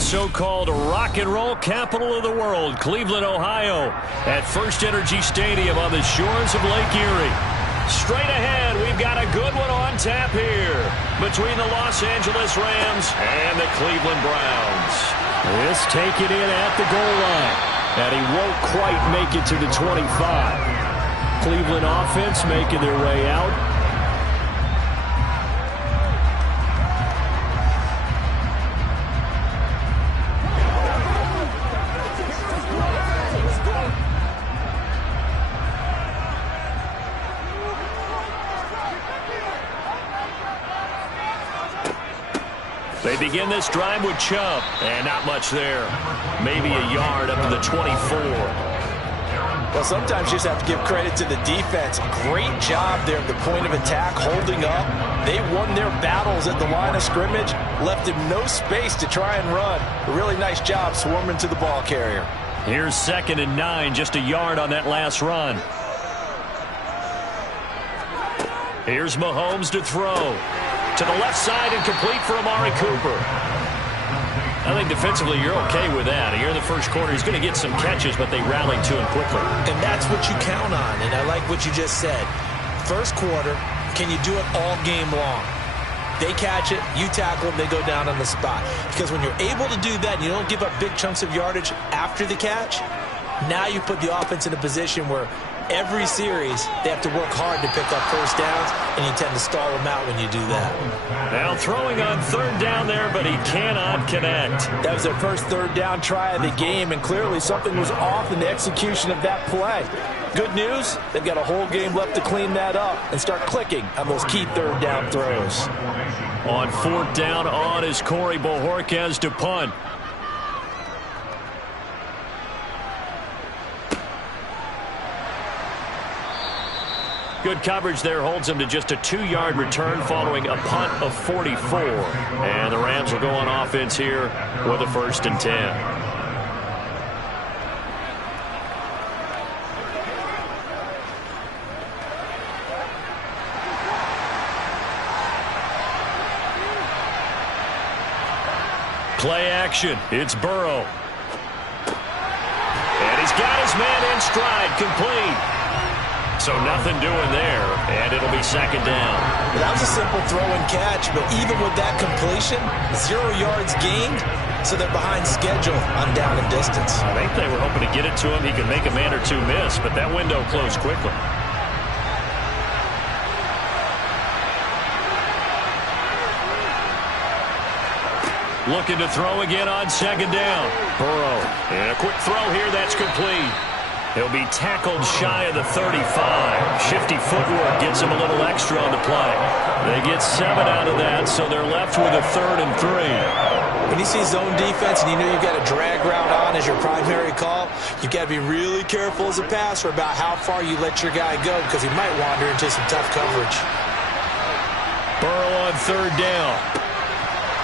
the so-called rock and roll capital of the world, Cleveland, Ohio, at First Energy Stadium on the shores of Lake Erie. Straight ahead, we've got a good one on tap here between the Los Angeles Rams and the Cleveland Browns. This taken in at the goal line, and he won't quite make it to the 25. Cleveland offense making their way out. They begin this drive with Chubb, and not much there. Maybe a yard up to the 24. Well, sometimes you just have to give credit to the defense. Great job there at the point of attack, holding up. They won their battles at the line of scrimmage, left him no space to try and run. A really nice job swarming to the ball carrier. Here's 2nd and 9, just a yard on that last run. Here's Mahomes to throw. To the left side and complete for Amari Cooper. I think defensively you're okay with that. Here in the first quarter, he's going to get some catches, but they rallied to him quickly. And that's what you count on, and I like what you just said. First quarter, can you do it all game long? They catch it, you tackle them, they go down on the spot. Because when you're able to do that and you don't give up big chunks of yardage after the catch, now you put the offense in a position where every series, they have to work hard to pick up first downs, and you tend to stall them out when you do that. Now throwing on 3rd down there, but he cannot connect. That was their first 3rd down try of the game, and clearly something was off in the execution of that play. Good news, they've got a whole game left to clean that up and start clicking on those key 3rd down throws. On 4th down on is Corey Bojorquez to punt. Good coverage there holds him to just a 2-yard return following a punt of 44. And the Rams will go on offense here with a 1st and 10. Play action. It's Burrow. And he's got his man in stride, complete. So nothing doing there, and it'll be 2nd down. That was a simple throw and catch, but even with that completion, 0 yards gained, so they're behind schedule on down and distance. I think they were hoping to get it to him. He could make a man or two miss, but that window closed quickly. Looking to throw again on 2nd down. Burrow, and a quick throw here that's complete. He'll be tackled shy of the 35. Shifty footwork gets him a little extra on the play. They get 7 out of that, so they're left with a 3rd and 3. When you see zone defense and you know you've got a drag route on as your primary call, you've got to be really careful as a passer about how far you let your guy go because he might wander into some tough coverage. Burrow on 3rd down.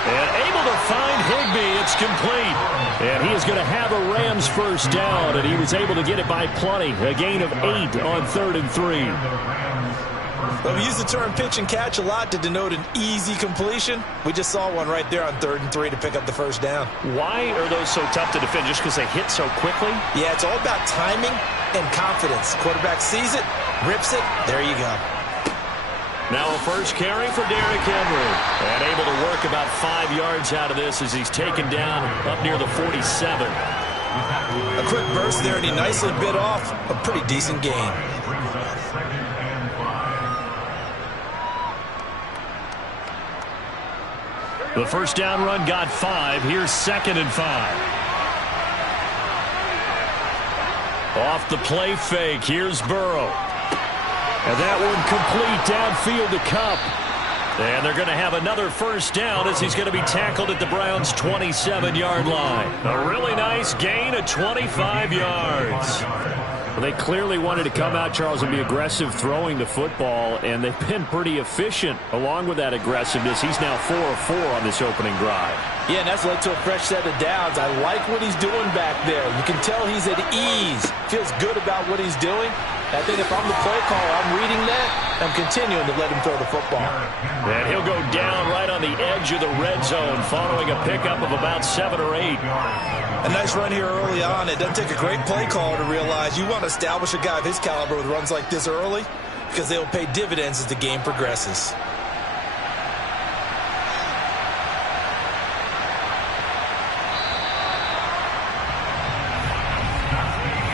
And able to find Higbee. It's complete. And he is going to have a Rams 1st down, and he was able to get it by plenty. A gain of 8 on 3rd and 3. Well, we use the term pitch and catch a lot to denote an easy completion. We just saw one right there on 3rd and 3 to pick up the 1st down. Why are those so tough to defend? Just because they hit so quickly? Yeah, it's all about timing and confidence. Quarterback sees it, rips it, there you go. Now a first carry for Derrick Henry. And able to work about 5 yards out of this as he's taken down up near the 47. A quick burst there, and he nicely bit off a pretty decent gain. The 1st down run got 5. Here's 2nd and 5. Off the play fake. Here's Burrow. And that one complete downfield to Kupp. And they're going to have another 1st down as he's going to be tackled at the Browns' 27-yard line. A really nice gain of 25 yards. Well, they clearly wanted to come out, Charles, and be aggressive throwing the football, and they've been pretty efficient along with that aggressiveness. He's now 4 of 4 on this opening drive. Yeah, and that's led to a fresh set of downs. I like what he's doing back there. You can tell he's at ease, feels good about what he's doing, I think if I'm the play caller, I'm reading that, I'm continuing to let him throw the football. And he'll go down right on the edge of the red zone following a pickup of about 7 or 8. A nice run here early on. It doesn't take a great play caller to realize you want to establish a guy of his caliber with runs like this early because they'll pay dividends as the game progresses.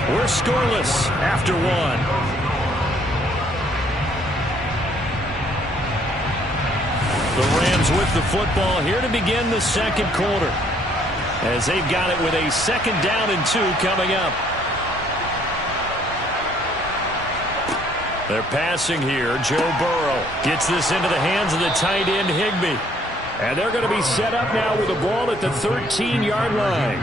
We're scoreless after 1. The Rams with the football here to begin the second quarter, as they've got it with a 2nd down and 2 coming up. They're passing here. Joe Burrow gets this into the hands of the tight end Higbee. And they're going to be set up now with the ball at the 13-yard line.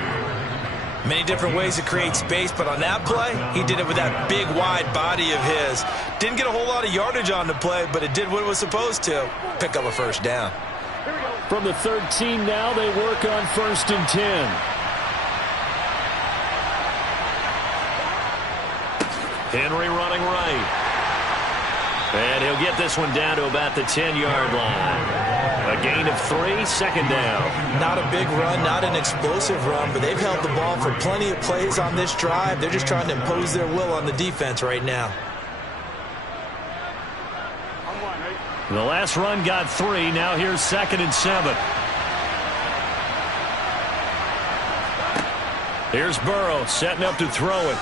Many different ways to create space, but on that play, he did it with that big, wide body of his. Didn't get a whole lot of yardage on the play, but it did what it was supposed to. Pick up a 1st down. From the 13 now, they work on 1st and 10. Henry running right. And he'll get this one down to about the 10-yard line. A gain of 3, 2nd down. Not a big run, not an explosive run, but they've held the ball for plenty of plays on this drive. They're just trying to impose their will on the defense right now. The last run got 3. Now here's 2nd and 7. Here's Burrow setting up to throw it.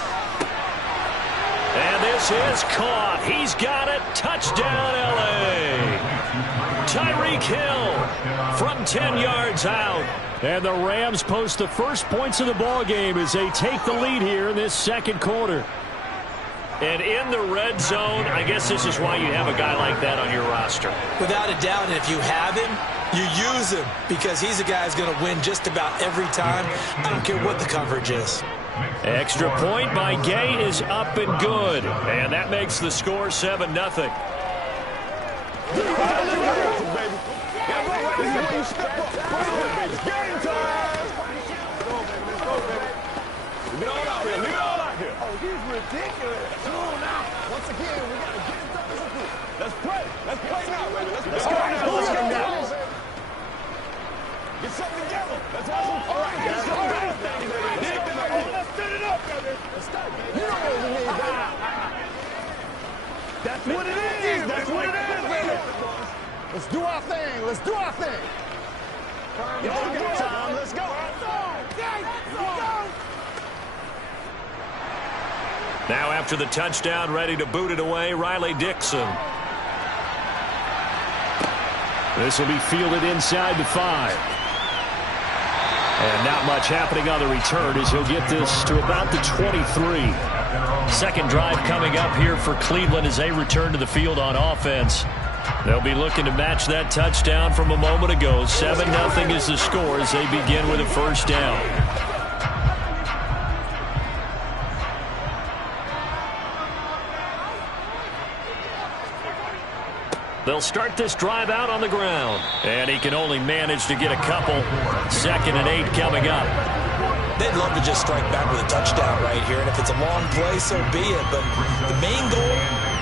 And this is caught. He's got it. Touchdown, L.A. Tyreek Hill from 10 yards out. And the Rams post the first points of the ball game as they take the lead here in this second quarter. And in the red zone, I guess this is why you have a guy like that on your roster. Without a doubt, and if you have him, you use him because he's a guy who's going to win just about every time. I don't care what the coverage is. Extra point by Gay is up and good. And that makes the score 7-0. Let's play. Let's play now, baby. Let's play now. Get something together. Let's have some fun. Let's set it up, baby. Let's start, baby. You know what it is, baby. That's what it is. That's what it is, baby. Let's do our thing. Let's do our thing. Time. Let's go. Now after the touchdown, ready to boot it away, Riley Dixon. This will be fielded inside the 5. And not much happening on the return as he'll get this to about the 23. Second drive coming up here for Cleveland as they return to the field on offense. They'll be looking to match that touchdown from a moment ago. 7-0 is the score as they begin with a 1st down. They'll start this drive out on the ground. And he can only manage to get a couple. 2nd and 8 coming up. They'd love to just strike back with a touchdown right here. And if it's a long play, so be it. But the main goal,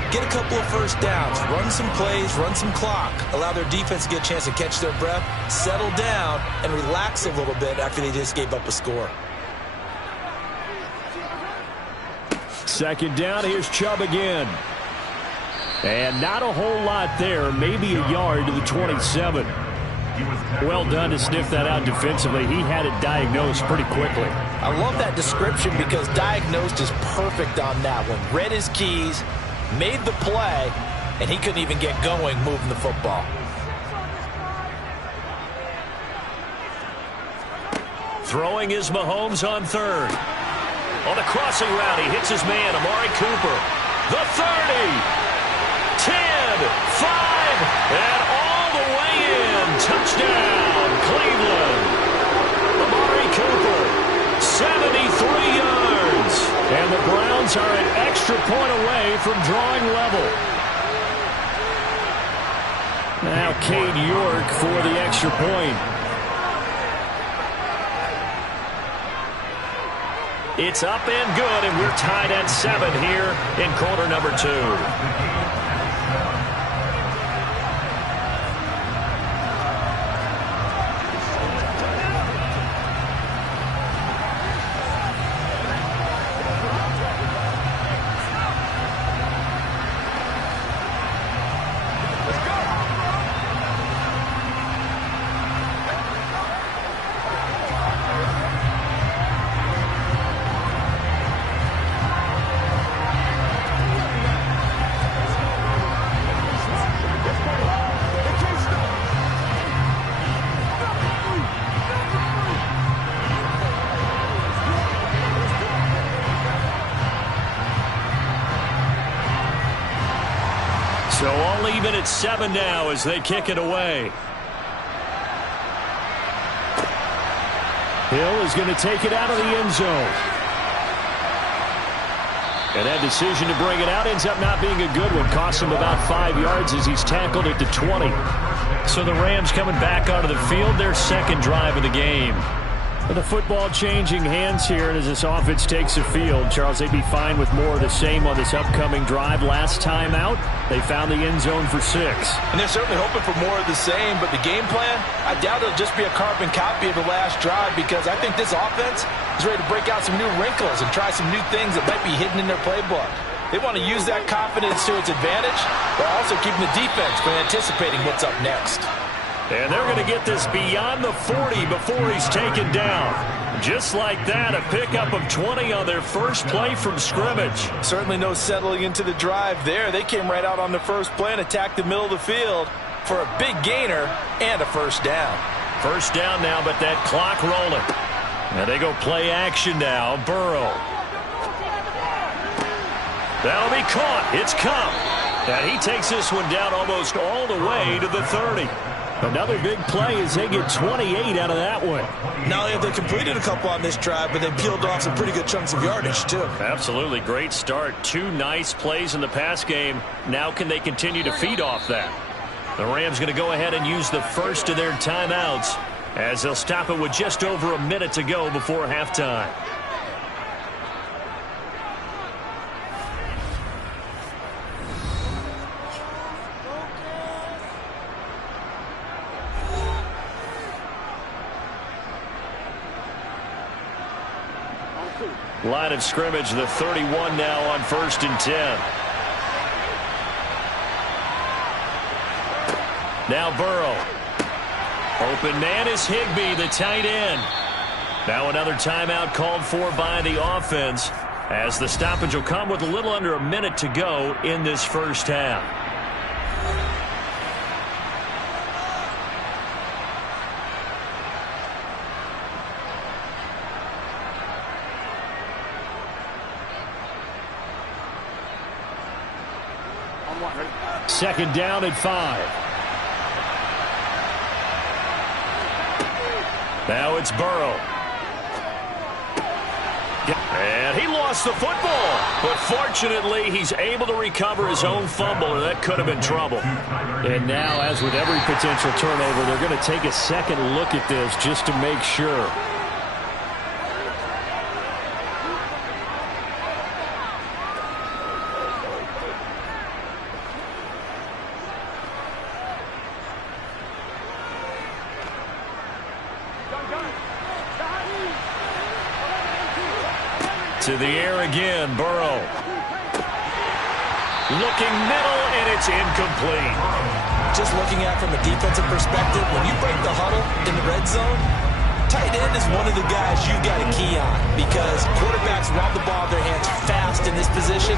get a couple of 1st downs. Run some plays, run some clock. Allow their defense to get a chance to catch their breath, settle down, and relax a little bit after they just gave up a score. 2nd down, here's Chubb again. And not a whole lot there, maybe a yard to the 27. Well done to sniff that out defensively. He had it diagnosed pretty quickly. I love that description because diagnosed is perfect on that one. Read his keys, made the play, and he couldn't even get going moving the football. Throwing is Mahomes on 3rd. On the crossing route, he hits his man, Amari Cooper. The 30. 10, 5, and all the way in. Touchdown, Cleveland. Amari Cooper, 73 yards. And the Browns are an extra point away from drawing level. Now Cade York for the extra point. It's up and good, and we're tied at 7 here in quarter number 2. So all even at 7 now as they kick it away. Hill is going to take it out of the end zone. And that decision to bring it out ends up not being a good one. Costs him about 5 yards as he's tackled at the 20. So the Rams coming back onto the field, their second drive of the game. The football changing hands here as this offense takes the field. Charles, they'd be fine with more of the same on this upcoming drive. Last time out, they found the end zone for 6. And they're certainly hoping for more of the same, but the game plan, I doubt it'll just be a carbon copy of the last drive, because I think this offense is ready to break out some new wrinkles and try some new things that might be hidden in their playbook. They want to use that confidence to its advantage, while also keeping the defense from anticipating what's up next. And they're going to get this beyond the 40 before he's taken down. Just like that, a pickup of 20 on their first play from scrimmage. Certainly no settling into the drive there. They came right out on the first play and attacked the middle of the field for a big gainer and a first down. First down now, but that clock rolling. And they go play action now. Burrow. That'll be caught. It's Kupp. And he takes this one down almost all the way to the 30. Another big play as they get 28 out of that one. Not only have they completed a couple on this drive, but they peeled off some pretty good chunks of yardage, too. Absolutely. Great start. 2 nice plays in the pass game. Now can they continue to feed off that? The Rams going to go ahead and use the first of their timeouts as they'll stop it with just over a minute to go before halftime. Line of scrimmage, the 31 now on 1st and 10. Now Burrow. Open man is Higbee, the tight end. Now another timeout called for by the offense as the stoppage will come with a little under a minute to go in this first half. Second down at 5. Now it's Burrow. And he lost the football. But fortunately, he's able to recover his own fumble, or that could have been trouble. And now, as with every potential turnover, they're going to take a second look at this just to make sure. To the air again, Burrow. Looking middle, and it's incomplete. Just looking at it from a defensive perspective, when you break the huddle in the red zone, tight end is one of the guys you've got to key on, because quarterbacks rob the ball of their hands fast in this position,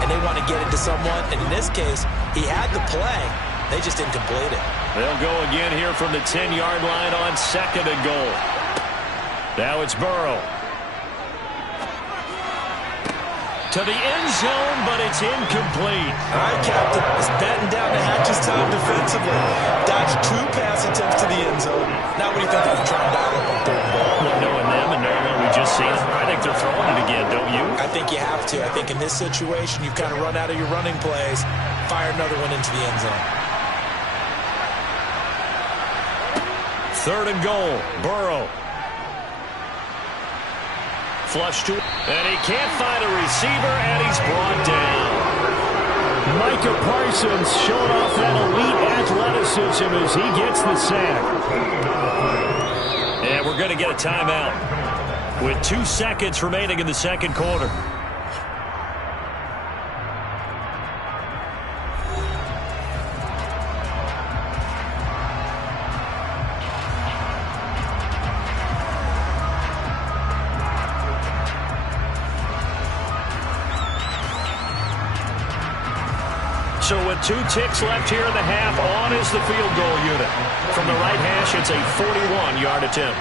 and they want to get it to someone. And in this case, he had the play. They just didn't complete it. They'll go again here from the 10-yard line on 2nd and goal. Now it's Burrow. To the end zone, but it's incomplete. All right, Captain. It's batting down the hatches time defensively. Dodged 2 pass attempts to the end zone. Now what do you think they're trying to dial up on 3rd and goal? Well, knowing them and knowing what we just seen, I think they're throwing it again, don't you? I think you have to. I think in this situation, you've kind of run out of your running plays. Fire another one into the end zone. 3rd and goal. Burrow. flush to, and he can't find a receiver, and he's brought down. Micah Parsons showing off that elite athleticism as he gets the sack. And we're going to get a timeout with 2 seconds remaining in the second quarter. So with 2 ticks left here in the half, on is the field goal unit. From the right hash, it's a 41-yard attempt.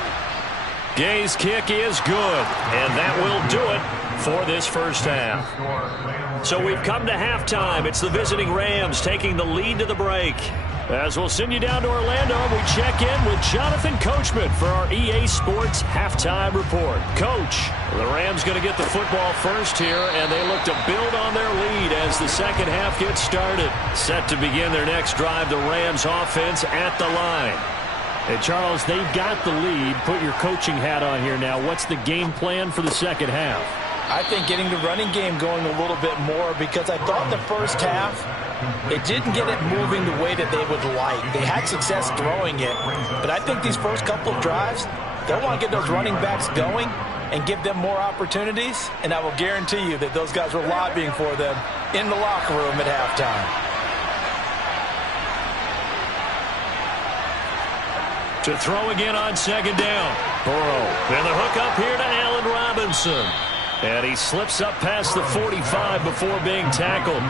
Gay's kick is good, and that will do it for this first half. So we've come to halftime. It's the visiting Rams taking the lead to the break. As we'll send you down to Orlando, we check in with Jonathan Coachman for our EA Sports Halftime Report. Coach, the Rams going to get the football first here, and they look to build on their lead as the second half gets started. Set to begin their next drive, the Rams offense at the line. And Charles, they've got the lead. Put your coaching hat on here now. What's the game plan for the second half? I think getting the running game going a little bit more, because I thought the first half, it didn't get it moving the way that they would like. They had success throwing it, but I think these first couple of drives, they'll want to get those running backs going and give them more opportunities, and I will guarantee you that those guys were lobbying for them in the locker room at halftime. To throw again on second down. Burrow, and the hook up here to Allen Robinson. And he slips up past the 45 before being tackled.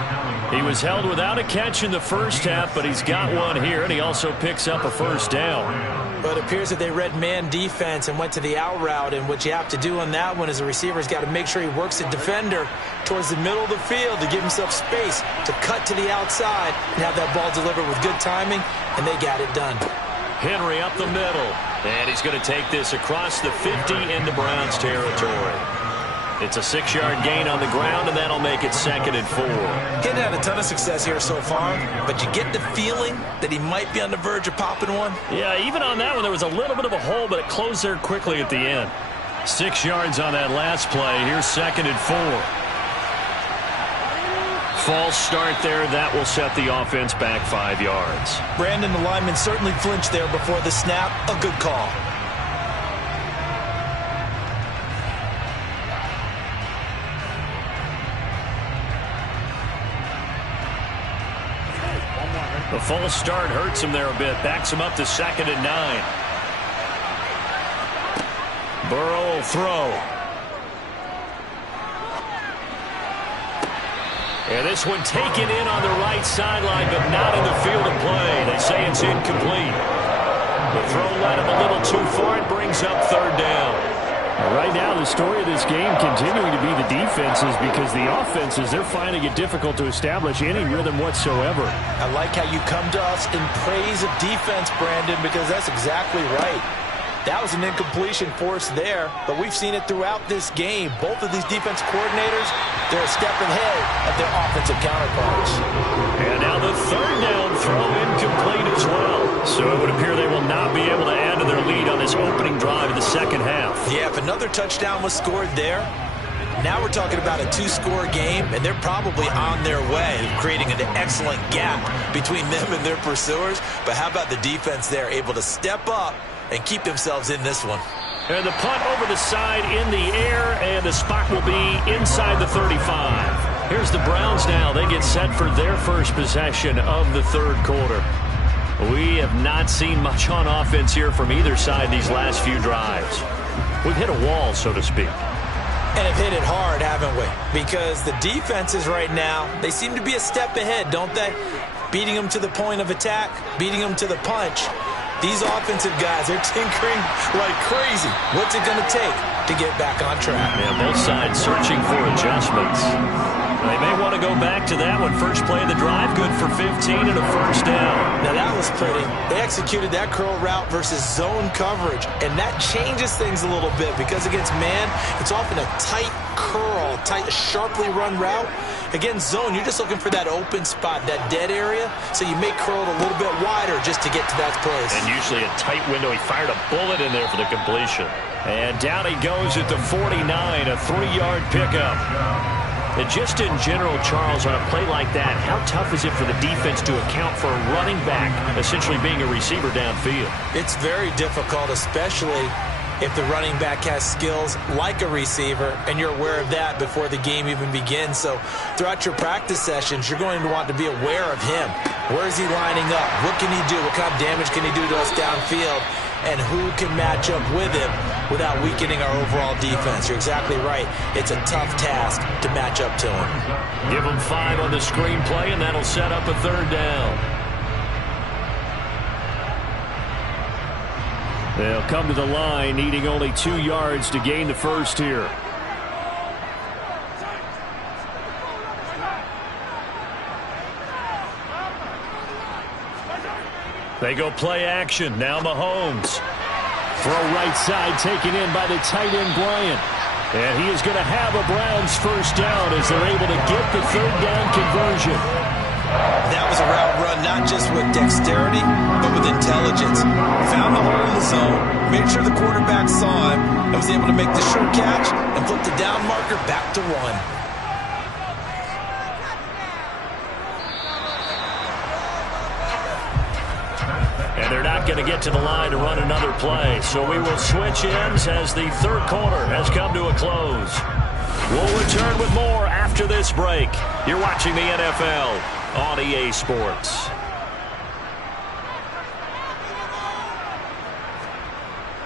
He was held without a catch in the first half, but he's got one here, and he also picks up a first down. But it appears that they read man defense and went to the out route, and what you have to do on that one is the receiver's got to make sure he works the defender towards the middle of the field to give himself space to cut to the outside and have that ball delivered with good timing, and they got it done. Henry up the middle, and he's going to take this across the 50 into Browns territory. It's a 6-yard gain on the ground, and that'll make it 2nd and 4. He hadn't had a ton of success here so far, but you get the feeling that he might be on the verge of popping one. Yeah, even on that one, there was a little bit of a hole, but it closed there quickly at the end. 6 yards on that last play. Here's 2nd and 4. False start there. That will set the offense back 5 yards. Brandon, the lineman, certainly flinched there before the snap. A good call. The false start hurts him there a bit. Backs him up to 2nd and 9. Burrow will throw. And this one taken in on the right sideline, but not in the field of play. They say it's incomplete. The throw led him a little too far. It brings up 3rd down. Right now, the story of this game continuing to be the defenses, because the offenses, they're finding it difficult to establish any rhythm whatsoever. I like how you come to us in praise of defense, Brandon, because that's exactly right. That was an incompletion force there, but we've seen it throughout this game. Both of these defense coordinators, they're a step ahead of their offensive counterparts. And now the 3rd down throw incomplete as well. So it would appear they will not be able to add to their lead on this opening drive of the second half. Yeah, if another touchdown was scored there, now we're talking about a 2-score game, and they're probably on their way of creating an excellent gap between them and their pursuers. But how about the defense there, able to step up and keep themselves in this one? And the punt over the side in the air, and the spot will be inside the 35. Here's the Browns now. They get set for their first possession of the 3rd quarter. We have not seen much on offense here from either side these last few drives. We've hit a wall, so to speak. And have hit it hard, haven't we? Because the defenses right now, they seem to be a step ahead, don't they? Beating them to the point of attack, beating them to the punch. These offensive guys, they're tinkering like crazy. What's it going to take to get back on track? Yeah, both sides searching for adjustments. They may want to go back to that one. First play of the drive, good for 15 and a first down. Now that was pretty. They executed that curl route versus zone coverage, and that changes things a little bit because against man, it's often a tight curl, tight, sharply run route. Against zone, you're just looking for that open spot, that dead area, so you may curl it a little bit wider just to get to that place. And usually a tight window. He fired a bullet in there for the completion. And down he goes at the 49, a 3-yard pickup. And just in general, Charles, on a play like that, how tough is it for the defense to account for a running back essentially being a receiver downfield? It's very difficult, especially if the running back has skills like a receiver, and you're aware of that before the game even begins. So throughout your practice sessions, you're going to want to be aware of him. Where is he lining up? What can he do? What kind of damage can he do to us downfield? And who can match up with him without weakening our overall defense? You're exactly right. It's a tough task to match up to him. Give him 5 on the screenplay, and that'll set up a 3rd down. They'll come to the line, needing only 2 yards to gain the first here. They go play action. Now Mahomes. Throw right side taken in by the tight end Bryant. And he is going to have a Browns first down as they're able to get the 3rd down conversion. That was a route run not just with dexterity, but with intelligence. Found the hole in the zone, made sure the quarterback saw him, and was able to make the sure catch and flip the down marker back to run. And they're not going to get to the line to run another play. So we will switch ends as the 3rd quarter has come to a close. We'll return with more after this break. You're watching the NFL on EA Sports.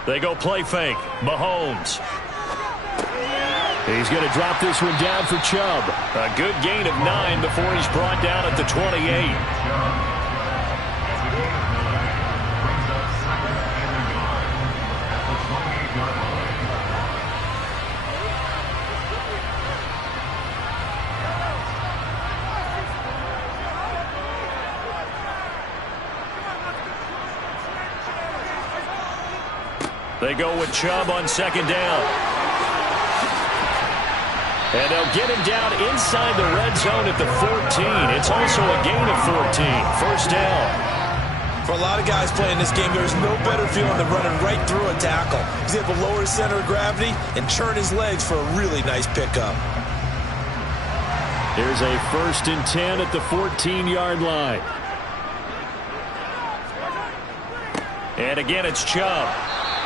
They go play fake. Mahomes. He's going to drop this one down for Chubb. A good gain of 9 before he's brought down at the 28. They go with Chubb on 2nd down. And they'll get him down inside the red zone at the 14. It's also a gain of 14. First down. For a lot of guys playing this game, there's no better feeling than running right through a tackle. He's able to lower his center of gravity and churn his legs for a really nice pickup. Here's a 1st and 10 at the 14-yard line. And again, it's Chubb.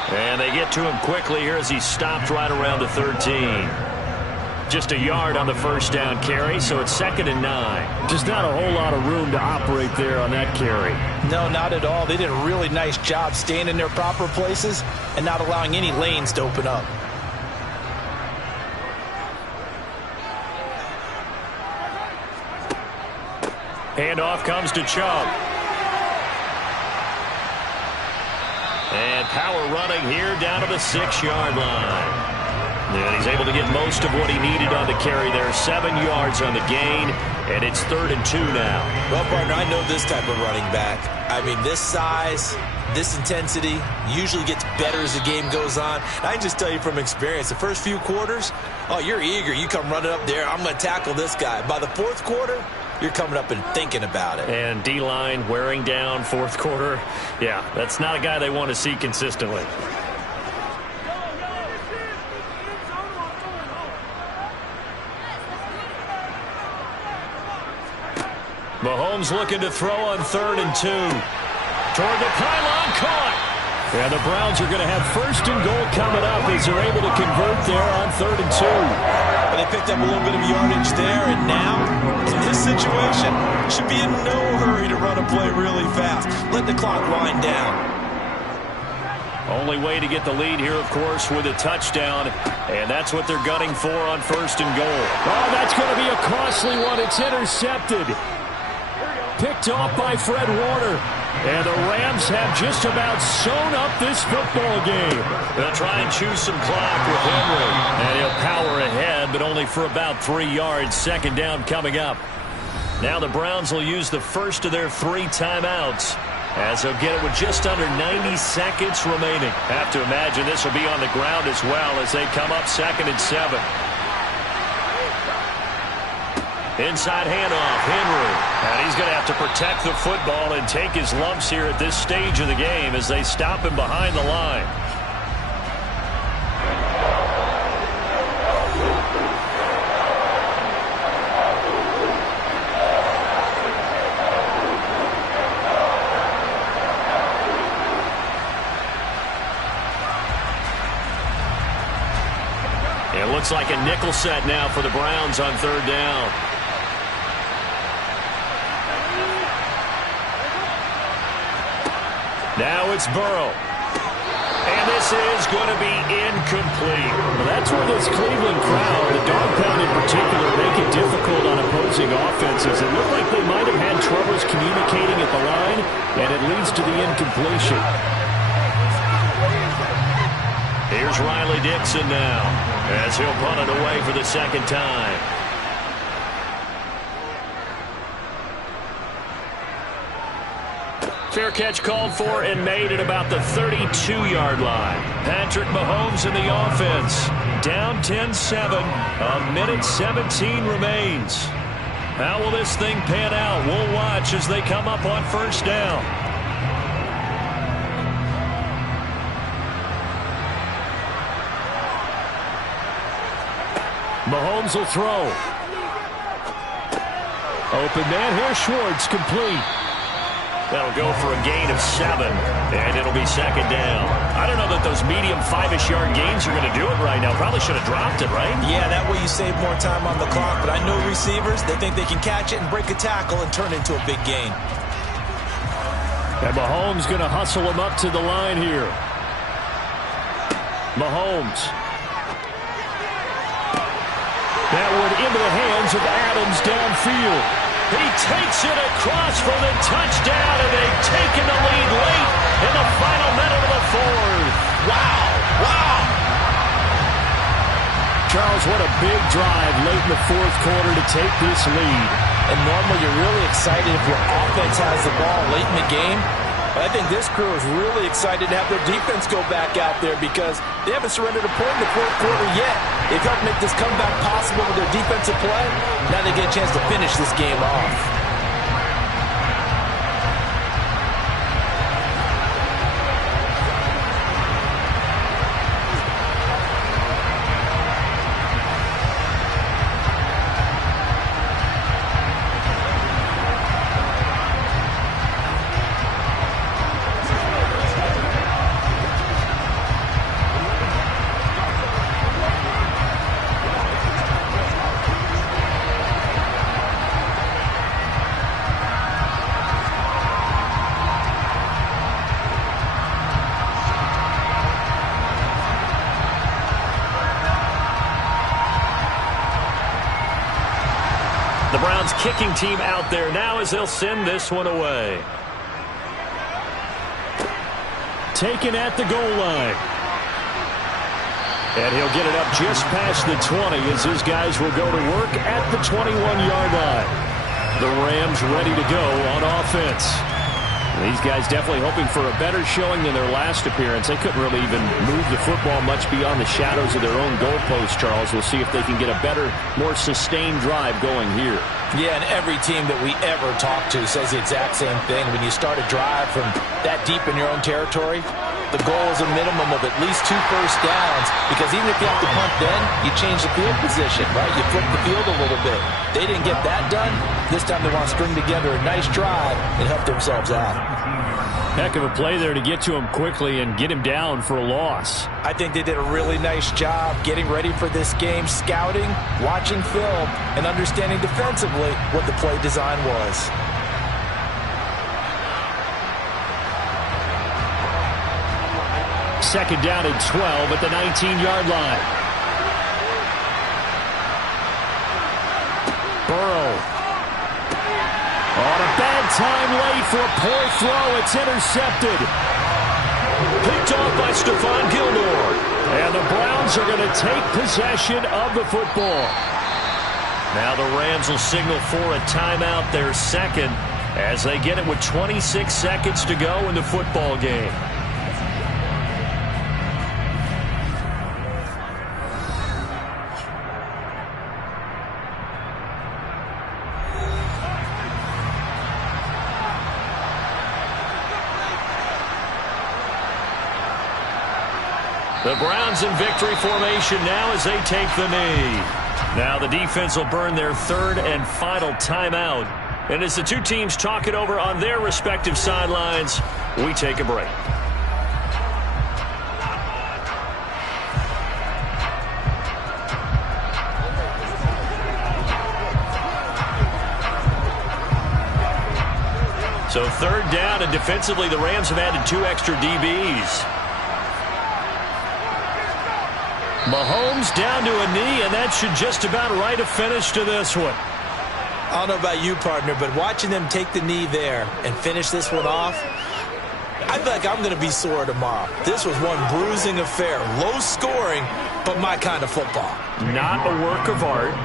And they get to him quickly here as he stopped right around the 13. Just a yard on the first down carry, so it's 2nd and 9. Just not a whole lot of room to operate there on that carry. No, not at all. They did a really nice job staying in their proper places and not allowing any lanes to open up. Handoff comes to Chubb. And power running here down to the 6-yard line. And he's able to get most of what he needed on the carry there. 7 yards on the gain, and it's 3rd and 2 now. Well, partner, I know this type of running back. I mean, this size, this intensity usually gets better as the game goes on. And I can just tell you from experience, the first few quarters, oh, you're eager. You come running up there, I'm going to tackle this guy. By the 4th quarter, you're coming up and thinking about it. And D-line wearing down 4th quarter. Yeah, that's not a guy they want to see consistently. Mahomes looking to throw on 3rd and 2. Toward the pylon, caught. And the Browns are going to have 1st and goal coming up as they're able to convert there on 3rd and 2. But they picked up a little bit of yardage there, and now, in this situation, should be in no hurry to run a play really fast. Let the clock wind down. Only way to get the lead here, of course, with a touchdown, and that's what they're gunning for on 1st and goal. Oh, that's going to be a costly one. It's intercepted. Picked off by Fred Warner. And the Rams have just about sewn up this football game. They'll try and choose some clock with Henry. And he'll power ahead good, but only for about 3 yards. Second down coming up. Now the Browns will use the first of their 3 timeouts, as they'll get it with just under 90 seconds remaining. Have to imagine this will be on the ground as well as they come up 2nd and 7. Inside handoff, Henry. And he's going to have to protect the football and take his lumps here at this stage of the game as they stop him behind the line. It looks like a nickel set now for the Browns on 3rd down. Now it's Burrow. And this is going to be incomplete. Well, that's where this Cleveland crowd, the dog pound in particular, make it difficult on opposing offenses. It looked like they might have had troubles communicating at the line, and it leads to the incompletion. Here's Riley Dixon now, as he'll punt it away for the 2nd time. Fair catch called for and made at about the 32-yard line. Patrick Mahomes in the offense. Down 10-7. A minute 17 remains. How will this thing pan out? We'll watch as they come up on 1st down. Mahomes will throw. Open man here, Schwartz, complete. That'll go for a gain of 7, and it'll be 2nd down. I don't know that those medium 5-ish yard gains are going to do it right now. Probably should have dropped it, right? Yeah, that way you save more time on the clock. But I know receivers, they think they can catch it and break a tackle and turn it into a big gain. And Mahomes going to hustle him up to the line here. Mahomes. That one into the hands of Adams downfield. He takes it across for the touchdown, and they've taken the lead late in the final minute of the 4th. Wow. Wow. Charles, what a big drive late in the 4th quarter to take this lead. And normally you're really excited if your offense has the ball late in the game. But I think this crew is really excited to have their defense go back out there because they haven't surrendered a point in the 4th quarter yet. They've helped make this comeback possible with their defensive play. Now they get a chance to finish this game off. The Browns kicking team out there now as they'll send this one away. Taken at the goal line. And he'll get it up just past the 20 as his guys will go to work at the 21-yard line. The Rams ready to go on offense. These guys definitely hoping for a better showing than their last appearance. They couldn't really even move the football much beyond the shadows of their own goalpost, Charles. We'll see if they can get a better, more sustained drive going here. Yeah, and every team that we ever talk to says the exact same thing. When you start a drive from that deep in your own territory, the goal is a minimum of at least 2 first downs, because even if you have to punt then, you change the field position, right? You flip the field a little bit. They didn't get that done. This time they want to string together a nice drive and help themselves out. Heck of a play there to get to him quickly and get him down for a loss. I think they did a really nice job getting ready for this game, scouting, watching film, and understanding defensively what the play design was. Second down and 12 at the 19-yard line. Burrow. On a bad time late for a poor throw. It's intercepted. Picked off by Stephon Gilmore. And the Browns are going to take possession of the football. Now the Rams will signal for a timeout, their second, as they get it with 26 seconds to go in the football game. The Browns in victory formation now as they take the knee. Now the defense will burn their third and final timeout. And as the two teams talk it over on their respective sidelines, we take a break. So third down, and defensively the Rams have added 2 extra DBs. Mahomes down to a knee, and that should just about write a finish to this one. I don't know about you, partner, but watching them take the knee there and finish this one off, I feel like I'm going to be sore tomorrow. This was one bruising affair. Low scoring, but my kind of football. Not a work of art,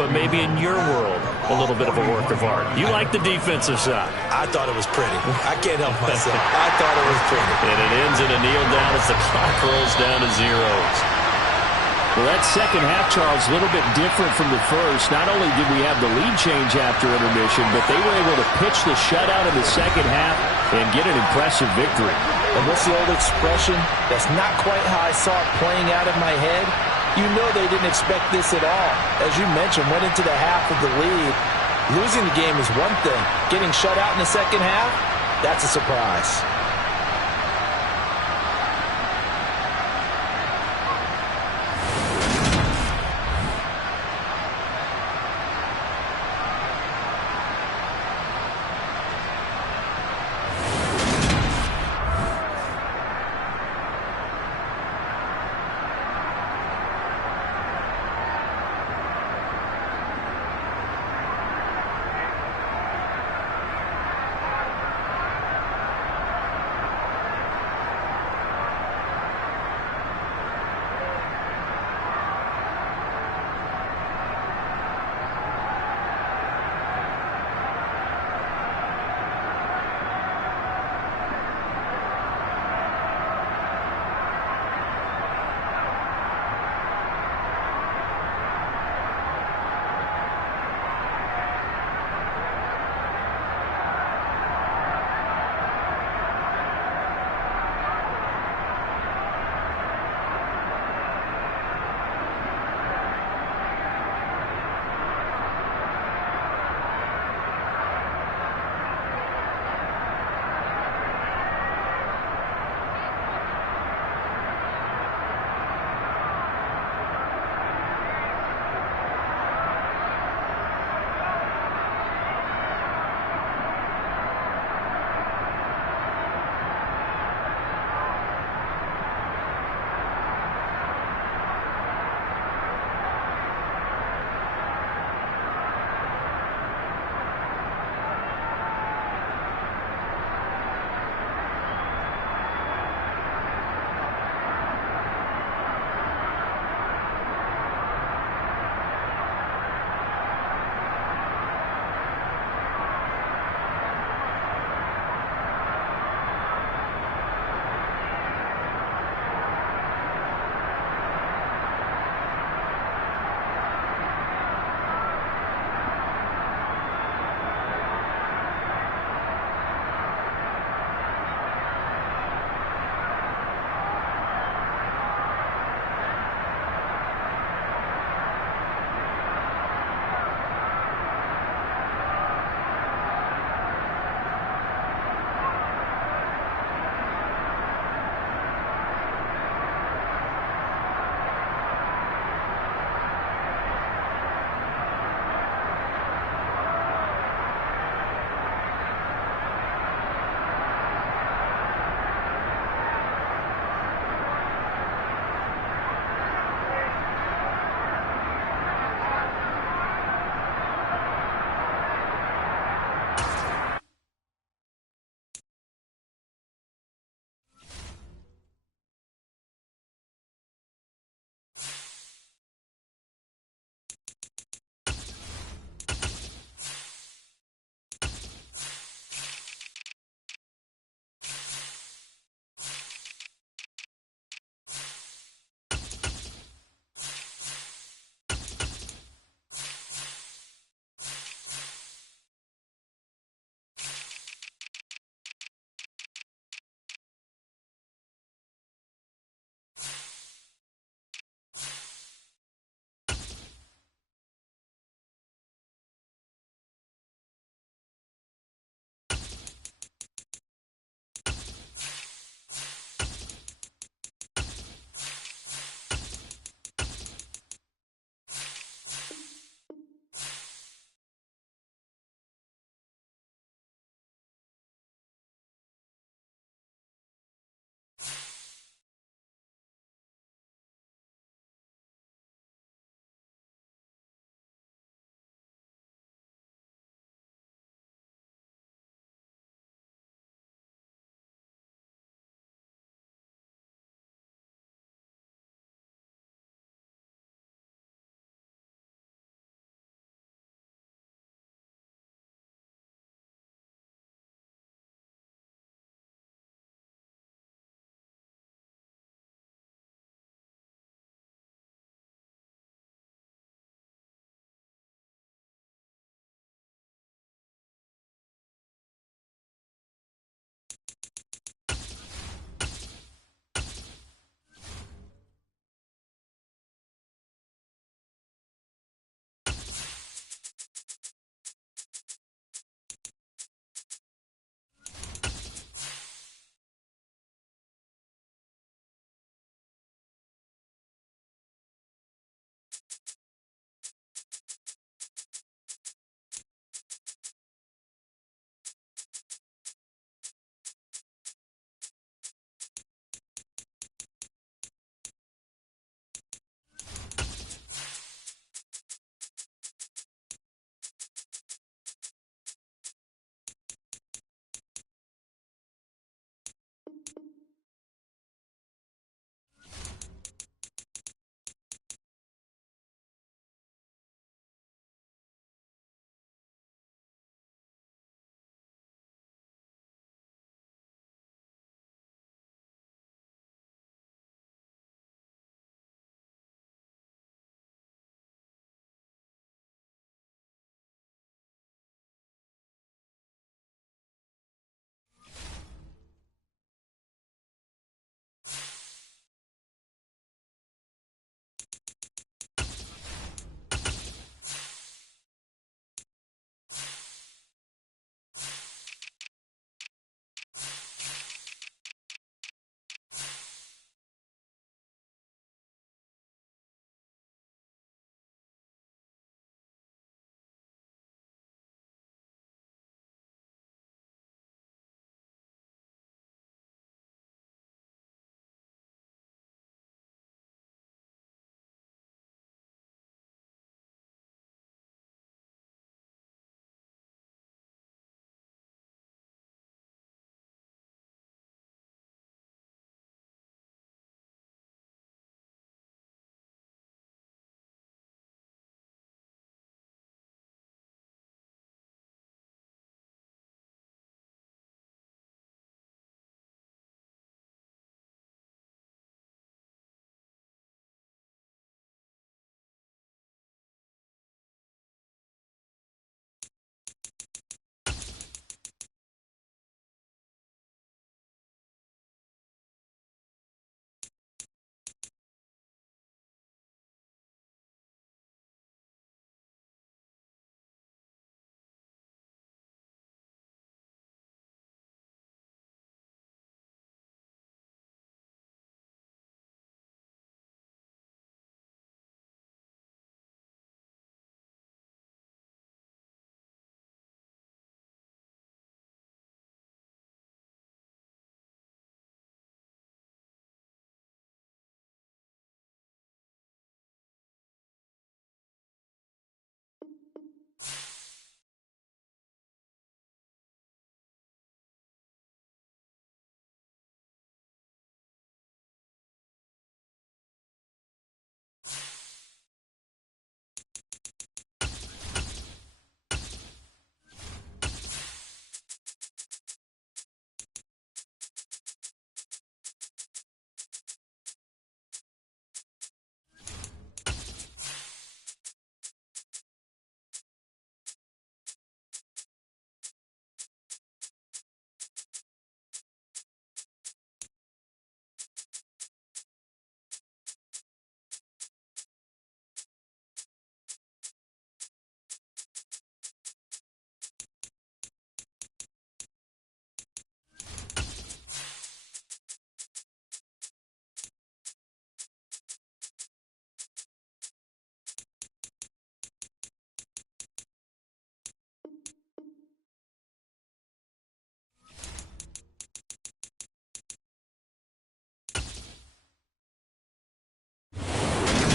but maybe in your world, a little bit of a work of art. You like the defensive side. I thought it was pretty. I can't help myself. I thought it was pretty. And it ends in a kneel down as the clock rolls down to zeros. Well, that second half, Charles, a little bit different from the first. Not only did we have the lead change after intermission, but they were able to pitch the shutout in the second half and get an impressive victory. And what's the old expression? That's not quite how I saw it playing out in my head. You know they didn't expect this at all. As you mentioned, went into the half of the lead. Losing the game is one thing. Getting shut out in the second half, that's a surprise.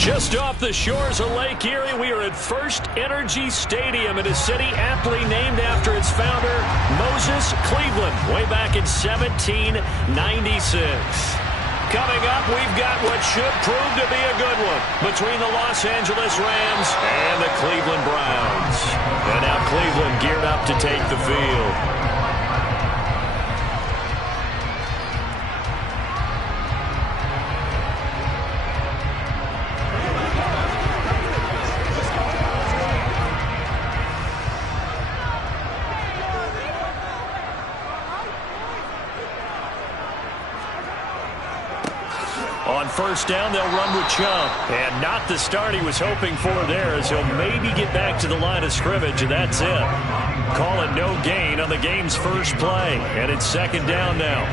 Just off the shores of Lake Erie, we are at First Energy Stadium in a city aptly named after its founder, Moses Cleveland, way back in 1796. Coming up, we've got what should prove to be a good one between the Los Angeles Rams and the Cleveland Browns. And now Cleveland geared up to take the field. On first down, they'll run with Chubb. And not the start he was hoping for there, as he'll maybe get back to the line of scrimmage, and that's it. Call it no gain on the game's first play. And it's second down now.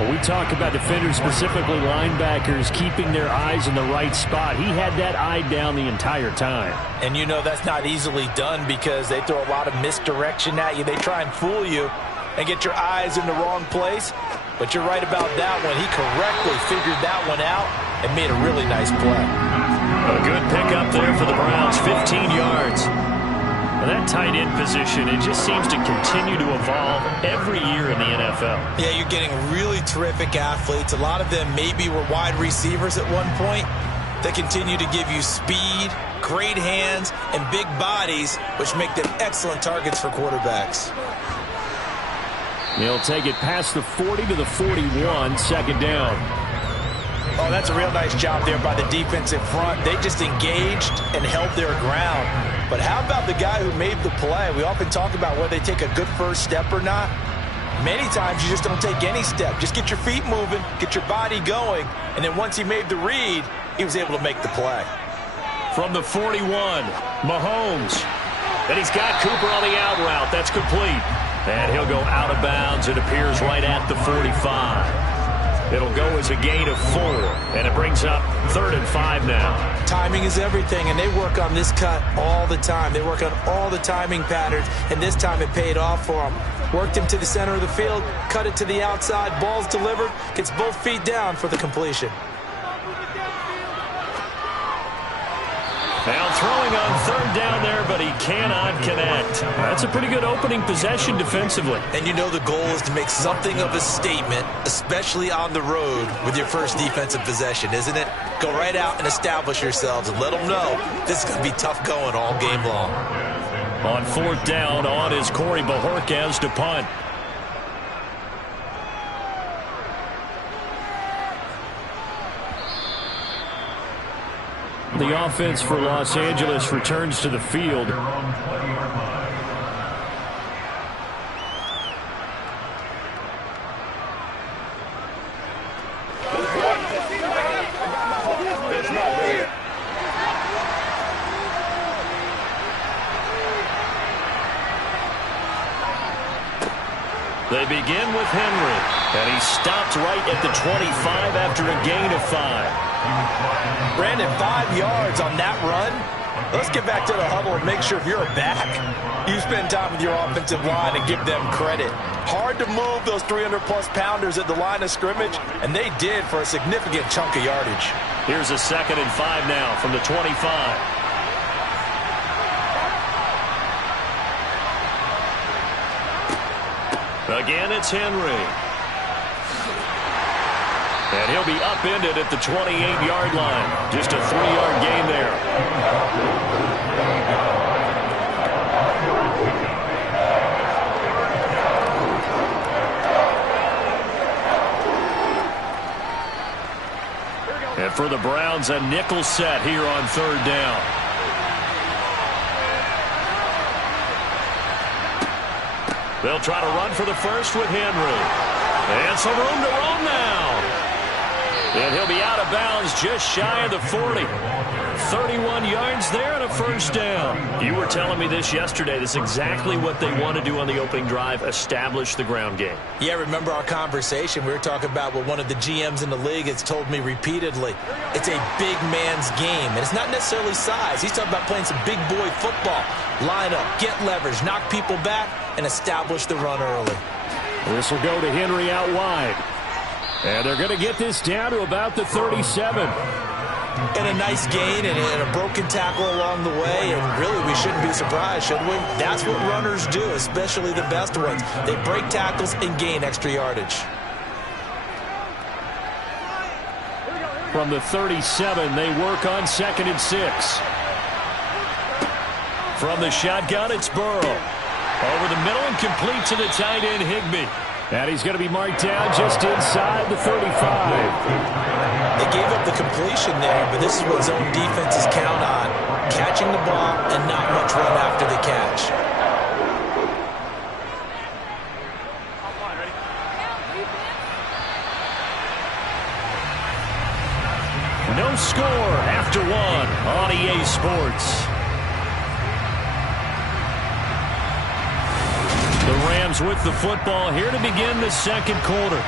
Well, we talk about defenders, specifically linebackers, keeping their eyes in the right spot. He had that eye down the entire time. And you know that's not easily done because they throw a lot of misdirection at you. They try and fool you and get your eyes in the wrong place. But you're right about that one. He correctly figured that one out and made a really nice play. A good pickup there for the Browns, 15 yards. And that tight end position, it just seems to continue to evolve every year in the NFL. Yeah, you're getting really terrific athletes. A lot of them maybe were wide receivers at one point. They continue to give you speed, great hands, and big bodies, which make them excellent targets for quarterbacks. They'll take it past the 40 to the 41, second down. Oh, that's a real nice job there by the defensive front. They just engaged and held their ground. But how about the guy who made the play? We often talk about whether they take a good first step or not. Many times you just don't take any step. Just get your feet moving, get your body going, and then once he made the read, he was able to make the play. From the 41, Mahomes. And he's got Cooper on the out route. That's complete. And he'll go out of bounds. It appears right at the 45. It'll go as a gain of 4. And it brings up 3rd and 5 now. Timing is everything, and they work on this cut all the time. They work on all the timing patterns, and this time it paid off for them. Worked him to the center of the field, cut it to the outside, ball's delivered, gets both feet down for the completion. Now throwing on 3rd down there, but he cannot connect. That's a pretty good opening possession defensively. And you know the goal is to make something of a statement, especially on the road with your first defensive possession, isn't it? Go right out and establish yourselves and let them know this is going to be tough going all game long. On 4th down, on is Corey Bojorquez to punt. The offense for Los Angeles returns to the field. They begin with Henry, and he stopped right at the 25 after a gain of 5. Brandon, 5 yards on that run. Let's get back to the huddle and make sure if you're a back, you spend time with your offensive line and give them credit. Hard to move those 300-plus pounders at the line of scrimmage, and they did for a significant chunk of yardage. Here's a 2nd and 5 now from the 25. Again, it's Henry. And he'll be upended at the 28-yard line. Just a 3-yard gain there. And for the Browns, a nickel set here on 3rd down. They'll try to run for the first with Henry. And some room to roam now. And he'll be out of bounds just shy of the 40. 31 yards there and a 1st down. You were telling me this yesterday. This is exactly what they want to do on the opening drive, establish the ground game. Yeah, remember our conversation? We were talking about what one of the GMs in the league has told me repeatedly. It's a big man's game, and it's not necessarily size. He's talking about playing some big boy football. Line up, get leverage, knock people back, and establish the run early. This will go to Henry out wide. And they're going to get this down to about the 37. and a nice gain and a broken tackle along the way, and really we shouldn't be surprised, should we? That's what runners do, especially the best ones. They break tackles and gain extra yardage. From the 37, they work on 2nd and 6. From the shotgun, it's Burrow. Over the middle and complete to the tight end, Higbee. And he's going to be marked down just inside the 35. They gave up the completion there, but this is what zone defenses count on. Catching the ball and not much run after the catch. No score after 1 on EA Sports. The Rams with the football here to begin the 2nd quarter,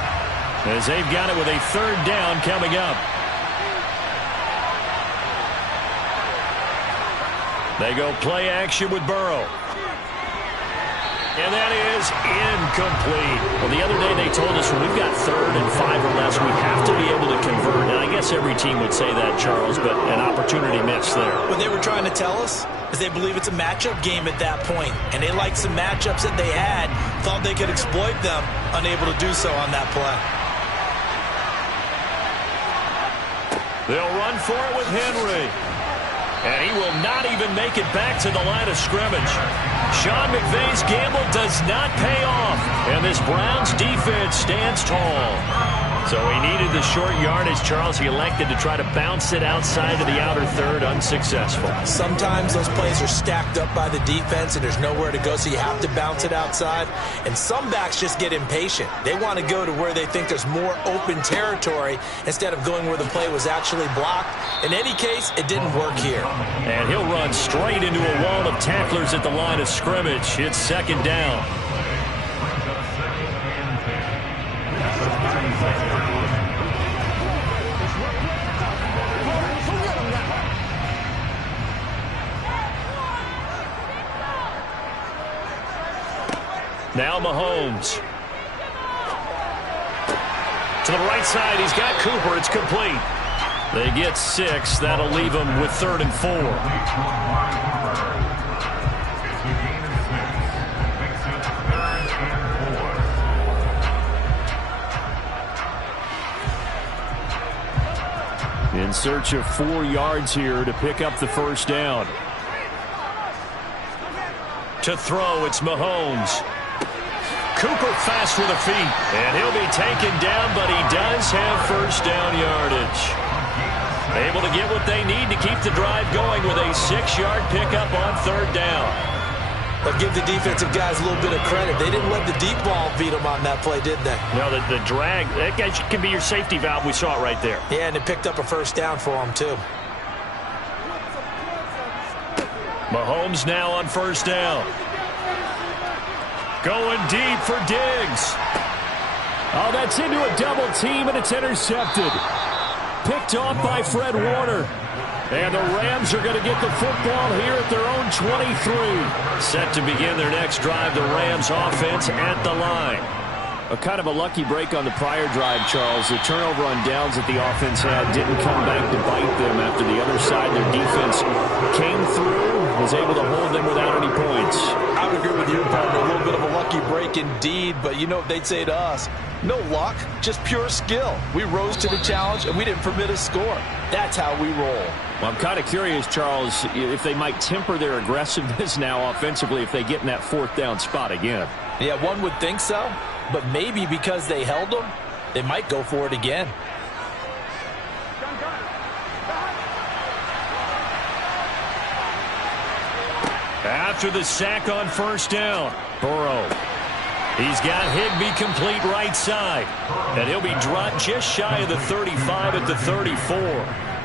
as they've got it with a 3rd down coming up. They go play action with Burrow. And that is incomplete. Well, the other day they told us when we've got 3rd and 5 or less, we have to be able to convert. And I guess every team would say that, Charles, but an opportunity missed there. What they were trying to tell us is they believe it's a matchup game at that point, and they liked some matchups that they had, thought they could exploit them, unable to do so on that play. They'll run for it with Henry. And he will not even make it back to the line of scrimmage. Sean McVay's gamble does not pay off, and this Browns defense stands tall. So he needed the short yardage, Charles. He elected to try to bounce it outside of the outer 3rd, unsuccessful. Sometimes those plays are stacked up by the defense and there's nowhere to go, so you have to bounce it outside. And some backs just get impatient. They want to go to where they think there's more open territory instead of going where the play was actually blocked. In any case, it didn't work here. And he'll run straight into a wall of tacklers at the line of scrimmage. It's 2nd down. Now Mahomes. To the right side, he's got Cooper. It's complete. They get 6. That'll leave them with 3rd and 4. In search of 4 yards here to pick up the 1st down. To throw, it's Mahomes. Cooper fast with the feet, and he'll be taken down, but he does have 1st down yardage. Able to get what they need to keep the drive going with a 6-yard pickup on 3rd down. But give the defensive guys a little bit of credit. They didn't let the deep ball beat them on that play, did they? No, the drag, that guy can be your safety valve. We saw it right there. Yeah, and it picked up a 1st down for them, too. Mahomes now on 1st down. Going deep for Diggs. Oh, that's into a double team, and it's intercepted. Picked off by Fred Warner. And the Rams are going to get the football here at their own 23. Set to begin their next drive, the Rams offense at the line. A kind of a lucky break on the prior drive, Charles. The turnover on downs that the offense had didn't come back to bite them after the other side. Their defense came through, was able to hold them without any points. I would agree with you, partner. A little bit of a lucky break indeed, but you know what they'd say to us? No luck, just pure skill. We rose to the challenge, and we didn't permit a score. That's how we roll. Well, I'm kind of curious, Charles, if they might temper their aggressiveness now offensively if they get in that 4th down spot again. Yeah, one would think so, but maybe because they held them, they might go for it again. After the sack on 1st down, Burrow. He's got Higbee complete right side. And he'll be dropped just shy of the 35 at the 34.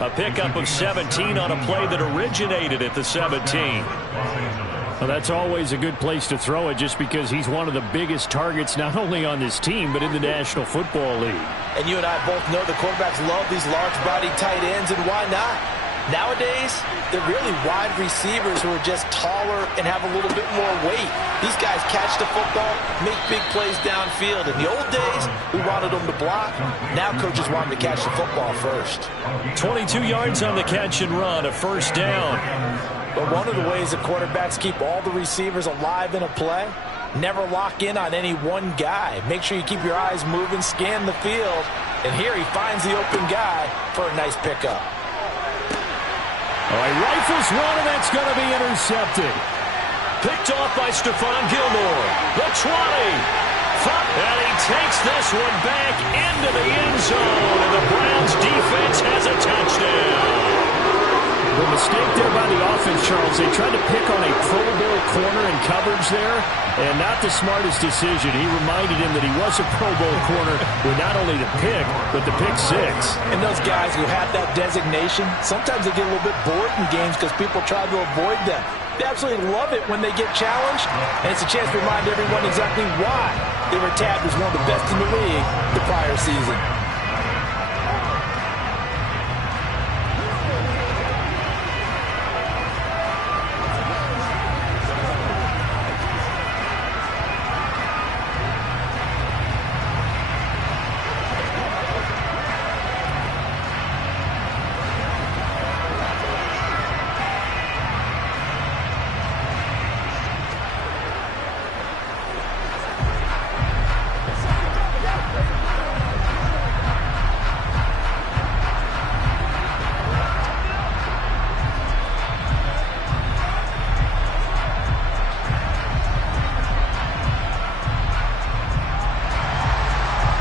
A pickup of 17 on a play that originated at the 17. Well, that's always a good place to throw it just because he's one of the biggest targets not only on this team but in the National Football League. And you and I both know the quarterbacks love these large-bodied tight ends, and why not? Nowadays, they're really wide receivers who are just taller and have a little bit more weight. These guys catch the football, make big plays downfield. In the old days, we wanted them to block. Now coaches want them to catch the football first. 22 yards on the catch and run, a first down. But one of the ways that quarterbacks keep all the receivers alive in a play, never lock in on any one guy. Make sure you keep your eyes moving, scan the field. And here he finds the open guy for a nice pickup. All right, rifles one, and that's going to be intercepted. Picked off by Stephon Gilmore. The 20. And he takes this one back into the end zone. And the Browns defense has a touchdown. The mistake there by the offense, Charles, they tried to pick on a Pro Bowl corner in coverage there, and not the smartest decision. He reminded him that he was a Pro Bowl corner with not only the pick, but the pick six. And those guys who have that designation, sometimes they get a little bit bored in games because people try to avoid them. They absolutely love it when they get challenged, and it's a chance to remind everyone exactly why they were tabbed as one of the best in the league the prior season.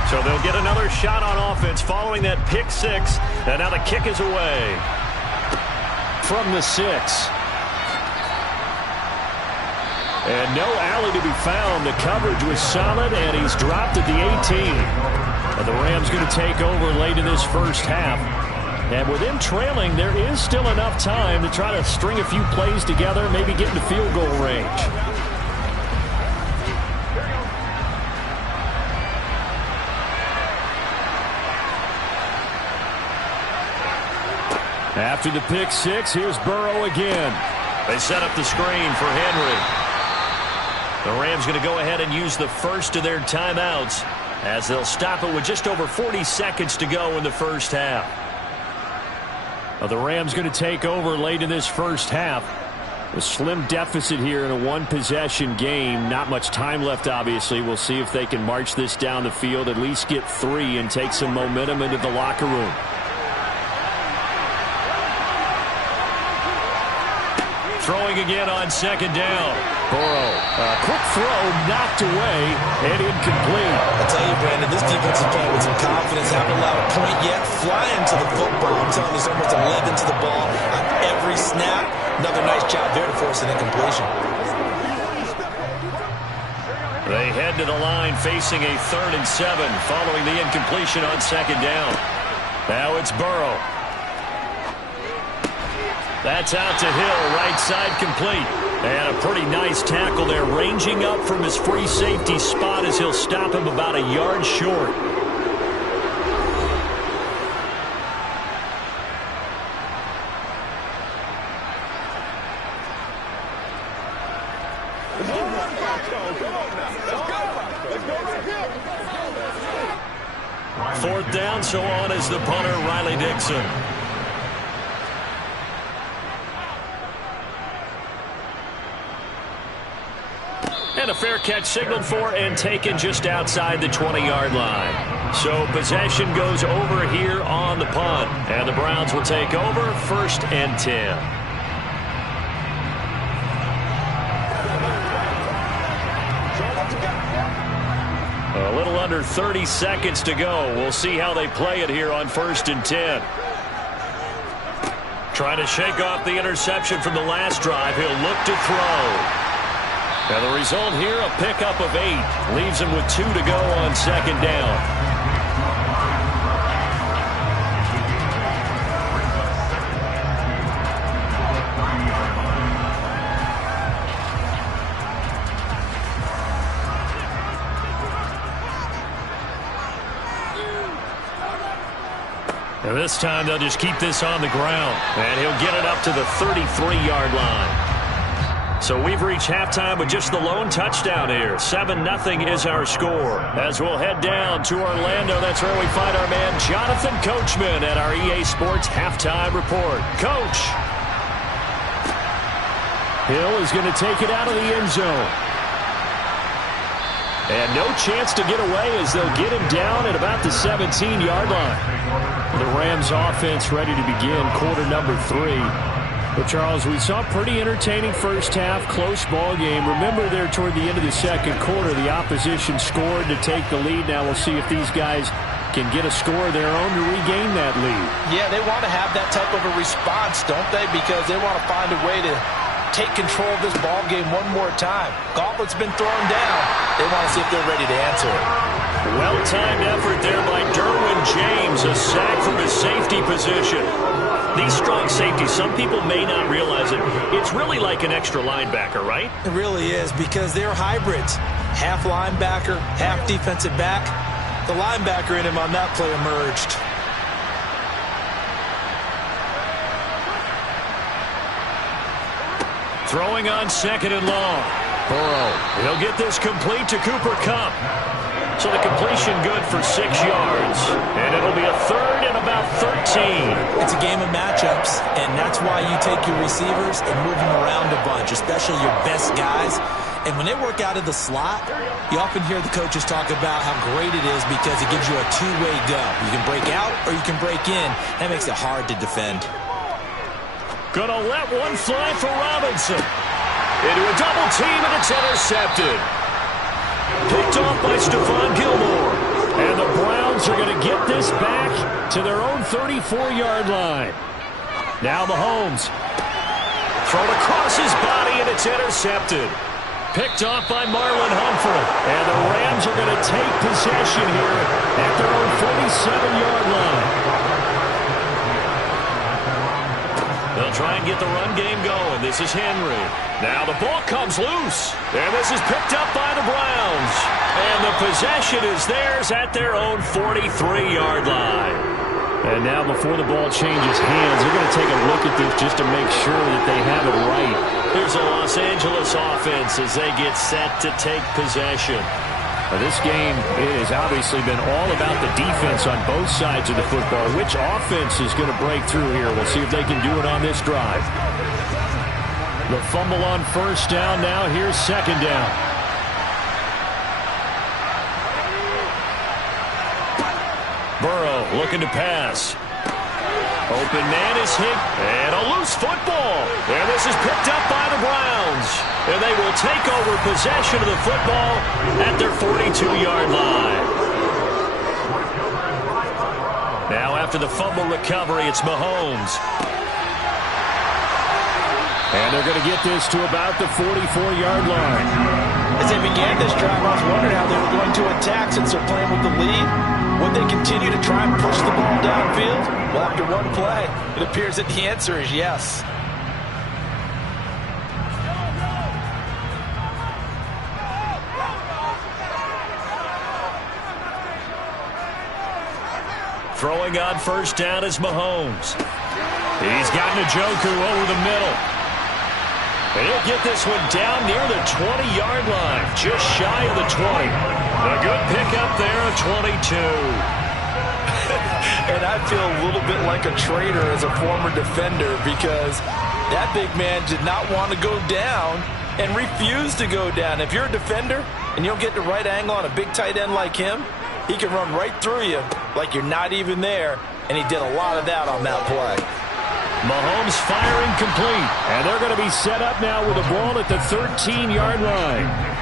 So they'll get another shot on offense following that pick six. And now the kick is away from the 6. And no alley to be found. The coverage was solid, and he's dropped at the 18. And the Rams going to take over late in this first half. And with him trailing, there is still enough time to try to string a few plays together, maybe get into field goal range. After the pick six, here's Burrow again. They set up the screen for Henry. The Rams going to go ahead and use the first of their timeouts as they'll stop it with just over 40 seconds to go in the first half. The Rams going to take over late in this first half. A slim deficit here in a one-possession game. Not much time left, obviously. We'll see if they can march this down the field, at least get 3 and take some momentum into the locker room. Throwing again on second down. Burrow, quick throw, knocked away, and incomplete. I tell you, Brandon, this defense is playing with some confidence. Haven't allowed a point yet. Flying to the football. I'm telling you, so much 11 to the ball on every snap. Another nice job there to force an incompletion. They head to the line facing a 3rd and 7 following the incompletion on second down. Now it's Burrow. That's out to Hill, right side complete. And a pretty nice tackle there, ranging up from his free safety spot as he'll stop him about a yard short. Fourth down, so on is the punter, Riley Dixon. And a fair catch signaled for and taken just outside the 20-yard line. So possession goes over here on the punt. And the Browns will take over 1st and 10. A little under 30 seconds to go. We'll see how they play it here on 1st and 10. Trying to shake off the interception from the last drive. He'll look to throw. And the result here, a pickup of 8. Leaves him with 2 to go on second down. And this time they'll just keep this on the ground. And he'll get it up to the 33-yard line. So we've reached halftime with just the lone touchdown here. 7-0 is our score. As we'll head down to Orlando, that's where we find our man Jonathan Coachman at our EA Sports Halftime Report. Coach. Hill is going to take it out of the end zone. And no chance to get away as they'll get him down at about the 17-yard line. The Rams offense ready to begin quarter number 3. But, Charles, we saw a pretty entertaining first half, close ball game. Remember there toward the end of the second quarter, the opposition scored to take the lead. Now we'll see if these guys can get a score of their own to regain that lead. Yeah, they want to have that type of a response, don't they? Because they want to find a way to take control of this ball game one more time. Gauntlet's been thrown down. They want to see if they're ready to answer it. Well-timed effort there by Derwin James, a sack from his safety position. These strong safeties, some people may not realize it. It's really like an extra linebacker, right? It really is, because they're hybrids. Half linebacker, half defensive back. The linebacker in him on that play emerged. Throwing on second and long. Burrow. He'll get this complete to Cooper Kupp. So the completion good for 6 yards. And it'll be a third and about 13. It's a game of matchups, and that's why you take your receivers and move them around a bunch, especially your best guys. And when they work out of the slot, you often hear the coaches talk about how great it is because it gives you a two-way go. You can break out or you can break in. That makes it hard to defend. Gonna let one fly for Robinson. Into a double team, and it's intercepted. Picked off by Stephon Gilmore. And the Browns are going to get this back to their own 34-yard line. Now Mahomes. Thrown across his body, and it's intercepted. Picked off by Marlon Humphrey. And the Rams are going to take possession here at their own 47-yard line. They'll try and get the run game going. This is Henry. Now the ball comes loose. And this is picked up by the Browns. And the possession is theirs at their own 43-yard line. And now before the ball changes hands, they're going to take a look at this just to make sure that they have it right. Here's a Los Angeles offense as they get set to take possession. This game has obviously been all about the defense on both sides of the football. Which offense is going to break through here? We'll see if they can do it on this drive. The fumble on first down now. Here's second down. Burrow looking to pass. Open man is hit, and a loose football. And this is picked up by the Browns. And they will take over possession of the football at their 42-yard line. Now after the fumble recovery, it's Mahomes. And they're going to get this to about the 44-yard line. As they began this drive, I was wondering how they were going to attack since they're playing with the lead. Would they continue to try and push the ball downfield? Well, after one play, it appears that the answer is yes. Throwing on first down is Mahomes. He's got Njoku over the middle. And he'll get this one down near the 20-yard line, just shy of the 20. A good pickup there of 22. And I feel a little bit like a traitor as a former defender because that big man did not want to go down and refused to go down. If you're a defender and you don't get the right angle on a big tight end like him, he can run right through you like you're not even there, and he did a lot of that on that play. Mahomes firing complete, and they're going to be set up now with the ball at the 13-yard line.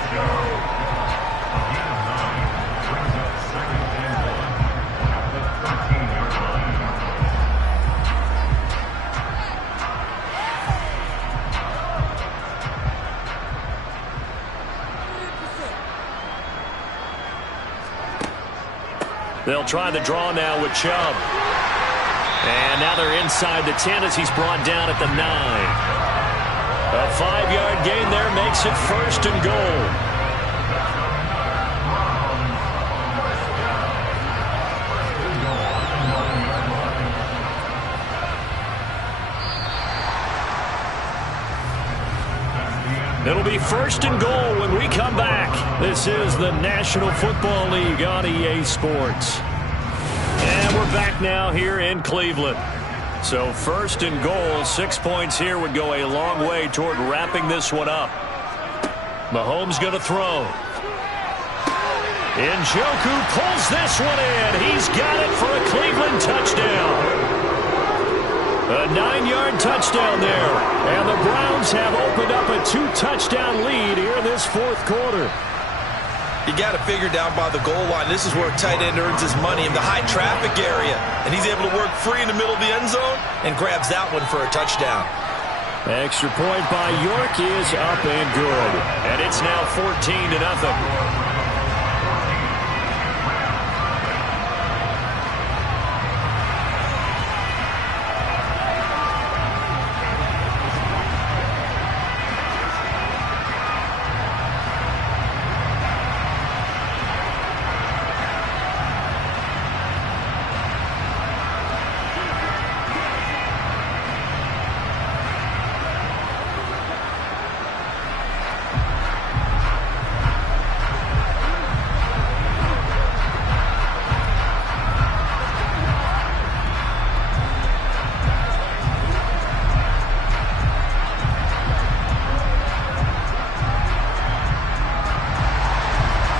They'll try the draw now with Chubb. And now they're inside the 10 as he's brought down at the 9. A 5-yard gain there makes it first and goal. It'll be 1st and goal when we come back. This is the National Football League on EA Sports. And we're back now here in Cleveland. So 1st and goal, 6 points here would go a long way toward wrapping this one up. Mahomes going to throw. Njoku pulls this one in. He's got it for a Cleveland touchdown. A 9-yard touchdown there. And the Browns have opened up a 2-touchdown lead here in this 4th quarter. You got to figure down by the goal line. This is where a tight end earns his money in the high traffic area. And he's able to work free in the middle of the end zone and grabs that one for a touchdown. Extra point by York is up and good. And it's now 14-0.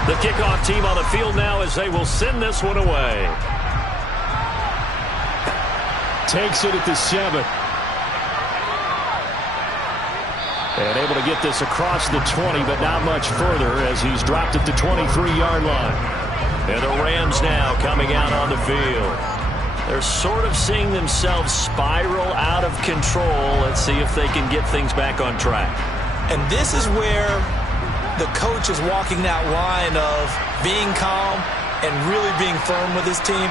The kickoff team on the field now as they will send this one away. Takes it at the 7. And able to get this across the 20, but not much further as he's dropped it to 23-yard line. And the Rams now coming out on the field. They're sort of seeing themselves spiral out of control. Let's see if they can get things back on track. And this is where the coach is walking that line of being calm and really being firm with his team.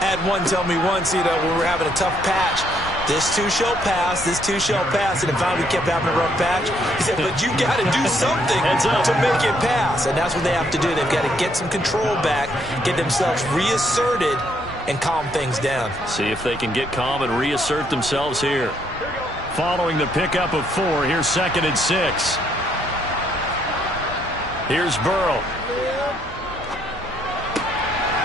I had one tell me once, when we were having a tough patch, this too shall pass, this too shall pass, and finally we kept having a rough patch. He said, but you got to do something to make it pass, and that's what they have to do. They've got to get some control back, get themselves reasserted, and calm things down. See if they can get calm and reassert themselves here. Following the pickup of 4, here's 2nd and 6. Here's Burrow.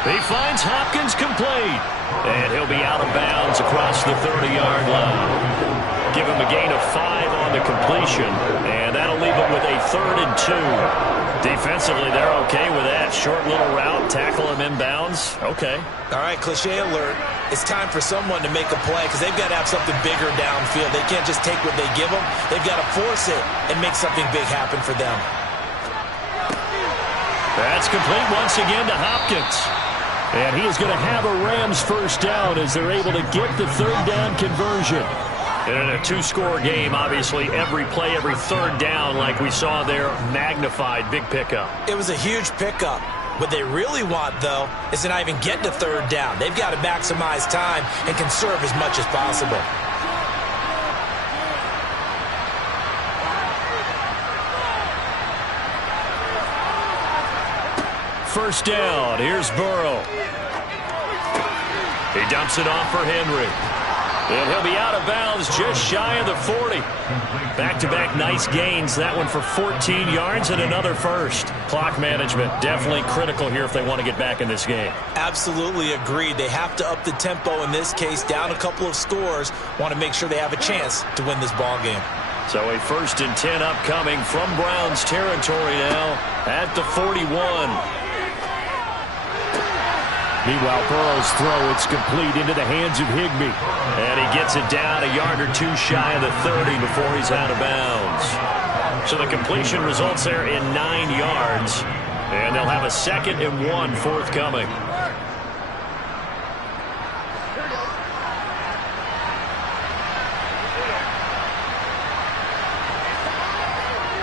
He finds Hopkins complete. And he'll be out of bounds across the 30-yard line. Give him a gain of 5 on the completion. And that'll leave him with a 3rd and 2. Defensively, they're okay with that. Short little route, tackle him inbounds. Okay. All right, cliche alert. It's time for someone to make a play because they've got to have something bigger downfield. They can't just take what they give them. They've got to force it and make something big happen for them. That's complete once again to Hopkins. And he is going to have a Rams first down as they're able to get the 3rd down conversion. And in a 2-score game, obviously, every play, every 3rd down, like we saw there, magnified, big pickup. It was a huge pickup. What they really want, though, is to not even get to 3rd down. They've got to maximize time and conserve as much as possible. First down. Here's Burrow. He dumps it off for Henry. And he'll be out of bounds just shy of the 40. Back-to-back nice gains. That one for 14 yards and another first. Clock management definitely critical here if they want to get back in this game. Absolutely agreed. They have to up the tempo in this case. Down a couple of scores. Want to make sure they have a chance to win this ball game. So a 1st and 10 upcoming from Browns territory now at the 41. Meanwhile, Burrow's throw, it's complete into the hands of Higbee. And he gets it down a yard or 2 shy of the 30 before he's out of bounds. So the completion results there in 9 yards. And they'll have a 2nd and 1 forthcoming.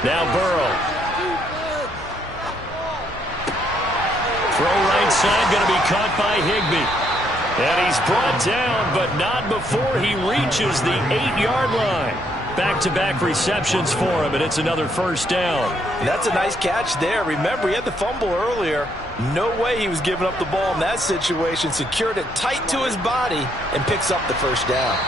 Now Burrow. Throw right side, going to be caught by Higbee. And he's brought down, but not before he reaches the 8-yard line. Back-to-back receptions for him, and it's another first down. That's a nice catch there. Remember, he had the fumble earlier. No way he was giving up the ball in that situation. Secured it tight to his body and picks up the first down.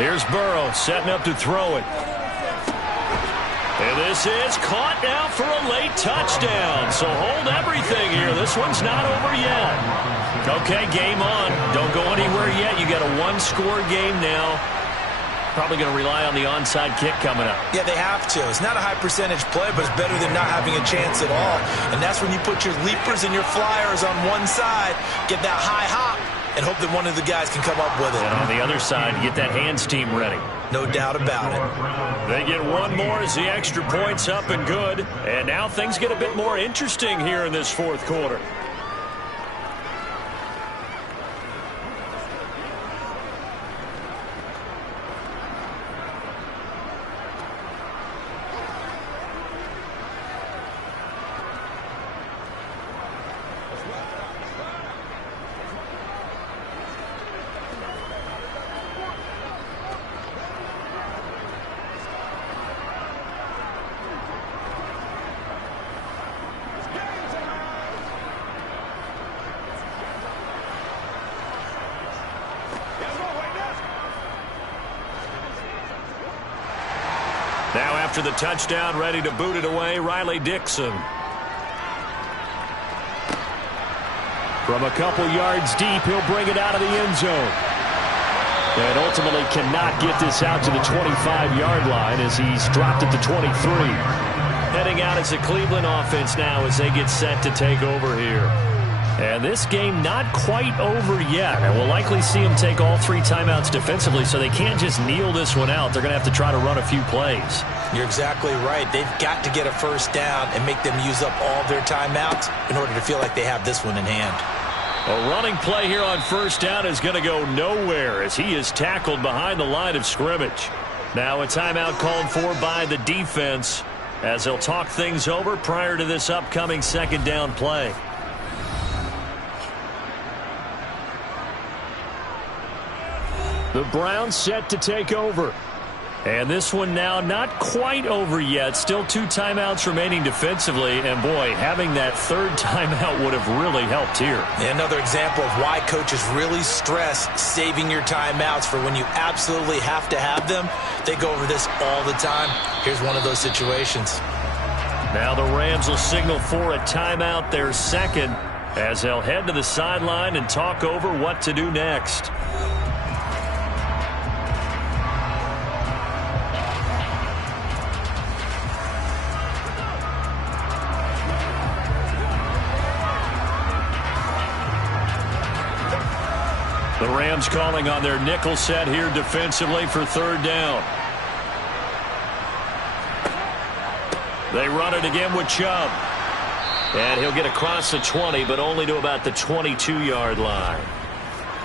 Here's Burrow setting up to throw it. And this is caught now for a late touchdown. So hold everything here. This one's not over yet. Okay, game on. Don't go anywhere yet. You got a one-score game now. Probably going to rely on the onside kick coming up. Yeah, they have to. It's not a high-percentage play, but it's better than not having a chance at all. And that's when you put your leapers and your flyers on one side, get that high hop, and hope that one of the guys can come up with it. And on the other side, get that hands team ready. No doubt about it. They get one more as the extra point's up and good. And now things get a bit more interesting here in this fourth quarter. Now after the touchdown, ready to boot it away, Riley Dixon. From a couple yards deep, he'll bring it out of the end zone. And ultimately cannot get this out to the 25-yard line as he's dropped it to 23. Heading out as the Cleveland offense now as they get set to take over here. And this game not quite over yet. And we'll likely see them take all three timeouts defensively, so they can't just kneel this one out. They're going to have to try to run a few plays. You're exactly right. They've got to get a first down and make them use up all their timeouts in order to feel like they have this one in hand. A running play here on first down is going to go nowhere as he is tackled behind the line of scrimmage. Now a timeout called for by the defense as they'll talk things over prior to this upcoming second down play. The Browns set to take over. And this one now not quite over yet. Still 2 timeouts remaining defensively. And, boy, having that third timeout would have really helped here. Another example of why coaches really stress saving your timeouts for when you absolutely have to have them. They go over this all the time. Here's one of those situations. Now the Rams will signal for a timeout, their second, as they'll head to the sideline and talk over what to do next. The Rams calling on their nickel set here defensively for third down. They run it again with Chubb. And he'll get across the 20, but only to about the 22-yard line.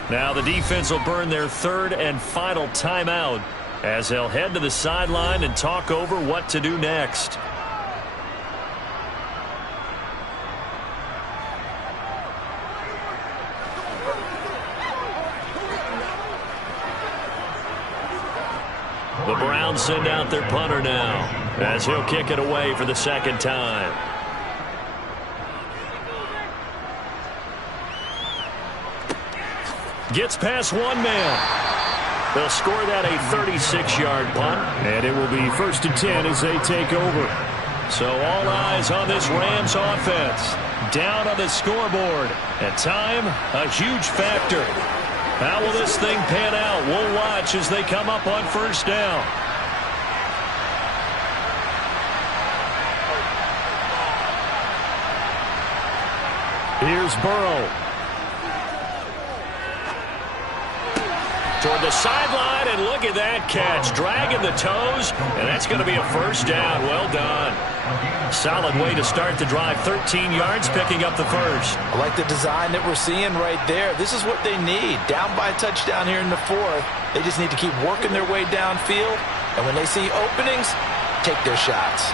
Now the defense will burn their third and final timeout as they'll head to the sideline and talk over what to do next. The Browns send out their punter now as he'll kick it away for the second time. Gets past one man. They'll score that a 36-yard punt, and it will be 1st and 10 as they take over. So all eyes on this Rams offense. Down on the scoreboard. At time, a huge factor. How will this thing pan out? We'll watch as they come up on first down. Here's Burrow. Toward the sideline, and look at that catch. Dragging the toes, and that's going to be a first down. Well done. Solid way to start the drive. 13 yards, picking up the first. I like the design that we're seeing right there. This is what they need. Down by a touchdown here in the fourth. They just need to keep working their way downfield. And when they see openings, take their shots.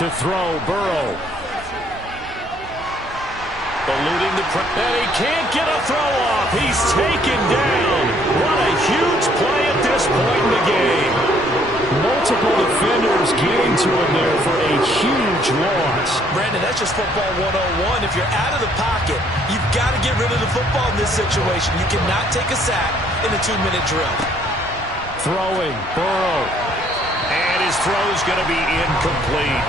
To throw, Burrow. Eluding the pressure. And he can't get a throw off. He's taken down. What a huge play at this point in the game. multiple defenders getting to him there for a huge loss. Brandon, that's just football 101. If you're out of the pocket, you've got to get rid of the football in this situation. You cannot take a sack in a 2-minute drill. Throwing, Burrow. And his throw's going to be incomplete.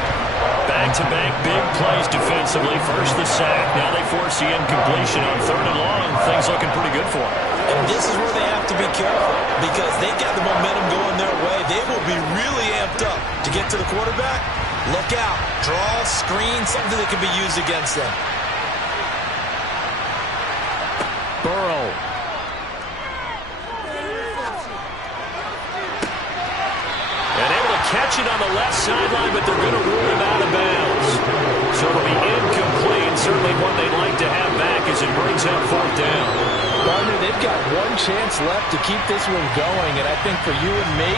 Back-to-back big plays defensively. First the sack. Now they force the incompletion on 3rd and long. Things looking pretty good for them. And this is where they have to be careful because they've got the momentum going their way. They will be really amped up to get to the quarterback. Look out. Draw, screen, something that can be used against them. Burrow. And able to catch it on the left sideline, but they're going to rule him out of bounds. So it'll be incomplete. Certainly one they'd like to have back as it brings up 4th down. Gardner, they've got one chance left to keep this one going, and I think for you and me,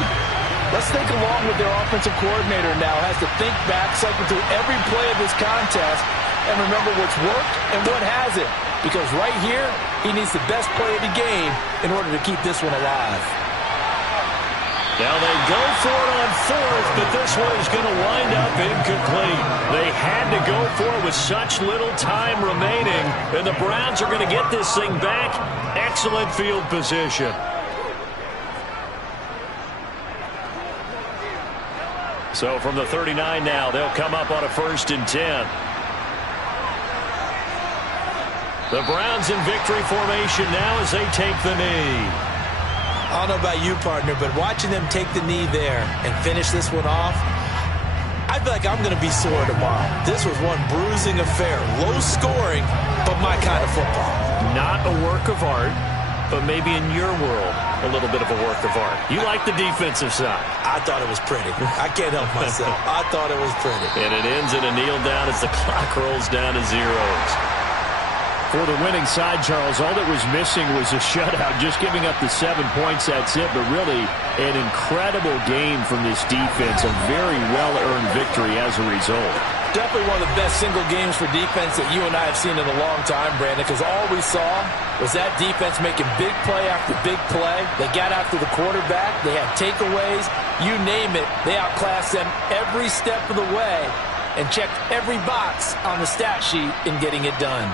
let's think along with their offensive coordinator now. Has to think back, cycle through every play of this contest, and remember what's worked and what hasn't. Because right here, he needs the best play of the game in order to keep this one alive. Now they go for it on 4th, but this one is going to wind up incomplete. They had to go for it with such little time remaining, and the Browns are going to get this thing back. Excellent field position. So from the 39 now, they'll come up on a 1st and 10. The Browns in victory formation now as they take the knee. I don't know about you, partner, but watching them take the knee there and finish this one off, I feel like I'm going to be sore tomorrow. This was one bruising affair. Low scoring, but my kind of football. Not a work of art, but maybe in your world, a little bit of a work of art. You like the defensive side. I thought it was pretty. I can't help myself. I thought it was pretty. And it ends in a kneel down as the clock rolls down to zeros. For the winning side, Charles, all that was missing was a shutout. Just giving up the 7 points, that's it. But really, an incredible game from this defense. A very well-earned victory as a result. Definitely one of the best single games for defense that you and I have seen in a long time, Brandon, because all we saw was that defense making big play after big play. They got after the quarterback. They had takeaways. You name it. They outclassed them every step of the way and checked every box on the stat sheet in getting it done.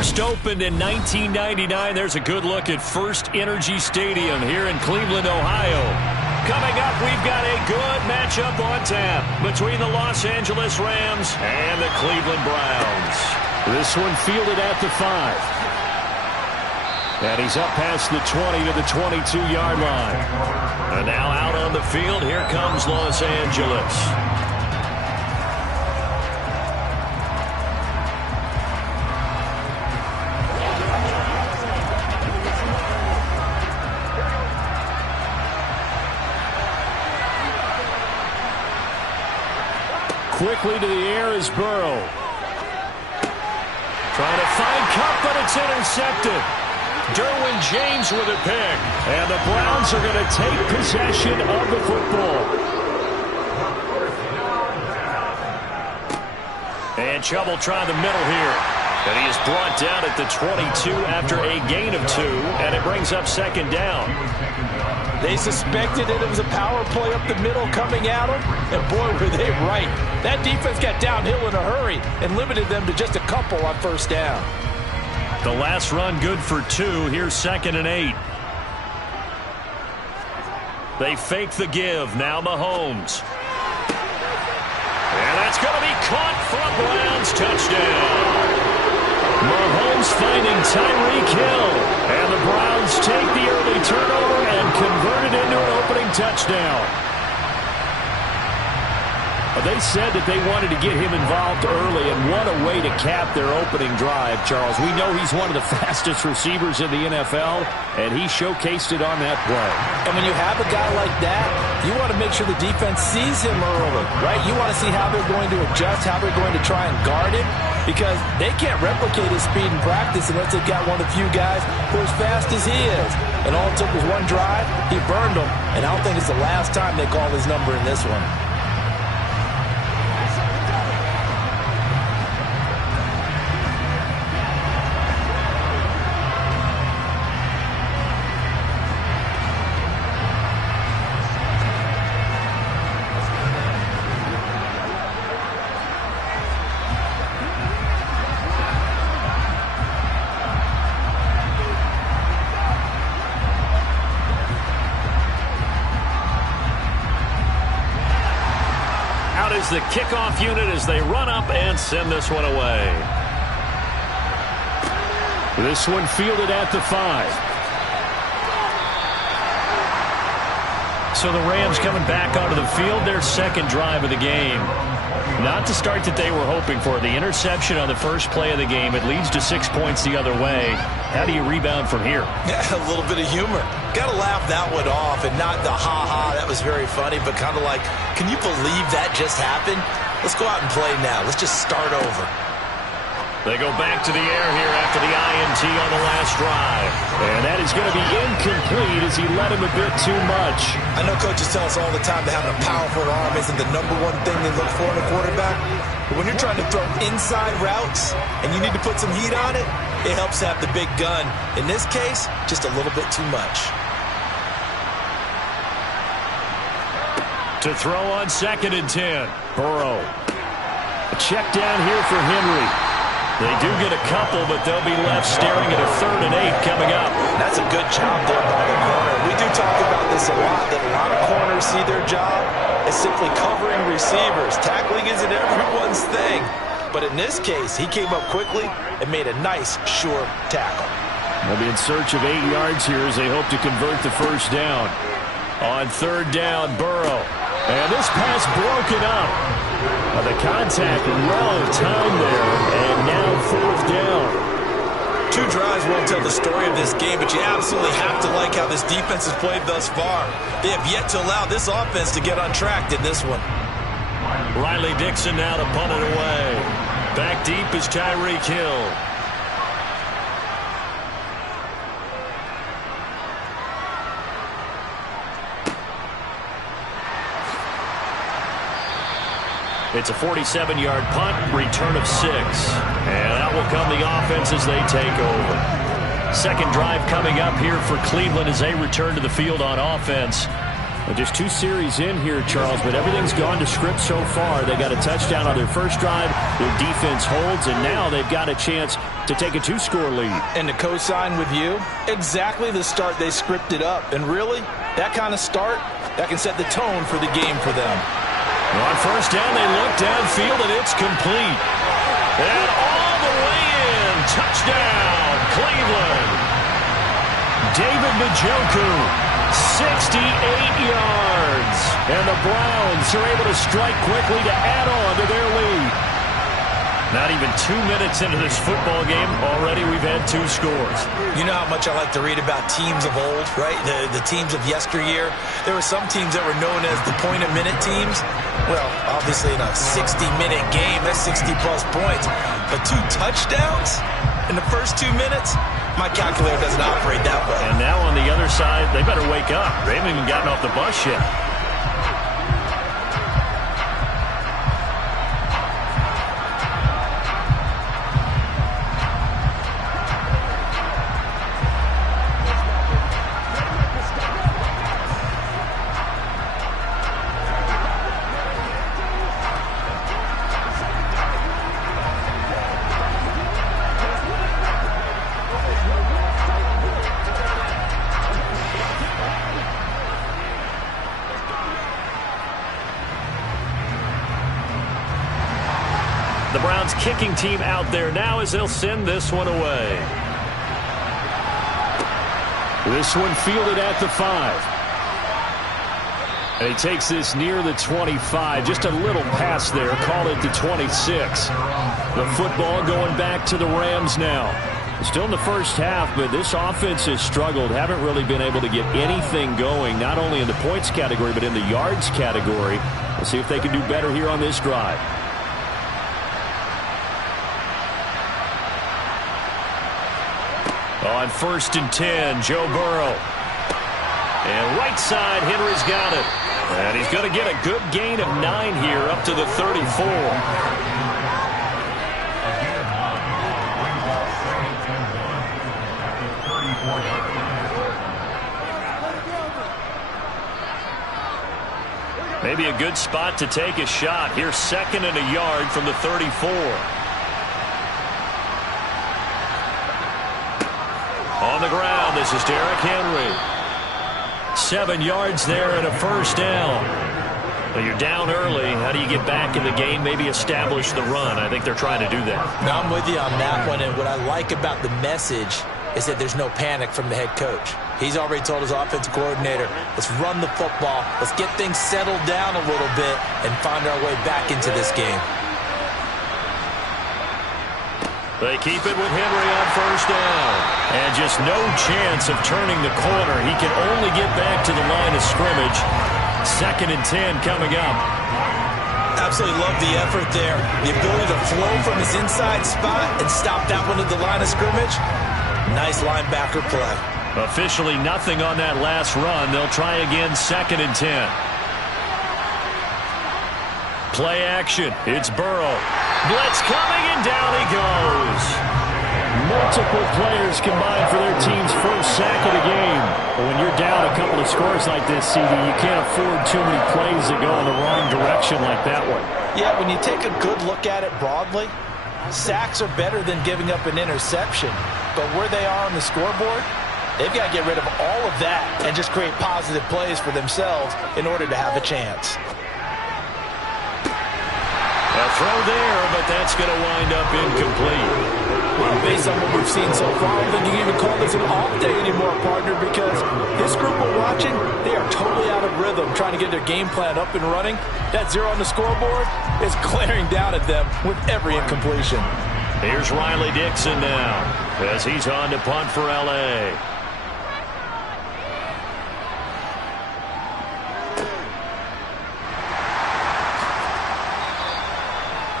first opened in 1999. There's a good look at First Energy Stadium here in Cleveland, Ohio. Coming up, we've got a good matchup on tap between the Los Angeles Rams and the Cleveland Browns. This one fielded at the 5. And he's up past the 20 to the 22-yard line. And now out on the field, here comes Los Angeles. Quickly to the air is Burrow. Trying to find Kupp, but it's intercepted. Derwin James with a pick. And the Browns are going to take possession of the football. And trouble trying the middle here. And he is brought down at the 22 after a gain of 2. And it brings up second down. They suspected that it was a power play up the middle coming at them, and boy, were they right. That defense got downhill in a hurry and limited them to just a couple on first down. The last run good for 2. Here's 2nd and 8. They fake the give. Now Mahomes. And that's going to be caught for a Browns touchdown. Mahomes finding Tyreek Hill. And the Browns take the early turnover and convert it into an opening touchdown. They said that they wanted to get him involved early, and what a way to cap their opening drive, Charles. We know he's one of the fastest receivers in the NFL, and he showcased it on that play. And when you have a guy like that, you want to make sure the defense sees him early, right? You want to see how they're going to adjust, how they're going to try and guard him, because they can't replicate his speed in practice unless they've got one of the few guys who are as fast as he is. And all it took was one drive, he burned them, and I don't think it's the last time they call his number in this one. The kickoff unit as they run up and send this one away. This one fielded at the 5. So the Rams coming back onto the field, their second drive of the game. Not the start that they were hoping for. The interception on the first play of the game. It leads to 6 points the other way. How do you rebound from here? Yeah, a little bit of humor. Got to laugh that one off, and not the ha-ha, that was very funny, but kind of like, can you believe that just happened? Let's go out and play now. Let's just start over. They go back to the air here after the INT on the last drive. And that is going to be incomplete as he led him a bit too much. I know coaches tell us all the time that having a powerful arm isn't the #1 thing they look for in a quarterback. But when you're trying to throw inside routes and you need to put some heat on it, it helps have the big gun. In this case, just a little bit too much. To throw on 2nd and 10. Burrow. A check down here for Henry. They do get a couple, but they'll be left staring at a 3rd and 8 coming up. That's a good job there by the corner. We do talk about this a lot, that a lot of corners see their job as simply covering receivers. Tackling isn't everyone's thing. But in this case, he came up quickly and made a nice, sure tackle. They'll be in search of 8 yards here as they hope to convert the first down. On 3rd down, Burrow. And this pass broken up. The contact well timed there, and now 4th down. 2 drives won't tell the story of this game, but you absolutely have to like how this defense has played thus far. They have yet to allow this offense to get on track in this one. Riley Dixon now to punt it away. Back deep is Tyreek Hill. It's a 47-yard punt, return of 6. And out will come the offense as they take over. Second drive coming up here for Cleveland as they return to the field on offense. Well, just 2 series in here, Charles, but everything's gone to script so far. They got a touchdown on their first drive. Their defense holds, and now they've got a chance to take a 2-score lead. And to co-sign with you, exactly the start they scripted up. And really, that kind of start, that can set the tone for the game for them. On first down, they look downfield, and it's complete. And all the way in. Touchdown, Cleveland. David Njoku, 68 yards. And the Browns are able to strike quickly to add on to their lead. Not even 2 minutes into this football game, already we've had 2 scores. You know how much I like to read about teams of old, right? The teams of yesteryear. There were some teams that were known as the point-a-minute teams. Well, obviously in a 60-minute game, that's 60-plus points. But 2 touchdowns in the first 2 minutes? My calculator doesn't operate that way. And now on the other side, they better wake up. They haven't even gotten off the bus yet. The Browns kicking team out there now as they'll send this one away. This one fielded at the 5. And he takes this near the 25. Just a little pass there. Call it the 26. The football going back to the Rams now. Still in the first half, but this offense has struggled. Haven't really been able to get anything going, not only in the points category, but in the yards category. We'll see if they can do better here on this drive. On first and 10, Joe Burrow. And right side, Henry's got it. And he's going to get a good gain of 9 here up to the 34. Maybe a good spot to take a shot. Here's 2nd and a yard from the 34. On the ground, this is Derrick Henry. 7 yards there and a first down. Well, you're down early. How do you get back in the game? Maybe establish the run. I think they're trying to do that. Now, I'm with you on that one, and what I like about the message is that there's no panic from the head coach. He's already told his offensive coordinator, let's run the football, let's get things settled down a little bit and find our way back into this game. They keep it with Henry on first down. And just no chance of turning the corner. He can only get back to the line of scrimmage. 2nd and 10 coming up. Absolutely love the effort there. The ability to flow from his inside spot and stop that one at the line of scrimmage. Nice linebacker play. Officially nothing on that last run. They'll try again 2nd and 10. Play action. It's Burrow. Blitz coming, and down he goes. Multiple players combined for their team's first sack of the game. But when you're down a couple of scores like this, CD, you can't afford too many plays that go in the wrong direction like that one. Yeah, when you take a good look at it broadly, sacks are better than giving up an interception. But where they are on the scoreboard, they've got to get rid of all of that and just create positive plays for themselves in order to have a chance. A throw there, but that's going to wind up incomplete. Well, based on what we've seen so far, I don't think you can even call this an off day anymore, partner, because this group we're watching, they are totally out of rhythm, trying to get their game plan up and running. That 0 on the scoreboard is glaring down at them with every incompletion. Here's Riley Dixon now as he's on to punt for L.A.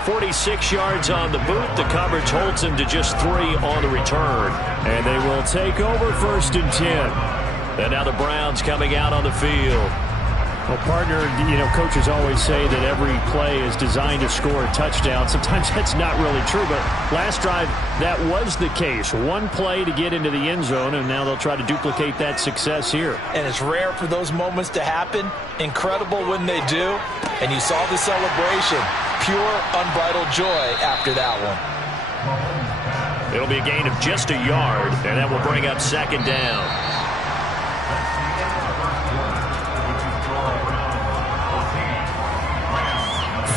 46 yards on the boot. The coverage holds him to just 3 on the return. And they will take over 1st and 10. And now the Browns coming out on the field. Well, partner, you know, coaches always say that every play is designed to score a touchdown. Sometimes that's not really true, but last drive, that was the case. One play to get into the end zone, and now they'll try to duplicate that success here. And it's rare for those moments to happen. Incredible when they do. And you saw the celebration. Pure, unbridled joy after that one. It'll be a gain of just a yard, and that will bring up second down.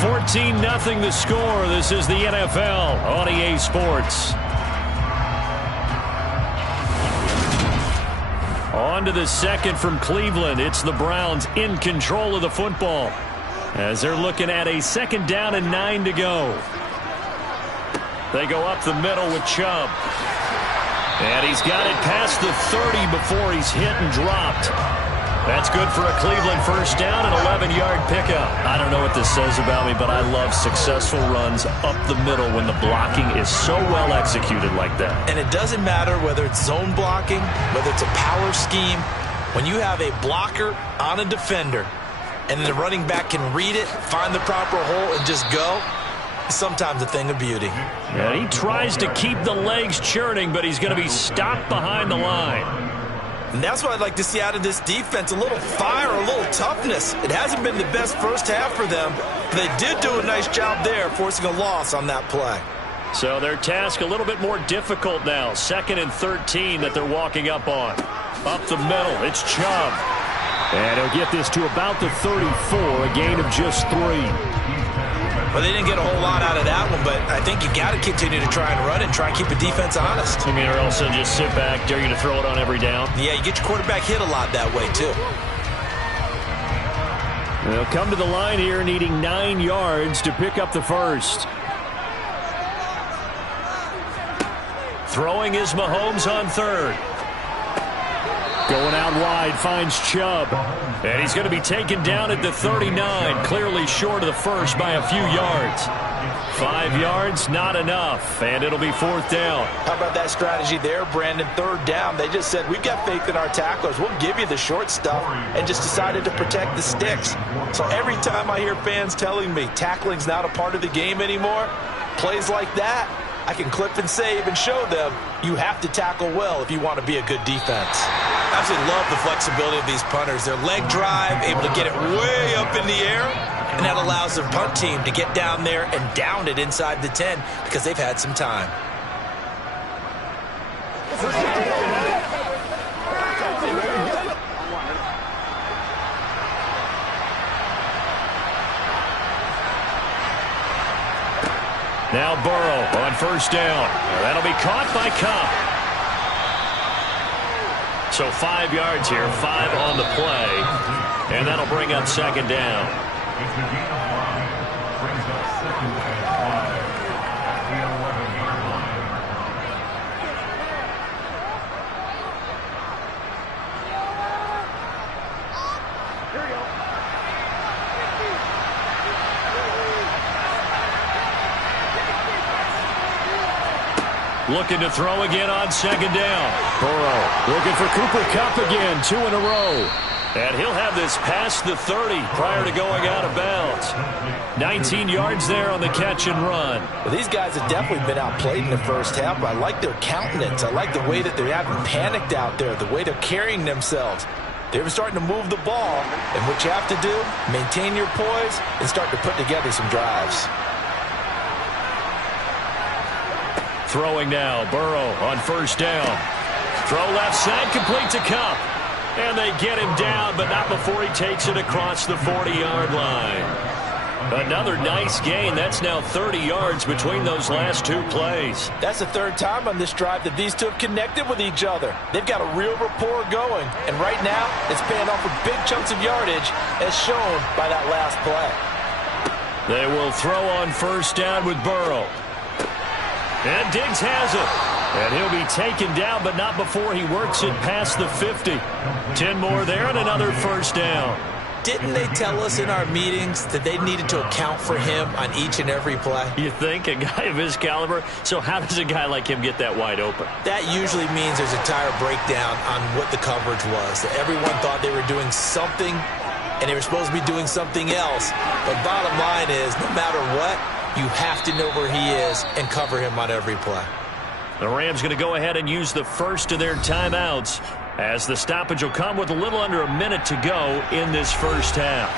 14-0 the score. This is the NFL on EA Sports. On to the second from Cleveland. It's the Browns in control of the football as they're looking at a 2nd down and 9 to go. They go up the middle with Chubb. And he's got it past the 30 before he's hit and dropped. That's good for a Cleveland first down and 11-yard pickup. I don't know what this says about me, but I love successful runs up the middle when the blocking is so well executed like that. And it doesn't matter whether it's zone blocking, whether it's a power scheme. When you have a blocker on a defender and the running back can read it, find the proper hole, and just go, it's sometimes a thing of beauty. And he tries to keep the legs churning, but he's going to be stopped behind the line. And that's what I'd like to see out of this defense, a little fire, a little toughness. It hasn't been the best first half for them, but they did do a nice job there, forcing a loss on that play. So their task a little bit more difficult now. 2nd and 13 that they're walking up on. Up the middle, it's Chubb. And he'll get this to about the 34, a gain of just 3. Well, they didn't get a whole lot out of that one, but I think you got to continue to try and run and try and keep the defense honest. You mean, or else they'll just sit back, dare you to throw it on every down? Yeah, you get your quarterback hit a lot that way, too. They'll come to the line here needing 9 yards to pick up the first. Throwing is Mahomes on 3rd. Going out wide, finds Chubb. And he's going to be taken down at the 39, clearly short of the first by a few yards. 5 yards, not enough, and it'll be 4th down. How about that strategy there, Brandon? 3rd down, they just said, we've got faith in our tacklers. We'll give you the short stuff, and just decided to protect the sticks. So every time I hear fans telling me tackling's not a part of the game anymore, plays like that, I can clip and save and show them you have to tackle well if you want to be a good defense. I absolutely love the flexibility of these punters. Their leg drive, able to get it way up in the air, and that allows their punt team to get down there and down it inside the 10 because they've had some time. Now Burrow on 1st down. That'll be caught by Kupp. So 5 yards here, 5 on the play, and that'll bring up 2nd down. Looking to throw again on 2nd down. Burrow looking for Cooper Kupp again, 2 in a row. And he'll have this past the 30 prior to going out of bounds. 19 yards there on the catch and run. Well, these guys have definitely been outplayed in the first half, but I like their countenance. I like the way that they haven't panicked out there, the way they're carrying themselves. They're starting to move the ball, and what you have to do, maintain your poise and start to put together some drives. Throwing now, Burrow on 1st down. Throw left side, complete to Kupp. And they get him down, but not before he takes it across the 40-yard line. Another nice gain. That's now 30 yards between those last 2 plays. That's the 3rd time on this drive that these two have connected with each other. They've got a real rapport going. And right now, it's paying off with big chunks of yardage, as shown by that last play. They will throw on 1st down with Burrow. And Diggs has it. And he'll be taken down, but not before he works it past the 50. 10 more there and another 1st down. Didn't they tell us in our meetings that they needed to account for him on each and every play? You think? A guy of his caliber? So how does a guy like him get that wide open? That usually means there's a tire breakdown on what the coverage was. That everyone thought they were doing something, and they were supposed to be doing something else. But bottom line is, no matter what, you have to know where he is and cover him on every play. The Rams going to go ahead and use the first of their timeouts as the stoppage will come with a little under a minute to go in this first half.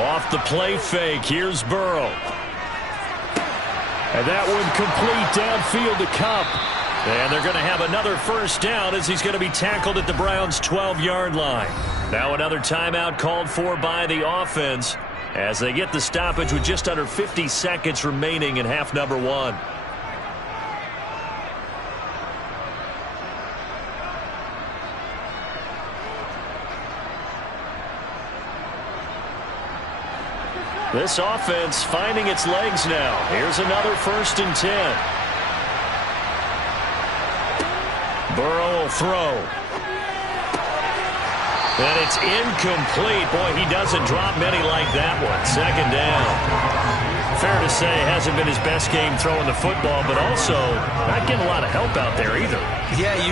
Off the play fake, here's Burrow. And that one complete downfield to Kupp. And they're going to have another first down as he's going to be tackled at the Browns' 12-yard line. Now another timeout called for by the offense as they get the stoppage with just under 50 seconds remaining in half number one. This offense finding its legs now. Here's another 1st and 10. Burrow will throw. And it's incomplete. Boy, he doesn't drop many like that one. 2nd down. Fair to say, hasn't been his best game throwing the football, but also not getting a lot of help out there either. Yeah, you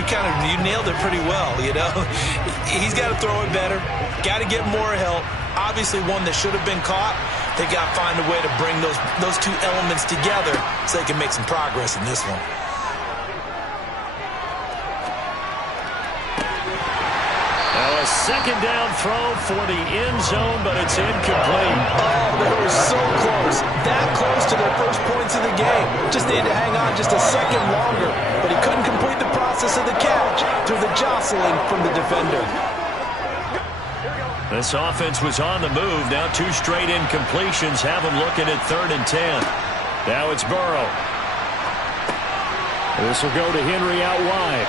nailed it pretty well, you know. He's got to throw it better. Got to get more help. Obviously one that should have been caught. They got to find a way to bring those two elements together so they can make some progress in this one. Now a 2nd down throw for the end zone, but it's incomplete. Oh, they were so close. That close to their first points of the game. Just needed to hang on just a second longer, but he couldn't complete the process of the catch through the jostling from the defender. This offense was on the move. Now 2 straight incompletions have them looking at 3rd and 10. Now it's Burrow. This will go to Henry out wide.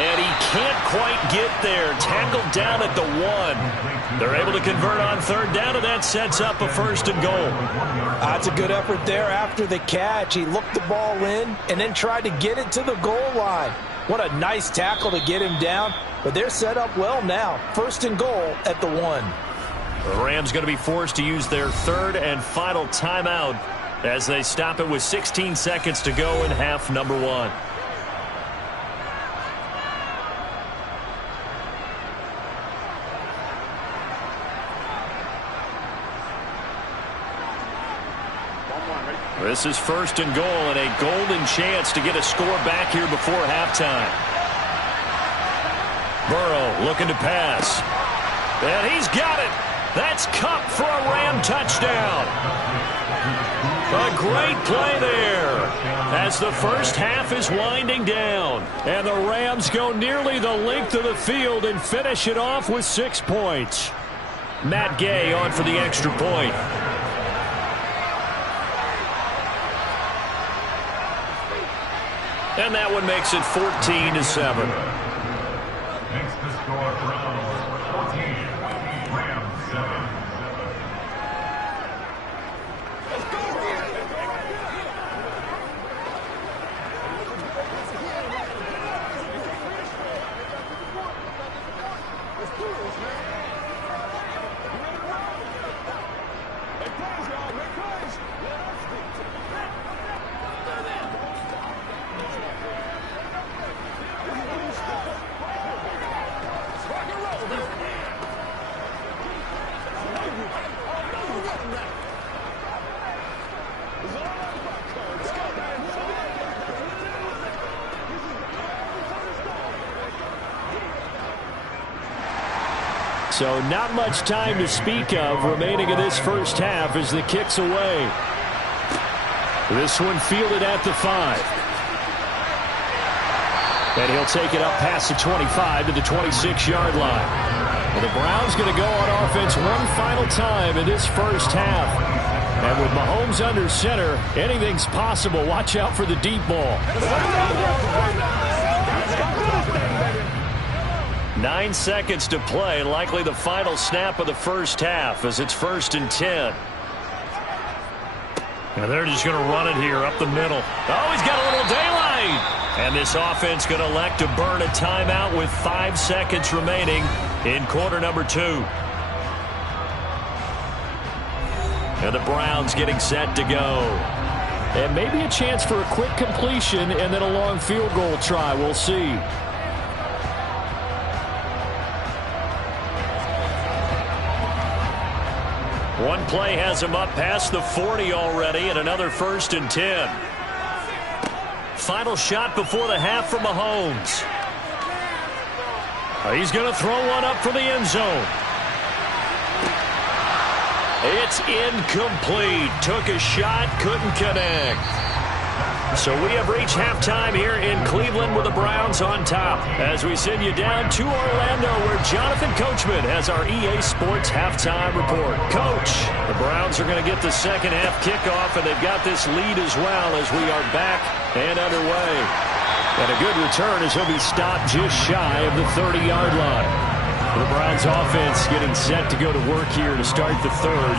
And he can't quite get there. Tackled down at the 1. They're able to convert on 3rd down, and that sets up a 1st and goal. That's a good effort there after the catch. He looked the ball in and then tried to get it to the goal line. What a nice tackle to get him down. But they're set up well now. 1st and goal at the 1. The Rams going to be forced to use their 3rd and final timeout as they stop it with 16 seconds to go in half number 1. This is 1st and goal and a golden chance to get a score back here before halftime. Burrow looking to pass. And he's got it. That's Kupp for a Ram touchdown. A great play there as the first half is winding down. And the Rams go nearly the length of the field and finish it off with 6 points. Matt Gay on for the extra point. And that one makes it 14-7. Makes the score Browns 14, Rams 7. So not much time to speak of remaining in this first half as the kick's away. This one fielded at the 5. And he'll take it up past the 25 to the 26-yard line. And the Browns going to go on offense one final time in this first half. And with Mahomes under center, anything's possible. Watch out for the deep ball. 9 seconds to play, likely the final snap of the first half as it's 1st and 10. And they're just going to run it here up the middle. Oh, he's got a little daylight. And this offense going to elect to burn a timeout with 5 seconds remaining in quarter number 2. And the Browns getting set to go. And maybe a chance for a quick completion and then a long field goal try. We'll see. One play has him up past the 40 already, and another 1st and 10. Final shot before the half for Mahomes. He's going to throw one up for the end zone. It's incomplete. Took a shot, couldn't connect. So we have reached halftime here in Cleveland with the Browns on top. As we send you down to Orlando where Jonathan Coachman has our EA Sports halftime report. Coach, the Browns are going to get the second half kickoff, and they've got this lead as well as we are back and underway. And a good return as he'll be stopped just shy of the 30-yard line. The Browns offense getting set to go to work here to start the third.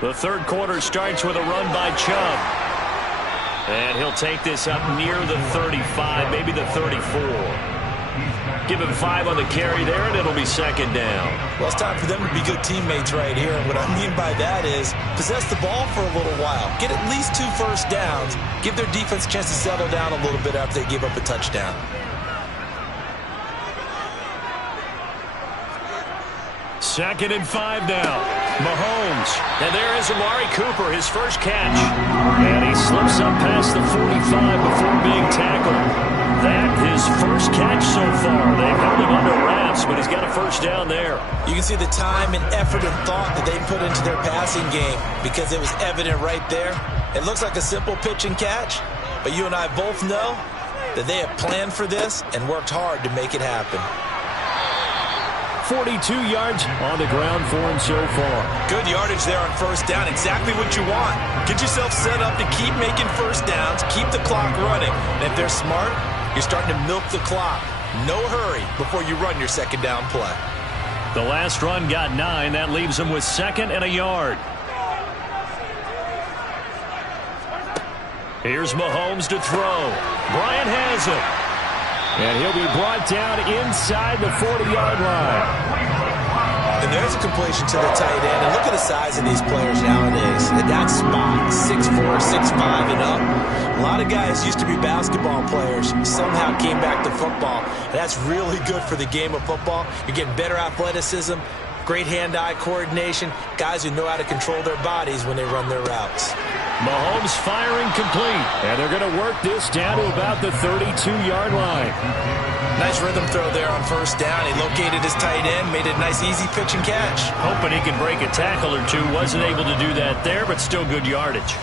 The third quarter starts with a run by Chubb. And he'll take this up near the 35, maybe the 34. Give him 5 on the carry there, and it'll be second down. Well, it's time for them to be good teammates right here. And what I mean by that is possess the ball for a little while. Get at least 2 first downs. Give their defense a chance to settle down a little bit after they give up a touchdown. Second and 5 now. Mahomes. And there is Amari Cooper, his first catch. And he slips up past the 45 before being tackled. That his first catch so far. They've held him under wraps, but he's got a first down there. You can see the time and effort and thought that they put into their passing game because it was evident right there. It looks like a simple pitch and catch, but you and I both know that they have planned for this and worked hard to make it happen. 42 yards on the ground for him so far. Good yardage there on first down. Exactly what you want. Get yourself set up to keep making first downs, keep the clock running. And if they're smart, you're starting to milk the clock. No hurry before you run your second down play. The last run got 9. That leaves him with 2nd and a yard. Here's Mahomes to throw. Bryant has it. And he'll be brought down inside the 40-yard line. And there's a completion to the tight end. And look at the size of these players nowadays. At that spot, 6'4", 6'5", and up. A lot of guys used to be basketball players, somehow came back to football. And that's really good for the game of football. You're getting better athleticism, great hand-eye coordination, guys who know how to control their bodies when they run their routes. Mahomes firing complete, and they're going to work this down to about the 32-yard line. Nice rhythm throw there on first down. He located his tight end, made it a nice easy pitch and catch. Hoping he can break a tackle or two. Wasn't able to do that there, but still good yardage.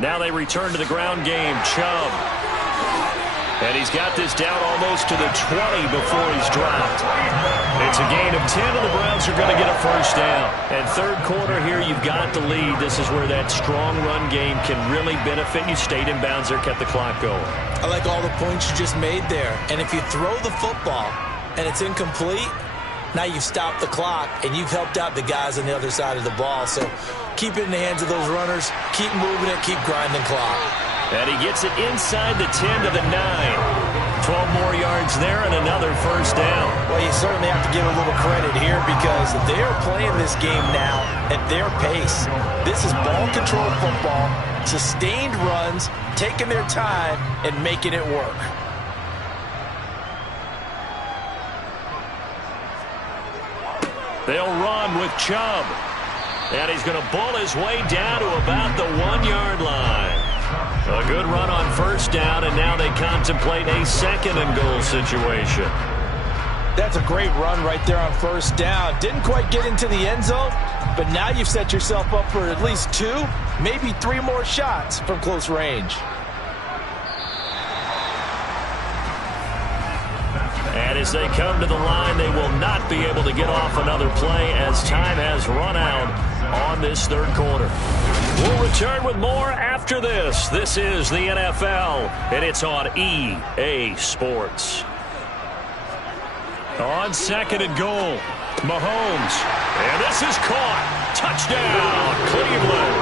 Now they return to the ground game. Chubb. And he's got this down almost to the 20 before he's dropped. It's a gain of 10, and the Browns are going to get a first down. And third quarter here, you've got the lead. This is where that strong run game can really benefit you. Stayed in bounds there, kept the clock going. I like all the points you just made there. And if you throw the football and it's incomplete, now you've stopped the clock, and you've helped out the guys on the other side of the ball. So keep it in the hands of those runners. Keep moving it. Keep grinding clock. And he gets it inside the 10 to the 9. 12 more yards there and another first down. Well, you certainly have to give a little credit here because they are playing this game now at their pace. This is ball control football, sustained runs, taking their time and making it work. They'll run with Chubb. And he's going to bull his way down to about the 1-yard line. A good run on first down, and now they contemplate a 2nd and goal situation. That's a great run right there on first down. Didn't quite get into the end zone, but now you've set yourself up for at least 2, maybe 3 more shots from close range. And as they come to the line, they will not be able to get off another play as time has run out on this third quarter. We'll return with more after this. This is the NFL, and it's on EA Sports. On 2nd and goal, Mahomes. And this is caught. Touchdown, Cleveland.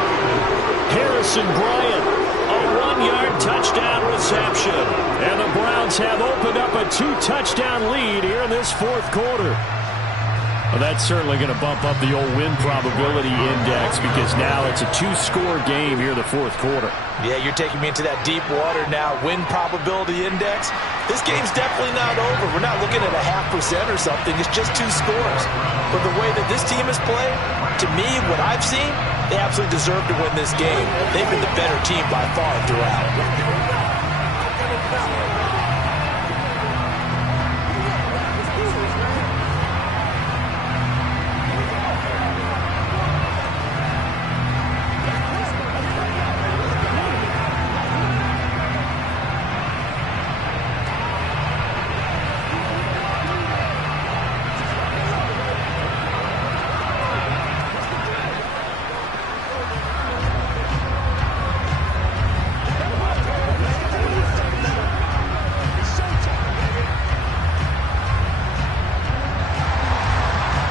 Harrison Bryant, a 1-yard touchdown reception. And the Browns have opened up a 2-touchdown lead here in this fourth quarter. Well, that's certainly going to bump up the old win probability index because now it's a 2-score game here in the fourth quarter. Yeah, you're taking me into that deep water now. Win probability index. This game's definitely not over. We're not looking at a 0.5% or something. It's just 2 scores. But the way that this team has played, to me, what I've seen, they absolutely deserve to win this game. They've been the better team by far throughout.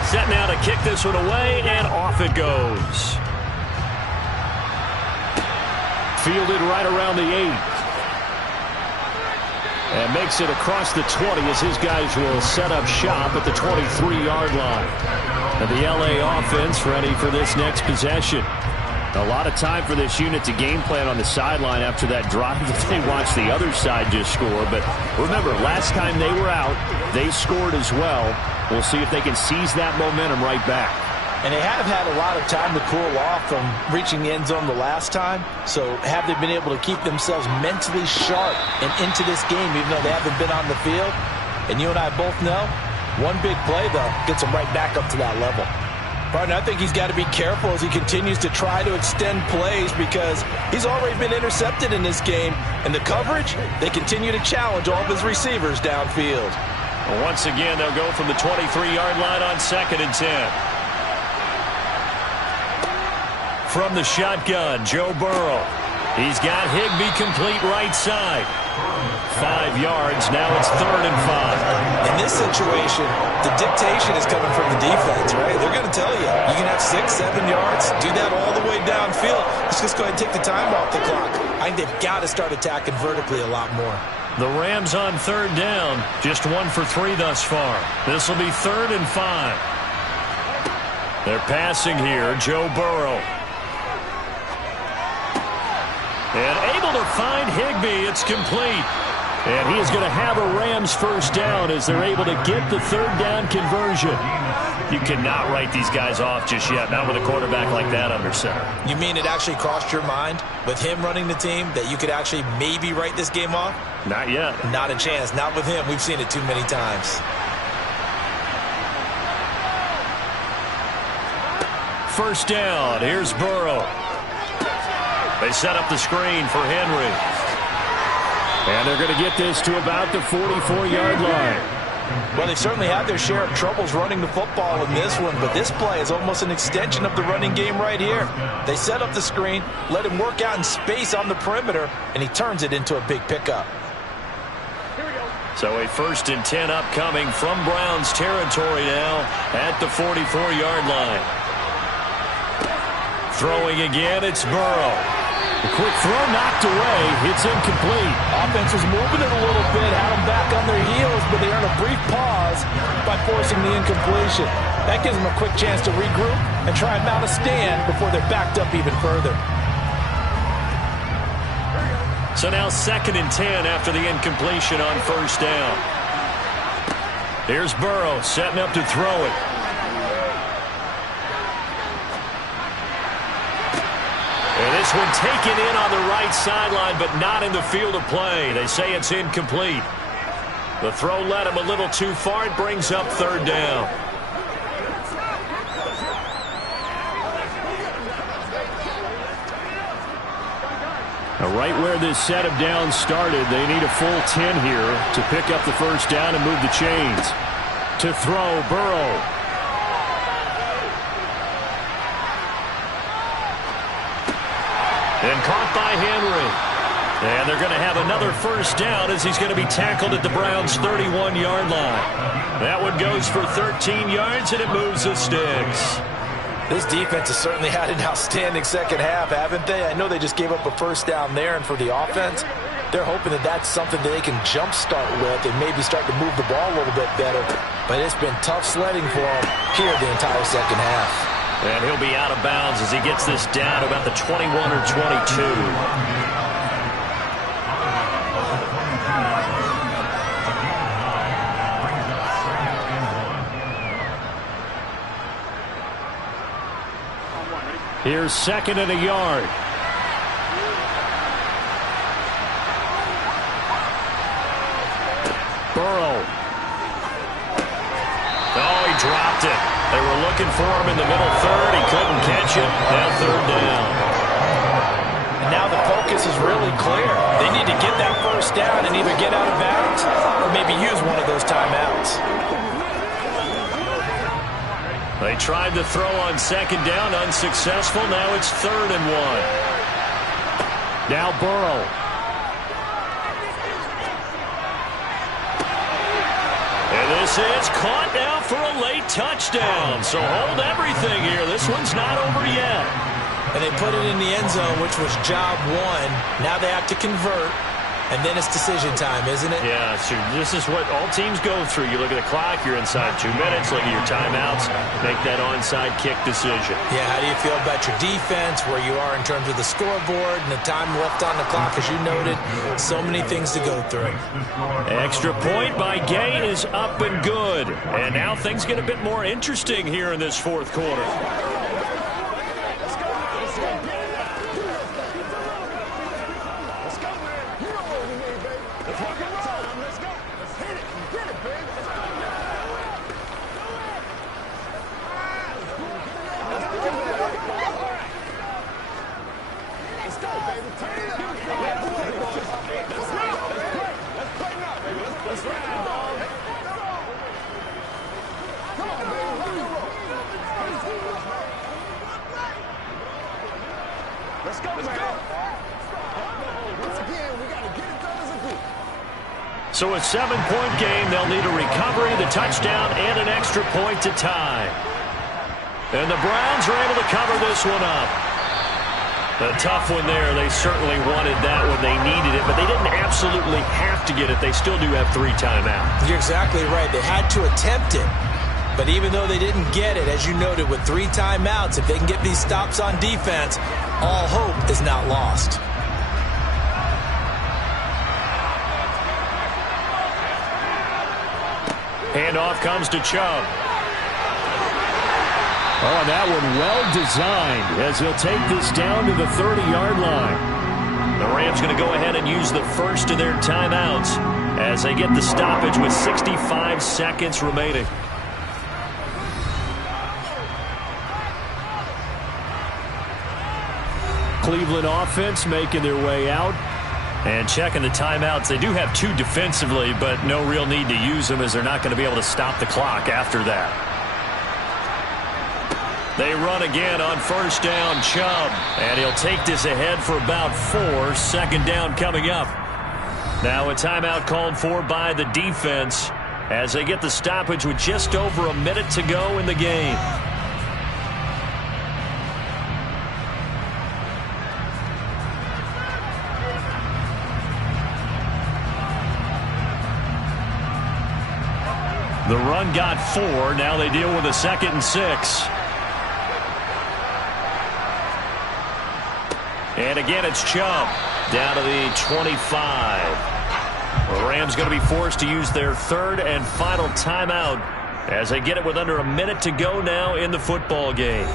Set now to kick this one away, and off it goes. Fielded right around the 8. And makes it across the 20 as his guys will set up shop at the 23-yard line. And the LA offense ready for this next possession. A lot of time for this unit to game plan on the sideline after that drive that they watched the other side just score. But remember, last time they were out, they scored as well. We'll see if they can seize that momentum right back. And they have had a lot of time to cool off from reaching the end zone the last time. So have they been able to keep themselves mentally sharp and into this game even though they haven't been on the field? And you and I both know, one big play, though, gets them right back up to that level. Partner, I think he's got to be careful as he continues to try to extend plays because he's already been intercepted in this game. And the coverage, they continue to challenge all of his receivers downfield. Well, once again, they'll go from the 23-yard line on 2nd and 10. From the shotgun, Joe Burrow. He's got Higbee complete right side. 5 yards. Now it's 3rd and 5. In this situation, the dictation is coming from the defense, right? They're going to tell you, you can have 6, 7 yards, do that all the way downfield. Let's just go ahead and take the time off the clock. I think they've got to start attacking vertically a lot more. The Rams on 3rd down. Just 1 for 3 thus far. This will be 3rd and 5. They're passing here. Joe Burrow. And able to find Higbee. It's complete. And he is going to have a Rams first down as they're able to get the 3rd down conversion. You cannot write these guys off just yet, not with a quarterback like that under center. You mean it actually crossed your mind with him running the team that you could actually maybe write this game off? Not yet. Not a chance. Not with him. We've seen it too many times. First down. Here's Burrow. They set up the screen for Henry. And they're going to get this to about the 44-yard line. Well, they certainly had their share of troubles running the football in this one, but this play is almost an extension of the running game right here. They set up the screen, let him work out in space on the perimeter, and he turns it into a big pickup. So a 1st and 10 upcoming from Browns territory now at the 44-yard line. Throwing again, it's Burrow. A quick throw knocked away. It's incomplete. Offense was moving it a little bit, had them back on their heels, but they earned a brief pause by forcing the incompletion. That gives them a quick chance to regroup and try and mount a stand before they're backed up even further. So now 2nd and 10 after the incompletion on 1st down. Here's Burrow setting up to throw it. And this one taken in on the right sideline, but not in the field of play. They say it's incomplete. The throw led him a little too far. It brings up 3rd down. Now, right where this set of downs started, they need a full 10 here to pick up the first down and move the chains. To throw, Burrow. And caught by Henry. And they're going to have another first down as he's going to be tackled at the Browns' 31-yard line. That one goes for 13 yards, and it moves the sticks. This defense has certainly had an outstanding second half, haven't they? I know they just gave up a first down there, and for the offense, they're hoping that that's something that they can jumpstart with and maybe start to move the ball a little bit better. but it's been tough sledding for him here the entire second half. And he'll be out of bounds as he gets this down to about the 21 or 22. Here's 2nd and a yard. Burrow. Oh, he dropped it. They were looking for him in the middle third. He couldn't catch it. Now 3rd down. And now the focus is really clear. They need to get that first down and either get out of bounds or maybe use one of those timeouts. They tried to throw on 2nd down, unsuccessful. Now it's 3rd and 1. Now Burrow. And this is caught now for a late touchdown. So hold everything here. This one's not over yet. And they put it in the end zone, which was job 1. Now they have to convert. And then it's decision time, isn't it? Yeah, so this is what all teams go through. You look at the clock, you're inside 2 minutes, look at your timeouts, make that onside kick decision. Yeah, how do you feel about your defense, where you are in terms of the scoreboard, and the time left on the clock, as you noted? So many things to go through. Extra point by Gay is up and good. And now things get a bit more interesting here in this 4th quarter. So a 7-point game. They'll need a recovery, the touchdown, and an extra point to tie. And the Browns are able to cover this one up. A tough one there. They certainly wanted that when they needed it, but they didn't absolutely have to get it. They still do have 3 timeouts. You're exactly right. They had to attempt it. But even though they didn't get it, as you noted, with 3 timeouts, if they can get these stops on defense, all hope is not lost. Handoff comes to Chubb. Oh, and that one well designed as he'll take this down to the 30-yard line. The Rams going to go ahead and use the first of their timeouts as they get the stoppage with 65 seconds remaining. Cleveland offense making their way out. And checking the timeouts. They do have 2 defensively, but no real need to use them as they're not going to be able to stop the clock after that. They run again on 1st down, Chubb. And he'll take this ahead for about 4. 2nd down coming up. Now a timeout called for by the defense as they get the stoppage with just over a minute to go in the game. The run got 4. Now they deal with a 2nd and 6. And again, it's Chubb down to the 25. The Rams going to be forced to use their 3rd and final timeout as they get it with under a minute to go now in the football game.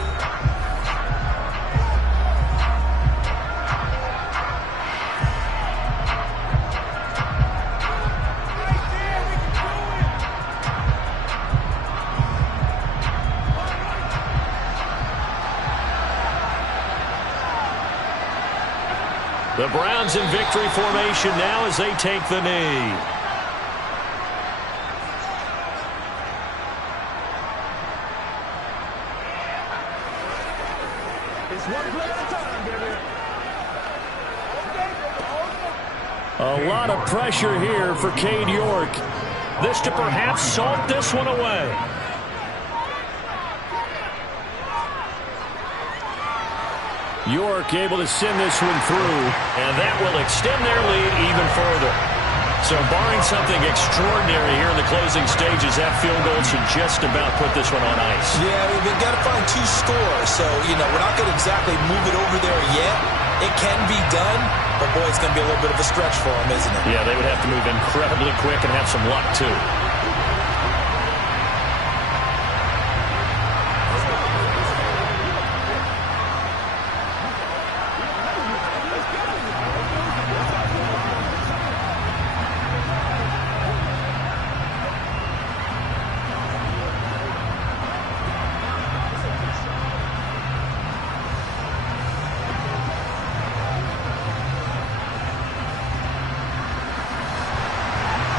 The Browns in victory formation now as they take the knee. It's one play at a time, baby. A lot of pressure here for Cade York. This to perhaps salt this one away. York able to send this one through. And that will extend their lead even further. So barring something extraordinary here in the closing stages, that field goal should just about put this one on ice. Yeah, we've got to find 2 scores. So, we're not going to exactly move it over there yet. It can be done, but, boy, it's going to be a little bit of a stretch for them, isn't it? Yeah, they would have to move incredibly quick and have some luck, too.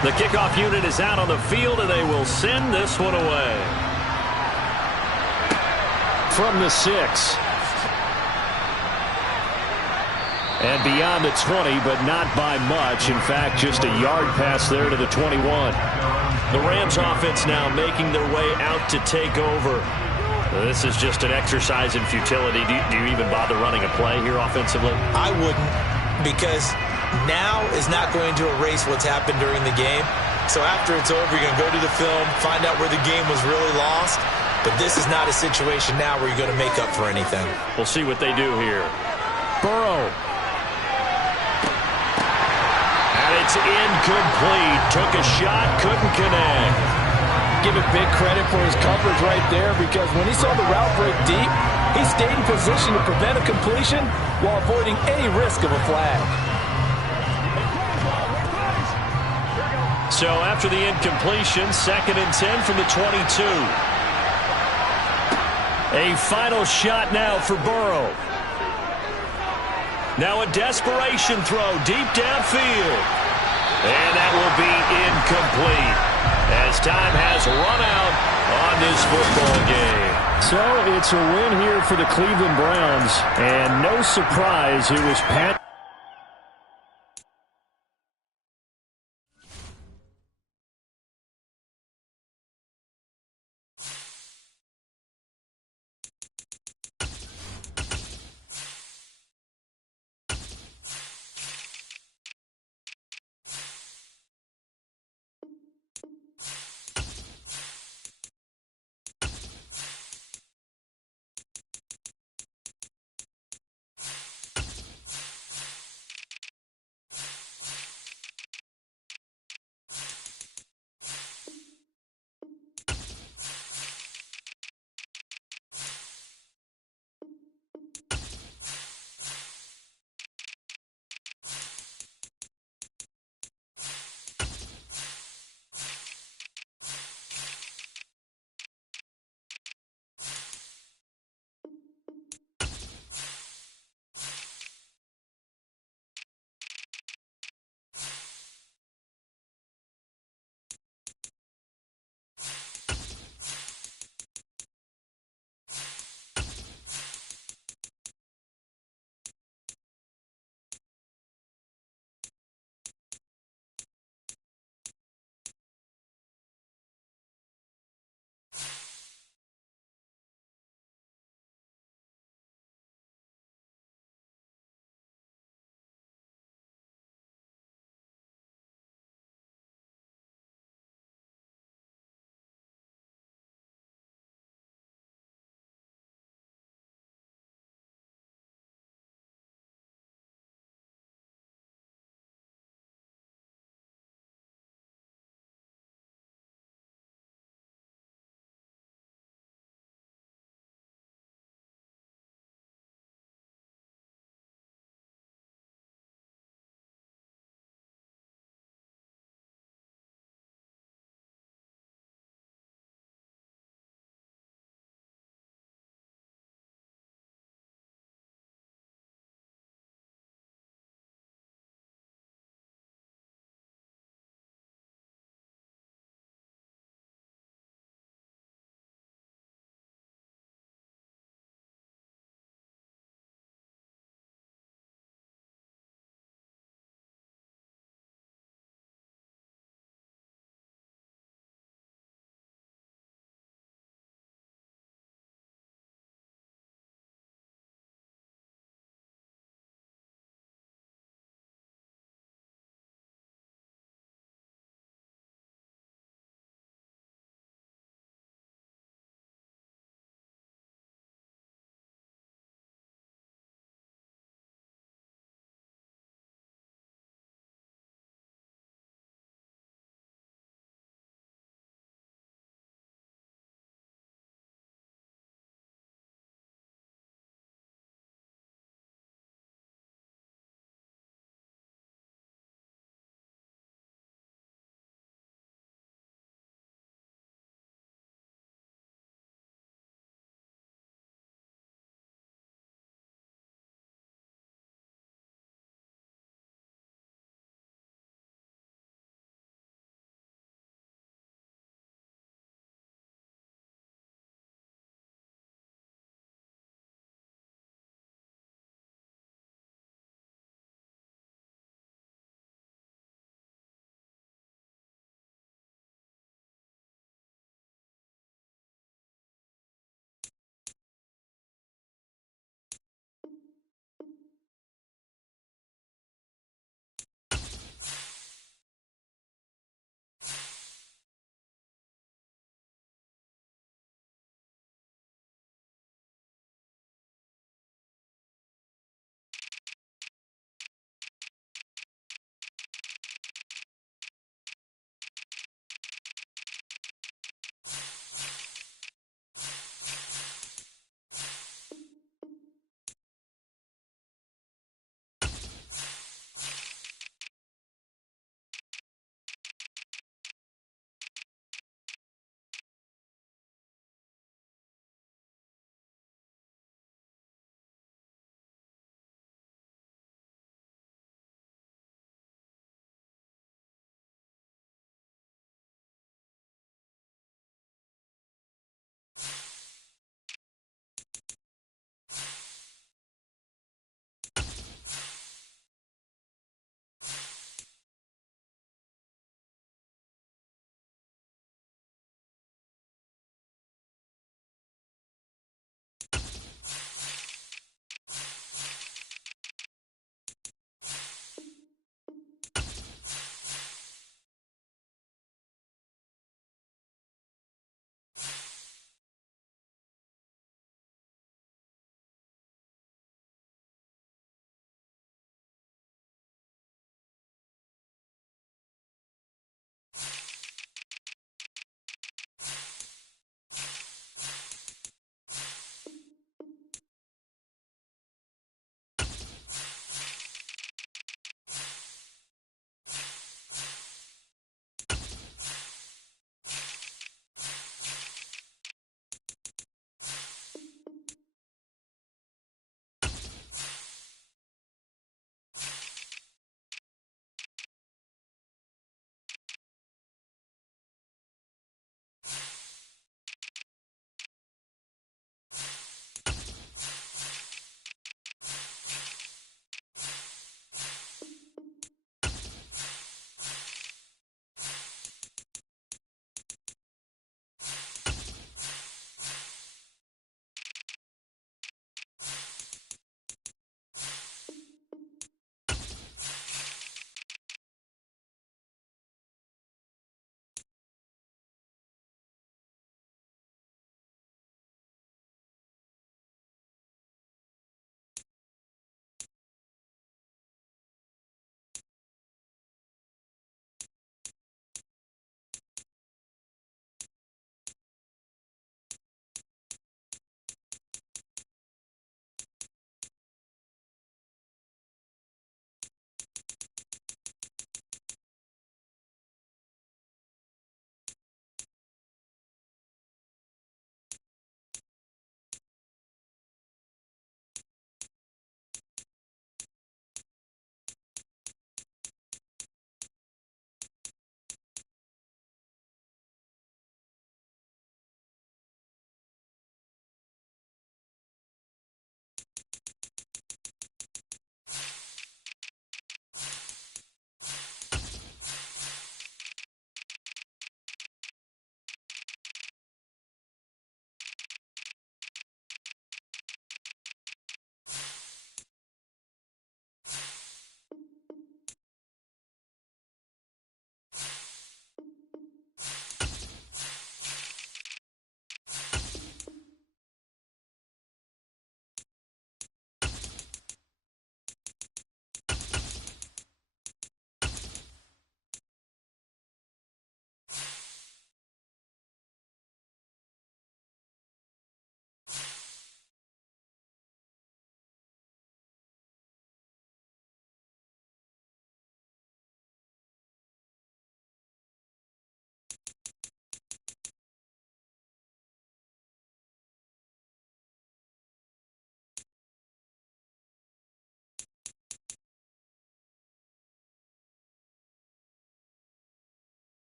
The kickoff unit is out on the field, and they will send this one away. From the 6. And beyond the 20, but not by much. In fact, just a yard pass there to the 21. The Rams offense now making their way out to take over. This is just an exercise in futility. Do you even bother running a play here offensively? I wouldn't, because now is not going to erase what's happened during the game. So after it's over, you're going to go to the film, find out where the game was really lost. But this is not a situation now where you're going to make up for anything. We'll see what they do here. Burrow. And it's incomplete. Took a shot, couldn't connect. Give it big credit for his coverage right there, because when he saw the route break deep, he stayed in position to prevent a completion while avoiding any risk of a flag. So after the incompletion, 2nd and 10 from the 22. A final shot now for Burrow. Now a desperation throw deep downfield. And that will be incomplete as time has run out on this football game. So it's a win here for the Cleveland Browns. And no surprise, it was Pat.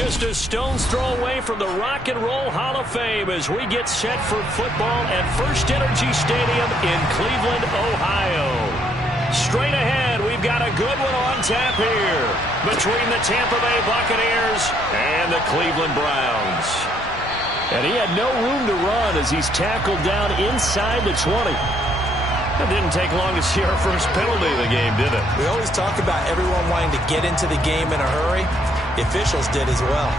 just a stone's throw away from the Rock and Roll Hall of Fame as we get set for football at First Energy Stadium in Cleveland, Ohio. Straight ahead, we've got a good one on tap here between the Tampa Bay Buccaneers and the Cleveland Browns. And he had no room to run as he's tackled down inside the 20. It didn't take long to see our first penalty of the game, did it? We always talk about everyone wanting to get into the game in a hurry. The officials did as well.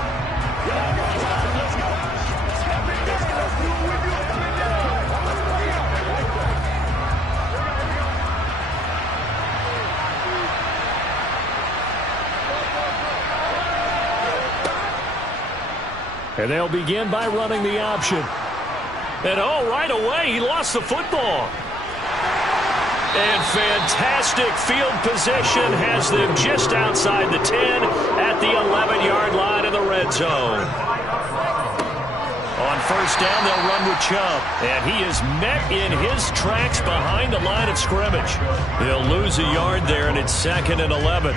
And they'll begin by running the option. And oh, right away, he lost the football. And fantastic field position has them just outside the 10 at the 11-yard line in the red zone. On first down, they'll run with Chubb. And he is met in his tracks behind the line of scrimmage. They'll lose a yard there, and it's 2nd and 11.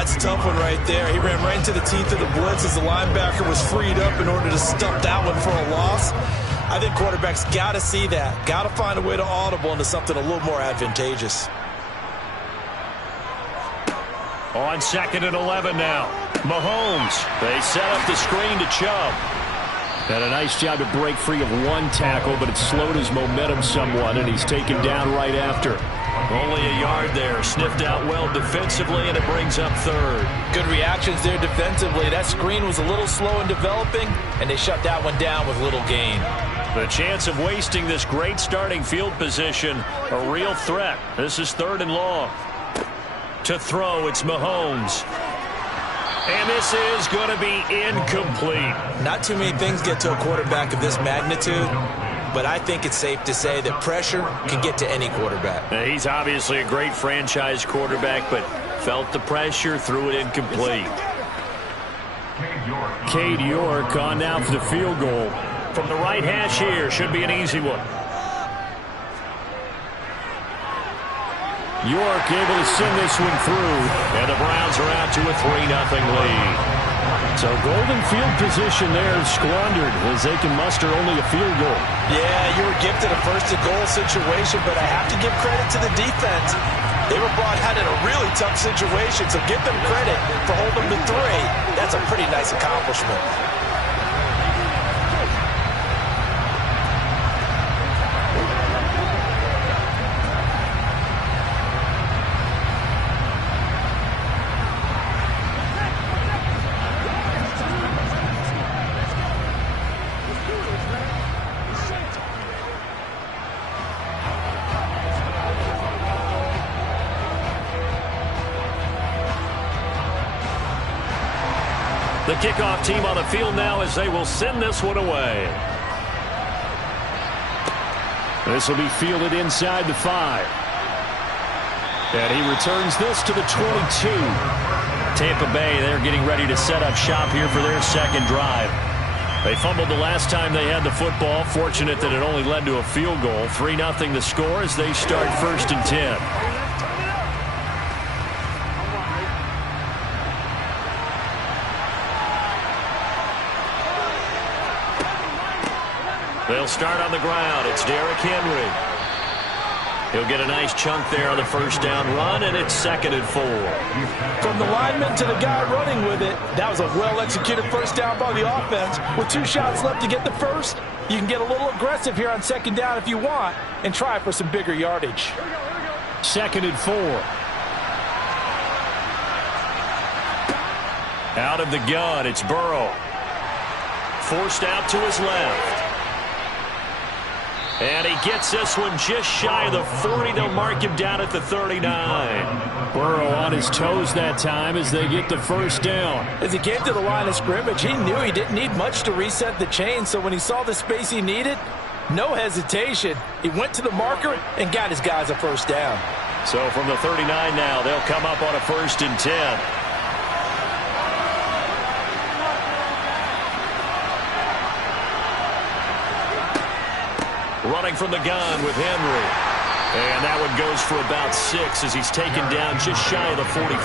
It's a tough one right there. He ran right into the teeth of the blitz as the linebacker was freed up in order to stop that one for a loss. I think quarterbacks got to see that. Got to find a way to audible into something a little more advantageous. On 2nd and 11 now. Mahomes. They set up the screen to Chubb. Had a nice job to break free of one tackle, but it slowed his momentum somewhat, and he's taken down right after. Only a yard there. Sniffed out well defensively, and it brings up 3rd. Good reactions there defensively. That screen was a little slow in developing, and they shut that one down with little gain. The chance of wasting this great starting field position, a real threat. This is 3rd and long. To throw, it's Mahomes. And this is going to be incomplete. Not too many things get to a quarterback of this magnitude, but I think it's safe to say that pressure can get to any quarterback. Now, he's obviously a great franchise quarterback, but felt the pressure, threw it incomplete. Cade York on now for the field goal. From the right hash here, should be an easy one. York able to send this one through. And the Browns are out to a 3-0 lead. So golden field position there squandered as they can muster only a field goal. Yeah, you were gifted a first-and-goal situation, but I have to give credit to the defense. They were brought out in a really tough situation, so give them credit for holding them to 3. That's a pretty nice accomplishment. The kickoff team on the field now as they will send this one away. This will be fielded inside the 5. And he returns this to the 22. Tampa Bay, they're getting ready to set up shop here for their second drive. They fumbled the last time they had the football. Fortunate that it only led to a field goal. 3-0 the score as they start 1st and 10. They'll start on the ground. It's Derrick Henry. He'll get a nice chunk there on the first down run, and it's 2nd and 4. From the lineman to the guy running with it, that was a well-executed first down by the offense. With 2 shots left to get the first, you can get a little aggressive here on 2nd down if you want and try for some bigger yardage. 2nd and 4. Out of the gun, it's Burrow. Forced out to his left. And he gets this one just shy of the 40. They'll mark him down at the 39. Burrow on his toes that time as they get the first down. As he came to the line of scrimmage, he knew he didn't need much to reset the chain. So when he saw the space he needed, no hesitation. He went to the marker and got his guys a first down. So from the 39 now, they'll come up on a 1st and 10. Running from the gun with Henry. And that one goes for about 6 as he's taken down just shy of the 45.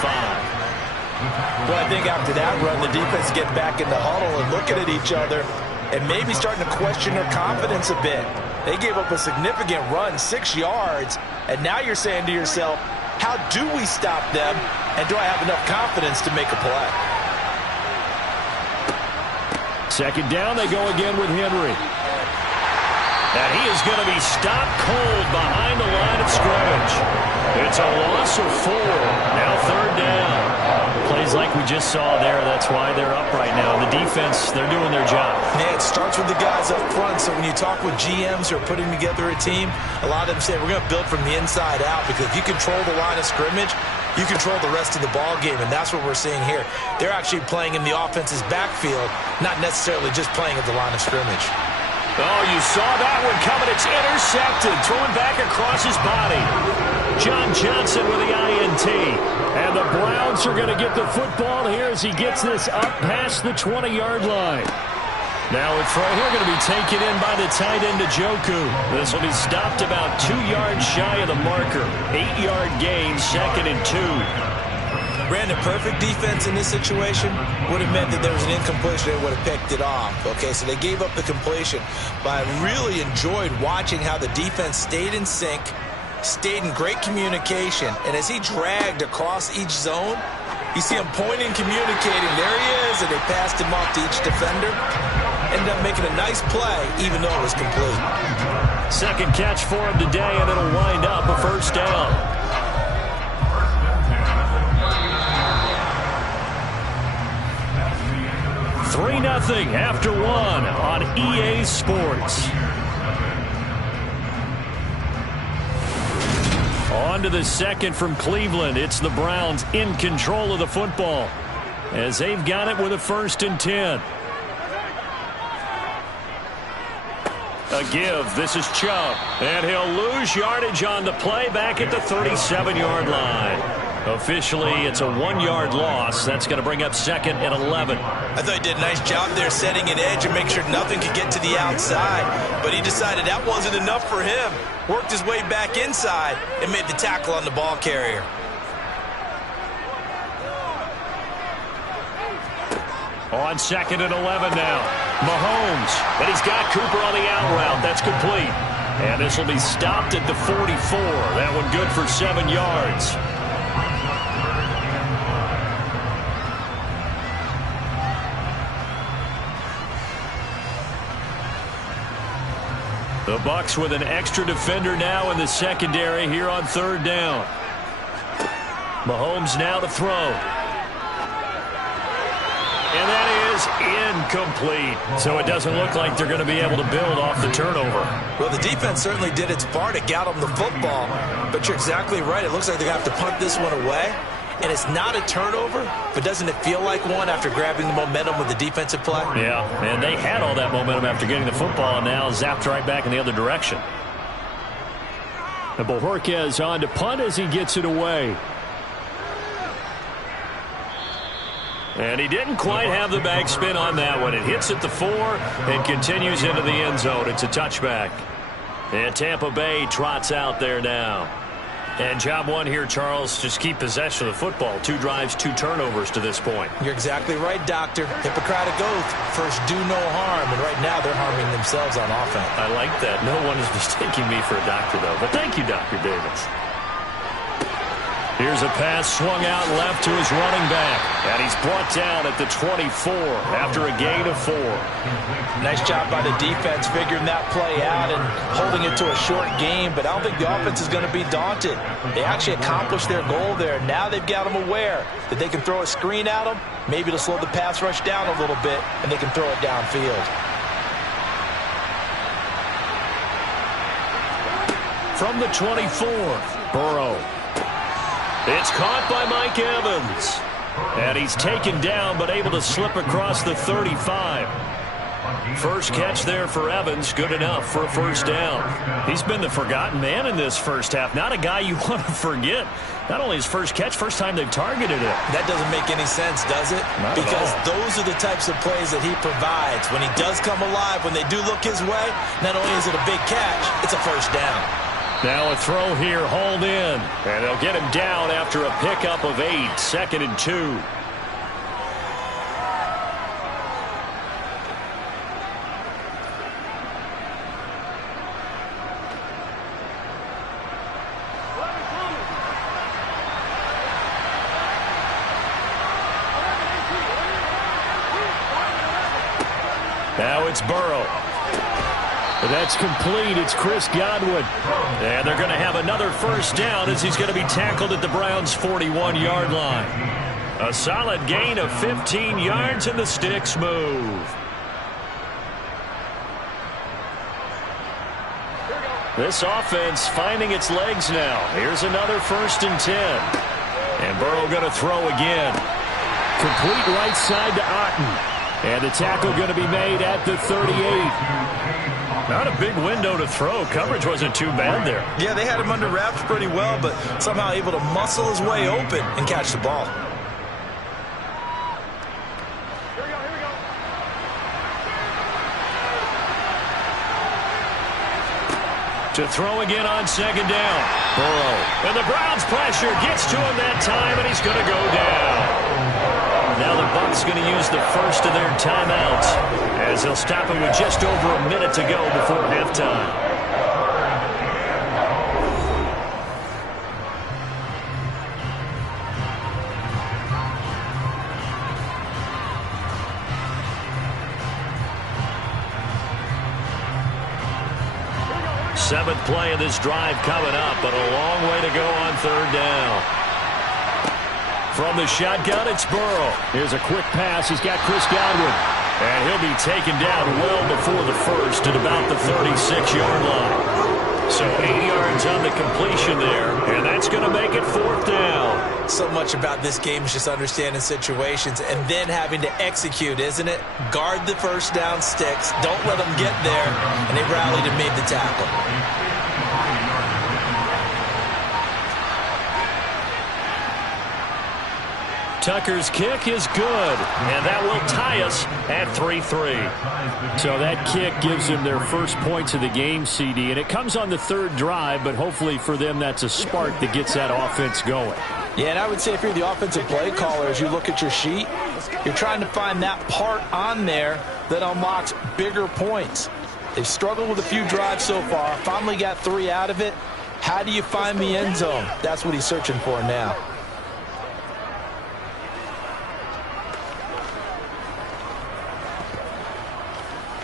Well, I think after that run, the defense get back in the huddle and looking at each other and maybe starting to question their confidence a bit. They gave up a significant run, 6 yards, and now you're saying to yourself, how do we stop them, and do I have enough confidence to make a play? Second down, they go again with Henry. And he is going to be stopped cold behind the line of scrimmage. It's a loss of 4. Now third down. Plays like we just saw there. That's why they're up right now. The defense, they're doing their job. Yeah, it starts with the guys up front. So when you talk with GMs who are putting together a team, a lot of them say we're going to build from the inside out, because if you control the line of scrimmage, you control the rest of the ball game, and that's what we're seeing here. They're actually playing in the offense's backfield, not necessarily just playing at the line of scrimmage. Oh, you saw that one coming. It's intercepted. Throwing back across his body. John Johnson with the INT. And the Browns are going to get the football here as he gets this up past the 20-yard line. Now a throw here going to be taken in by the tight end Njoku. This will be stopped about 2 yards shy of the marker. 8-yard gain, 2nd and 2. Brandon, perfect defense in this situation would have meant that there was an incompletion. They would have picked it off. Okay, so they gave up the completion. But I really enjoyed watching how the defense stayed in sync, stayed in great communication, and as he dragged across each zone, you see him pointing, communicating. There he is, and they passed him off to each defender. Ended up making a nice play, even though it was complete. Second catch for him today, and it'll wind up a first down. 3-0 after 1 on EA Sports. On to the second from Cleveland. It's the Browns in control of the football as they've got it with a 1st and 10. A give. This is Chubb. And he'll lose yardage on the play back at the 37-yard line. Officially, it's a 1-yard loss. That's going to bring up 2nd and 11. I thought he did a nice job there setting an edge and make sure nothing could get to the outside. But he decided that wasn't enough for him. Worked his way back inside and made the tackle on the ball carrier. On 2nd and 11 now. Mahomes. And he's got Cooper on the out route. That's complete. And this will be stopped at the 44. That one good for 7 yards. The Bucs with an extra defender now in the secondary here on 3rd down. Mahomes now to throw. And that is incomplete. So it doesn't look like they're going to be able to build off the turnover. Well, the defense certainly did its part to get them the football. But you're exactly right. It looks like they're going to have to punt this one away. And it's not a turnover, but doesn't it feel like one after grabbing the momentum with the defensive play? Yeah, and they had all that momentum after getting the football and now zapped right back in the other direction. And Bojorquez on to punt as he gets it away. And he didn't quite have the back spin on that one. It hits at the 4 and continues into the end zone. It's a touchback. And Tampa Bay trots out there now. And job one here, Charles, just keep possession of the football. 2 drives, 2 turnovers to this point. You're exactly right, Doctor. Hippocratic oath. First, do no harm. And right now, they're harming themselves on offense. I like that. No one is mistaking me for a doctor, though. But thank you, Dr. Davis. Here's a pass swung out left to his running back. And he's brought down at the 24 after a gain of 4. Nice job by the defense figuring that play out and holding it to a short game. But I don't think the offense is going to be daunted. They actually accomplished their goal there. Now they've got them aware that they can throw a screen at them, maybe to slow the pass rush down a little bit, and they can throw it downfield. From the 24, Burrow. It's caught by Mike Evans. And he's taken down but able to slip across the 35. First catch there for Evans. Good enough for a first down. He's been the forgotten man in this first half. Not a guy you want to forget. Not only his first catch, first time they've targeted it. That doesn't make any sense, does it? Not because at all. Those are the types of plays that he provides. When he does come alive, when they do look his way, not only is it a big catch, it's a first down. Now a throw here, hauled in. And they'll get him down after a pickup of 8. 2nd and 2. Now it's Burrow. That's complete. It's Chris Godwin. And they're going to have another first down as he's going to be tackled at the Browns' 41-yard line. A solid gain of 15 yards and the sticks move. This offense finding its legs now. Here's another 1st and 10. And Burrow going to throw again. Complete right side to Otten. And the tackle going to be made at the 38. Not a big window to throw. Coverage wasn't too bad there. Yeah, they had him under wraps pretty well, but somehow able to muscle his way open and catch the ball. To throw again on 2nd down. Burrow. And the Browns pressure gets to him that time, and he's going to go down. Now the Bucs going to use the first of their timeouts as they'll stop it with just over a minute to go before halftime. Seventh play of this drive coming up, but a long way to go on 3rd down. From the shotgun, it's Burrow. Here's a quick pass. He's got Chris Godwin. And he'll be taken down well before the first at about the 36-yard line. So 8 yards on the completion there, and that's going to make it 4th down. So much about this game is just understanding situations and then having to execute, isn't it? Guard the first down sticks. Don't let them get there. And they rallied and made the tackle. Tucker's kick is good, and that will tie us at 3-3. So that kick gives them their first points of the game, CD, and it comes on the 3rd drive, but hopefully for them that's a spark that gets that offense going. Yeah, and I would say if you're the offensive play caller, as you look at your sheet, you're trying to find that part on there that unlocks bigger points. They've struggled with a few drives so far, finally got 3 out of it. How do you find the end zone? That's what he's searching for now.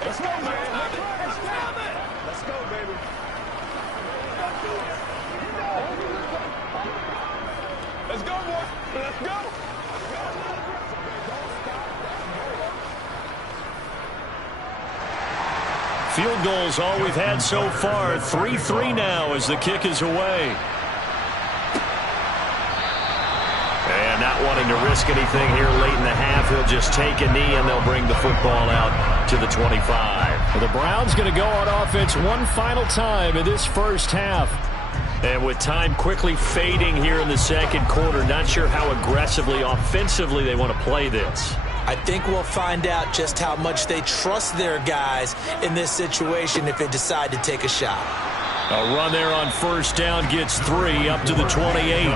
Let's go, man. Let's go, baby. Let's go, boy. Let's go. Field goals all we've had so far. 3-3 now as the kick is away. And not wanting to risk anything here late in the half, he'll just take a knee and they'll bring the football out to the 25. The Browns going to go on offense one final time in this first half. And with time quickly fading here in the 2nd quarter, not sure how aggressively, offensively they want to play this. I think we'll find out just how much they trust their guys in this situation if they decide to take a shot. A run there on 1st down gets 3 up to the 28.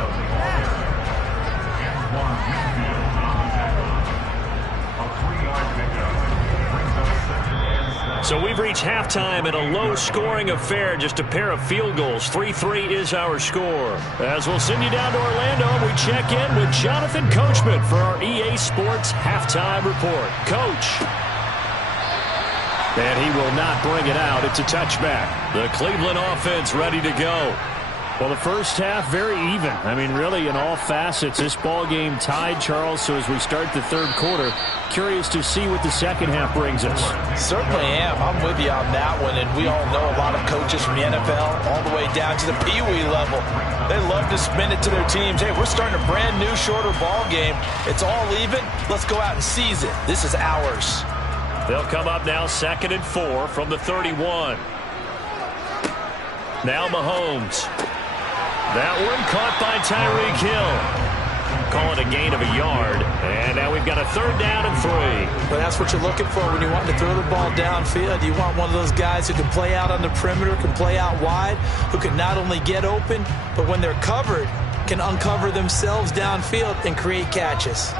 So we've reached halftime in a low-scoring affair, just a pair of field goals. 3-3 is our score. As we'll send you down to Orlando, we check in with Jonathan Coachman for our EA Sports Halftime Report. Coach. And he will not bring it out. It's a touchback. The Cleveland offense ready to go. Well, the first half, very even. I mean, really, in all facets, this ball game tied, Charles. So as we start the 3rd quarter, curious to see what the 2nd half brings us. Certainly am. I'm with you on that one. And we all know a lot of coaches from the NFL all the way down to the Pee-wee level. They love to spin it to their teams. Hey, we're starting a brand new, shorter ball game. It's all even. Let's go out and seize it. This is ours. They'll come up now 2nd and 4 from the 31. Now Mahomes. That one caught by Tyreek Hill. Call it a gain of a yard. And now we've got a 3rd down and 3. But that's what you're looking for when you want to throw the ball downfield. You want one of those guys who can play out on the perimeter, can play out wide, who can not only get open, but when they're covered, can uncover themselves downfield and create catches.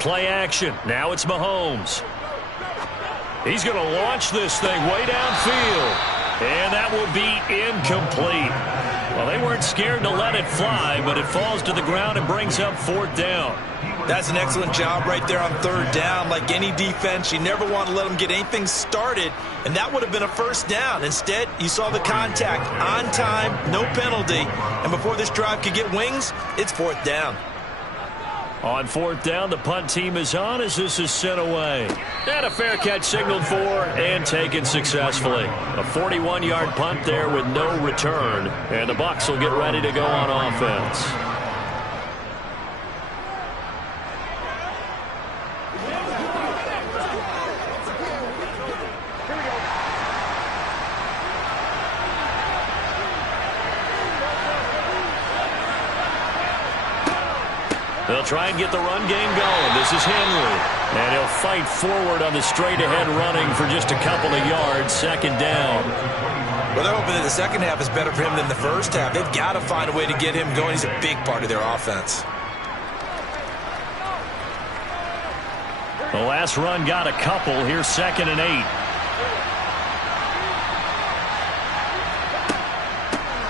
Play action. Now it's Mahomes. He's going to launch this thing way downfield. And that will be incomplete. Well, they weren't scared to let it fly, but it falls to the ground and brings up 4th down. That's an excellent job right there on 3rd down. Like any defense, you never want to let them get anything started, and that would have been a 1st down. Instead, you saw the contact on time, no penalty, and before this drive could get wings, it's 4th down. On 4th down, the punt team is on as this is sent away. And a fair catch signaled for and taken successfully. A 41-yard punt there with no return, and the Bucs will get ready to go on offense. They'll try and get the run game going. This is Henry. And he'll fight forward on the straight-ahead running for just a couple of yards. 2nd down. Well, they're hoping that the second half is better for him than the first half. They've got to find a way to get him going. He's a big part of their offense. The last run got a couple. Here's 2nd and 8.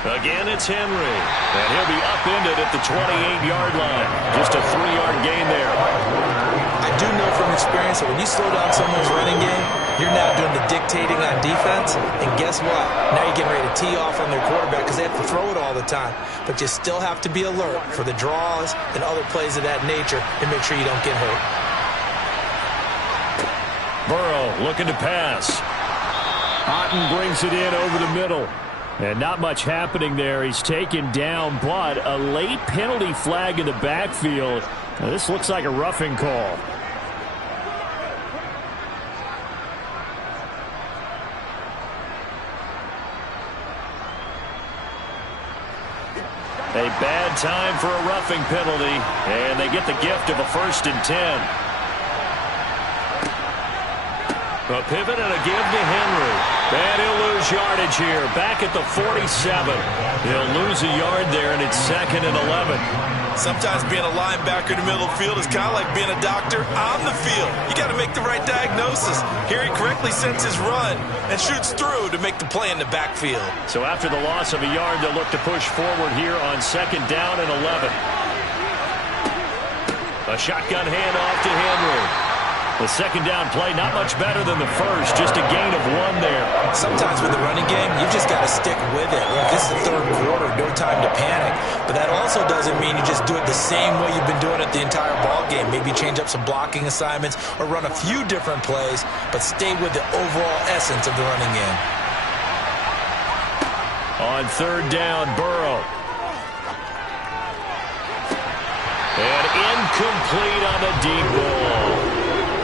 Again, it's Henry. And he'll be upended at the 28-yard line. Just a 3-yard gain there. I do know from experience that when you slow down someone's running game, you're now doing the dictating on defense. And guess what? Now you're getting ready to tee off on their quarterback because they have to throw it all the time. But you still have to be alert for the draws and other plays of that nature and make sure you don't get hurt. Burrow looking to pass. Otten brings it in over the middle. And not much happening there. He's taken down, but a late penalty flag in the backfield. Now, this looks like a roughing call. A bad time for a roughing penalty, and they get the gift of a 1st and 10. A pivot and a give to Henry. And he'll lose yardage here. Back at the 47. He'll lose a yard there, and it's 2nd and 11. Sometimes being a linebacker in the middle of the field is kind of like being a doctor on the field. You got to make the right diagnosis. Here he correctly sends his run and shoots through to make the play in the backfield. So after the loss of a yard, they'll look to push forward here on 2nd down and 11. A shotgun handoff to Henry. The 2nd down play, not much better than the first, just a gain of 1 there. Sometimes with the running game, you just got to stick with it. Well, this is the 3rd quarter, no time to panic. But that also doesn't mean you just do it the same way you've been doing it the entire ball game. Maybe change up some blocking assignments or run a few different plays, but stay with the overall essence of the running game. On 3rd down, Burrow. And incomplete on the deep ball.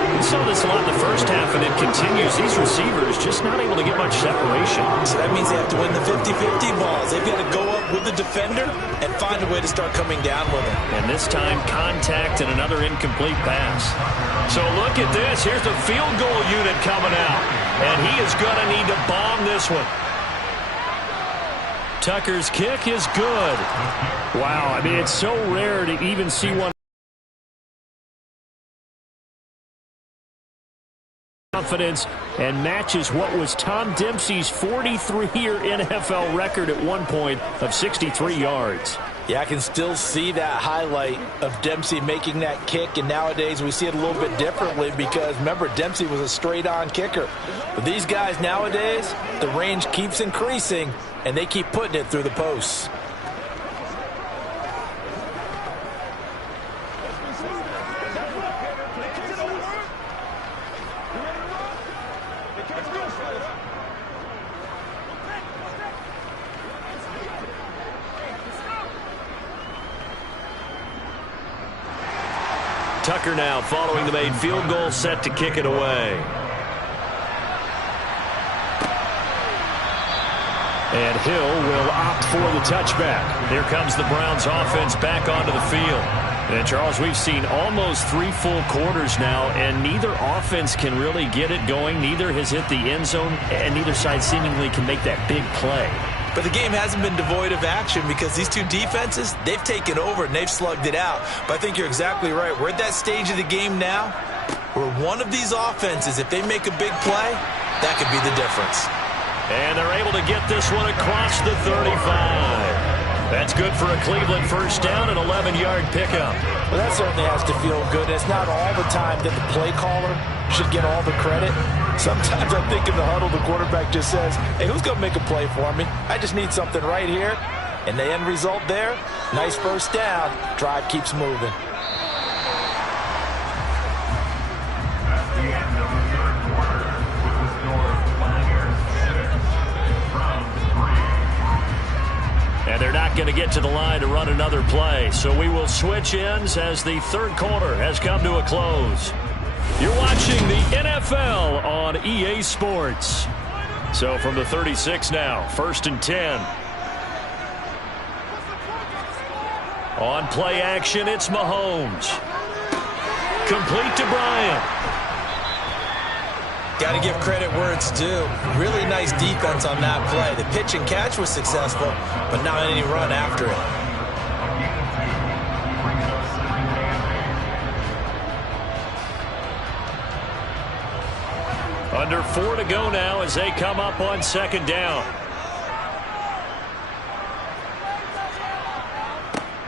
We saw this a lot in the first half, and it continues. These receivers just not able to get much separation. So that means they have to win the 50-50 balls. They've got to go up with the defender and find a way to start coming down with him. And this time, contact and another incomplete pass. So look at this. Here's the field goal unit coming out. And he is going to need to bomb this one. Tucker's kick is good. Wow, I mean, it's so rare to even see one. Confidence and matches what was Tom Dempsey's 43-year NFL record at one point of 63 yards. Yeah, I can still see that highlight of Dempsey making that kick, and nowadays we see it a little bit differently because, remember, Dempsey was a straight-on kicker. But these guys nowadays, the range keeps increasing, and they keep putting it through the posts. Tucker now following the made field goal, set to kick it away. And Hill will opt for the touchback. Here comes the Browns offense back onto the field. And Charles, we've seen almost 3 full quarters now, and neither offense can really get it going. Neither has hit the end zone, and neither side seemingly can make that big play. But the game hasn't been devoid of action because these two defenses, they've taken over and they've slugged it out. But I think you're exactly right. We're at that stage of the game now where one of these offenses, if they make a big play, that could be the difference. And they're able to get this one across the 35. That's good for a Cleveland first down, an 11-yard pickup. Well, that certainly has to feel good. It's not all the time that the play caller should get all the credit. Sometimes I think in the huddle, the quarterback just says, hey, who's going to make a play for me? I just need something right here. And the end result there, nice first down. Drive keeps moving. That's the end of the third quarter with the score of Buccaneers 6, Browns 3. And they're not going to get to the line to run another play. So we will switch ends as the third quarter has come to a close. You're watching the NFL on EA Sports. So from the 36 now, 1st and 10. On play action, it's Mahomes. Complete to Bryant. Got to give credit where it's due. Really nice defense on that play. The pitch and catch was successful, but not any run after it. Under 4 to go now as they come up on 2nd down.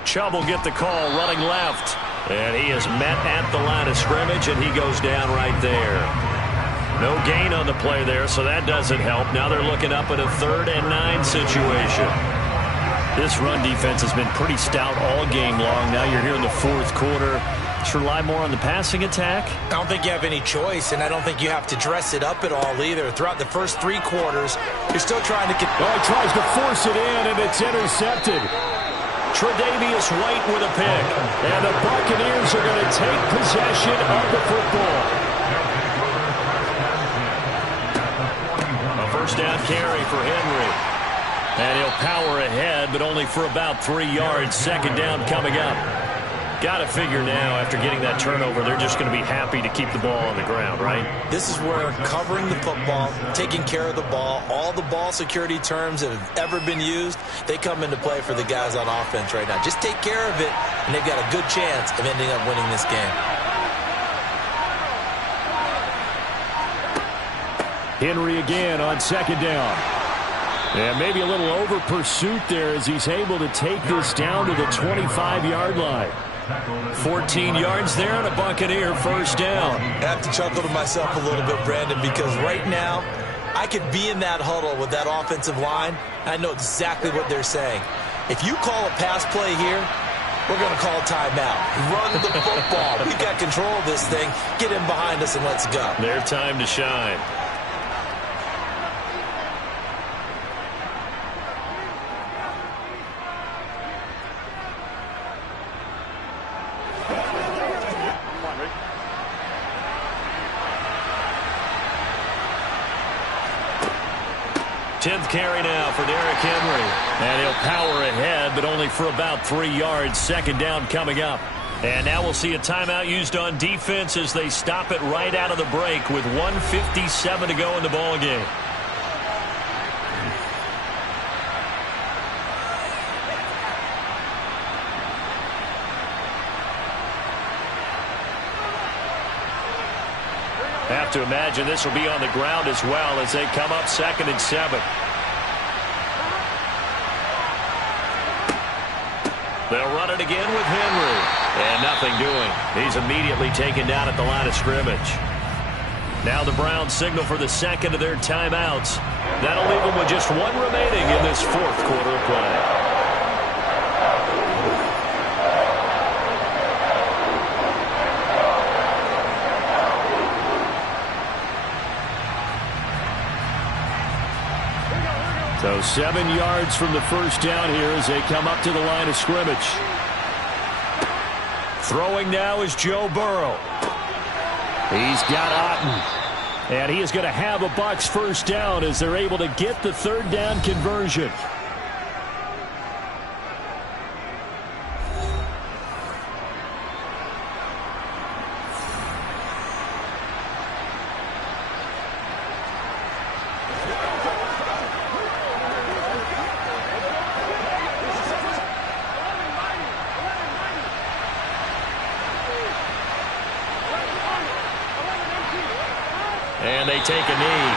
Chubb will get the call running left. And he is met at the line of scrimmage, and he goes down right there. No gain on the play there, so that doesn't help. Now they're looking up at a 3rd and 9 situation. This run defense has been pretty stout all game long. Now you're here in the 4th quarter. Just rely more on the passing attack? I don't think you have any choice, and I don't think you have to dress it up at all either. Throughout the first 3 quarters, you're still trying to get... Oh, he tries to force it in, and it's intercepted. Tre'Davious White with a pick. And the Buccaneers are going to take possession of the football. A first down carry for Henry. And he'll power ahead, but only for about 3 yards. 2nd down coming up. Got to figure now, after getting that turnover, they're just going to be happy to keep the ball on the ground, right? This is where covering the football, taking care of the ball, all the ball security terms that have ever been used, they come into play for the guys on offense right now. Just take care of it, and they've got a good chance of ending up winning this game. Henry again on 2nd down. And maybe a little over pursuit there as he's able to take this down to the 25-yard line. 14 yards there and a Buccaneer first down. I have to chuckle to myself a little bit, Brandon, because right now I could be in that huddle with that offensive line. I know exactly what they're saying. If you call a pass play here, we're going to call a timeout. Run the football. We've got control of this thing. Get in behind us and let's go. Their time to shine. Tenth carry now for Derrick Henry. And he'll power ahead, but only for about 3 yards. 2nd down coming up. And now we'll see a timeout used on defense as they stop it right out of the break with 1:57 to go in the ball game. Have to imagine this will be on the ground as well as they come up 2nd and 7. They'll run it again with Henry. And nothing doing. He's immediately taken down at the line of scrimmage. Now the Browns signal for the 2nd of their timeouts. That'll leave them with just 1 remaining in this 4th quarter of play. So 7 yards from the first down here as they come up to the line of scrimmage. Throwing now is Joe Burrow. He's got Otten. And he is going to have a Bucs first down as they're able to get the 3rd down conversion. And they take a knee.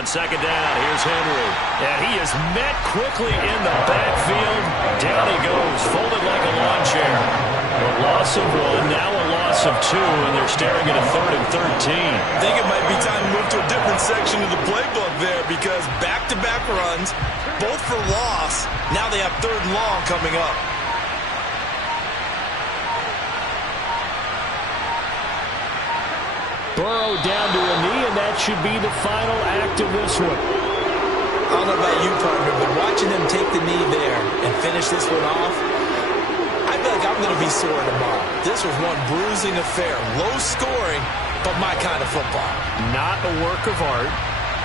On second down, here's Henry. And he is met quickly in the backfield. Down he goes, folded like a lawn chair. A loss of 1, now a loss of 2, and they're staring at a 3rd and 13. I think it might be time to move to a different section of the playbook there because back-to-back runs, both for loss. Now they have 3rd and long coming up. Burrow down to a knee, and that should be the final act of this one. I don't know about you, partner, but watching them take the knee there and finish this one off, I feel like I'm going to be sore tomorrow. This was one bruising affair. Low scoring, but my kind of football. Not a work of art,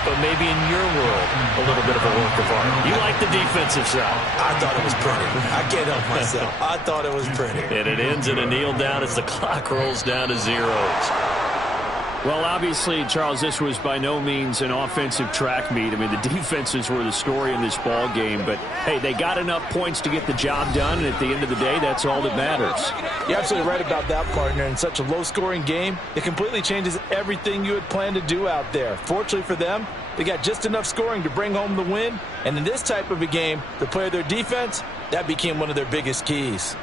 but maybe in your world, a little bit of a work of art. You like the defensive side. I thought it was pretty. I can't help myself. I thought it was pretty. And it ends in a kneel down as the clock rolls down to zeros. Well, obviously, Charles, this was by no means an offensive track meet. I mean, the defenses were the story in this ball game. But, hey, they got enough points to get the job done, and at the end of the day, that's all that matters. You're absolutely right about that, partner. In such a low-scoring game, it completely changes everything you had planned to do out there. Fortunately for them, they got just enough scoring to bring home the win. And in this type of a game, to play their defense, that became one of their biggest keys.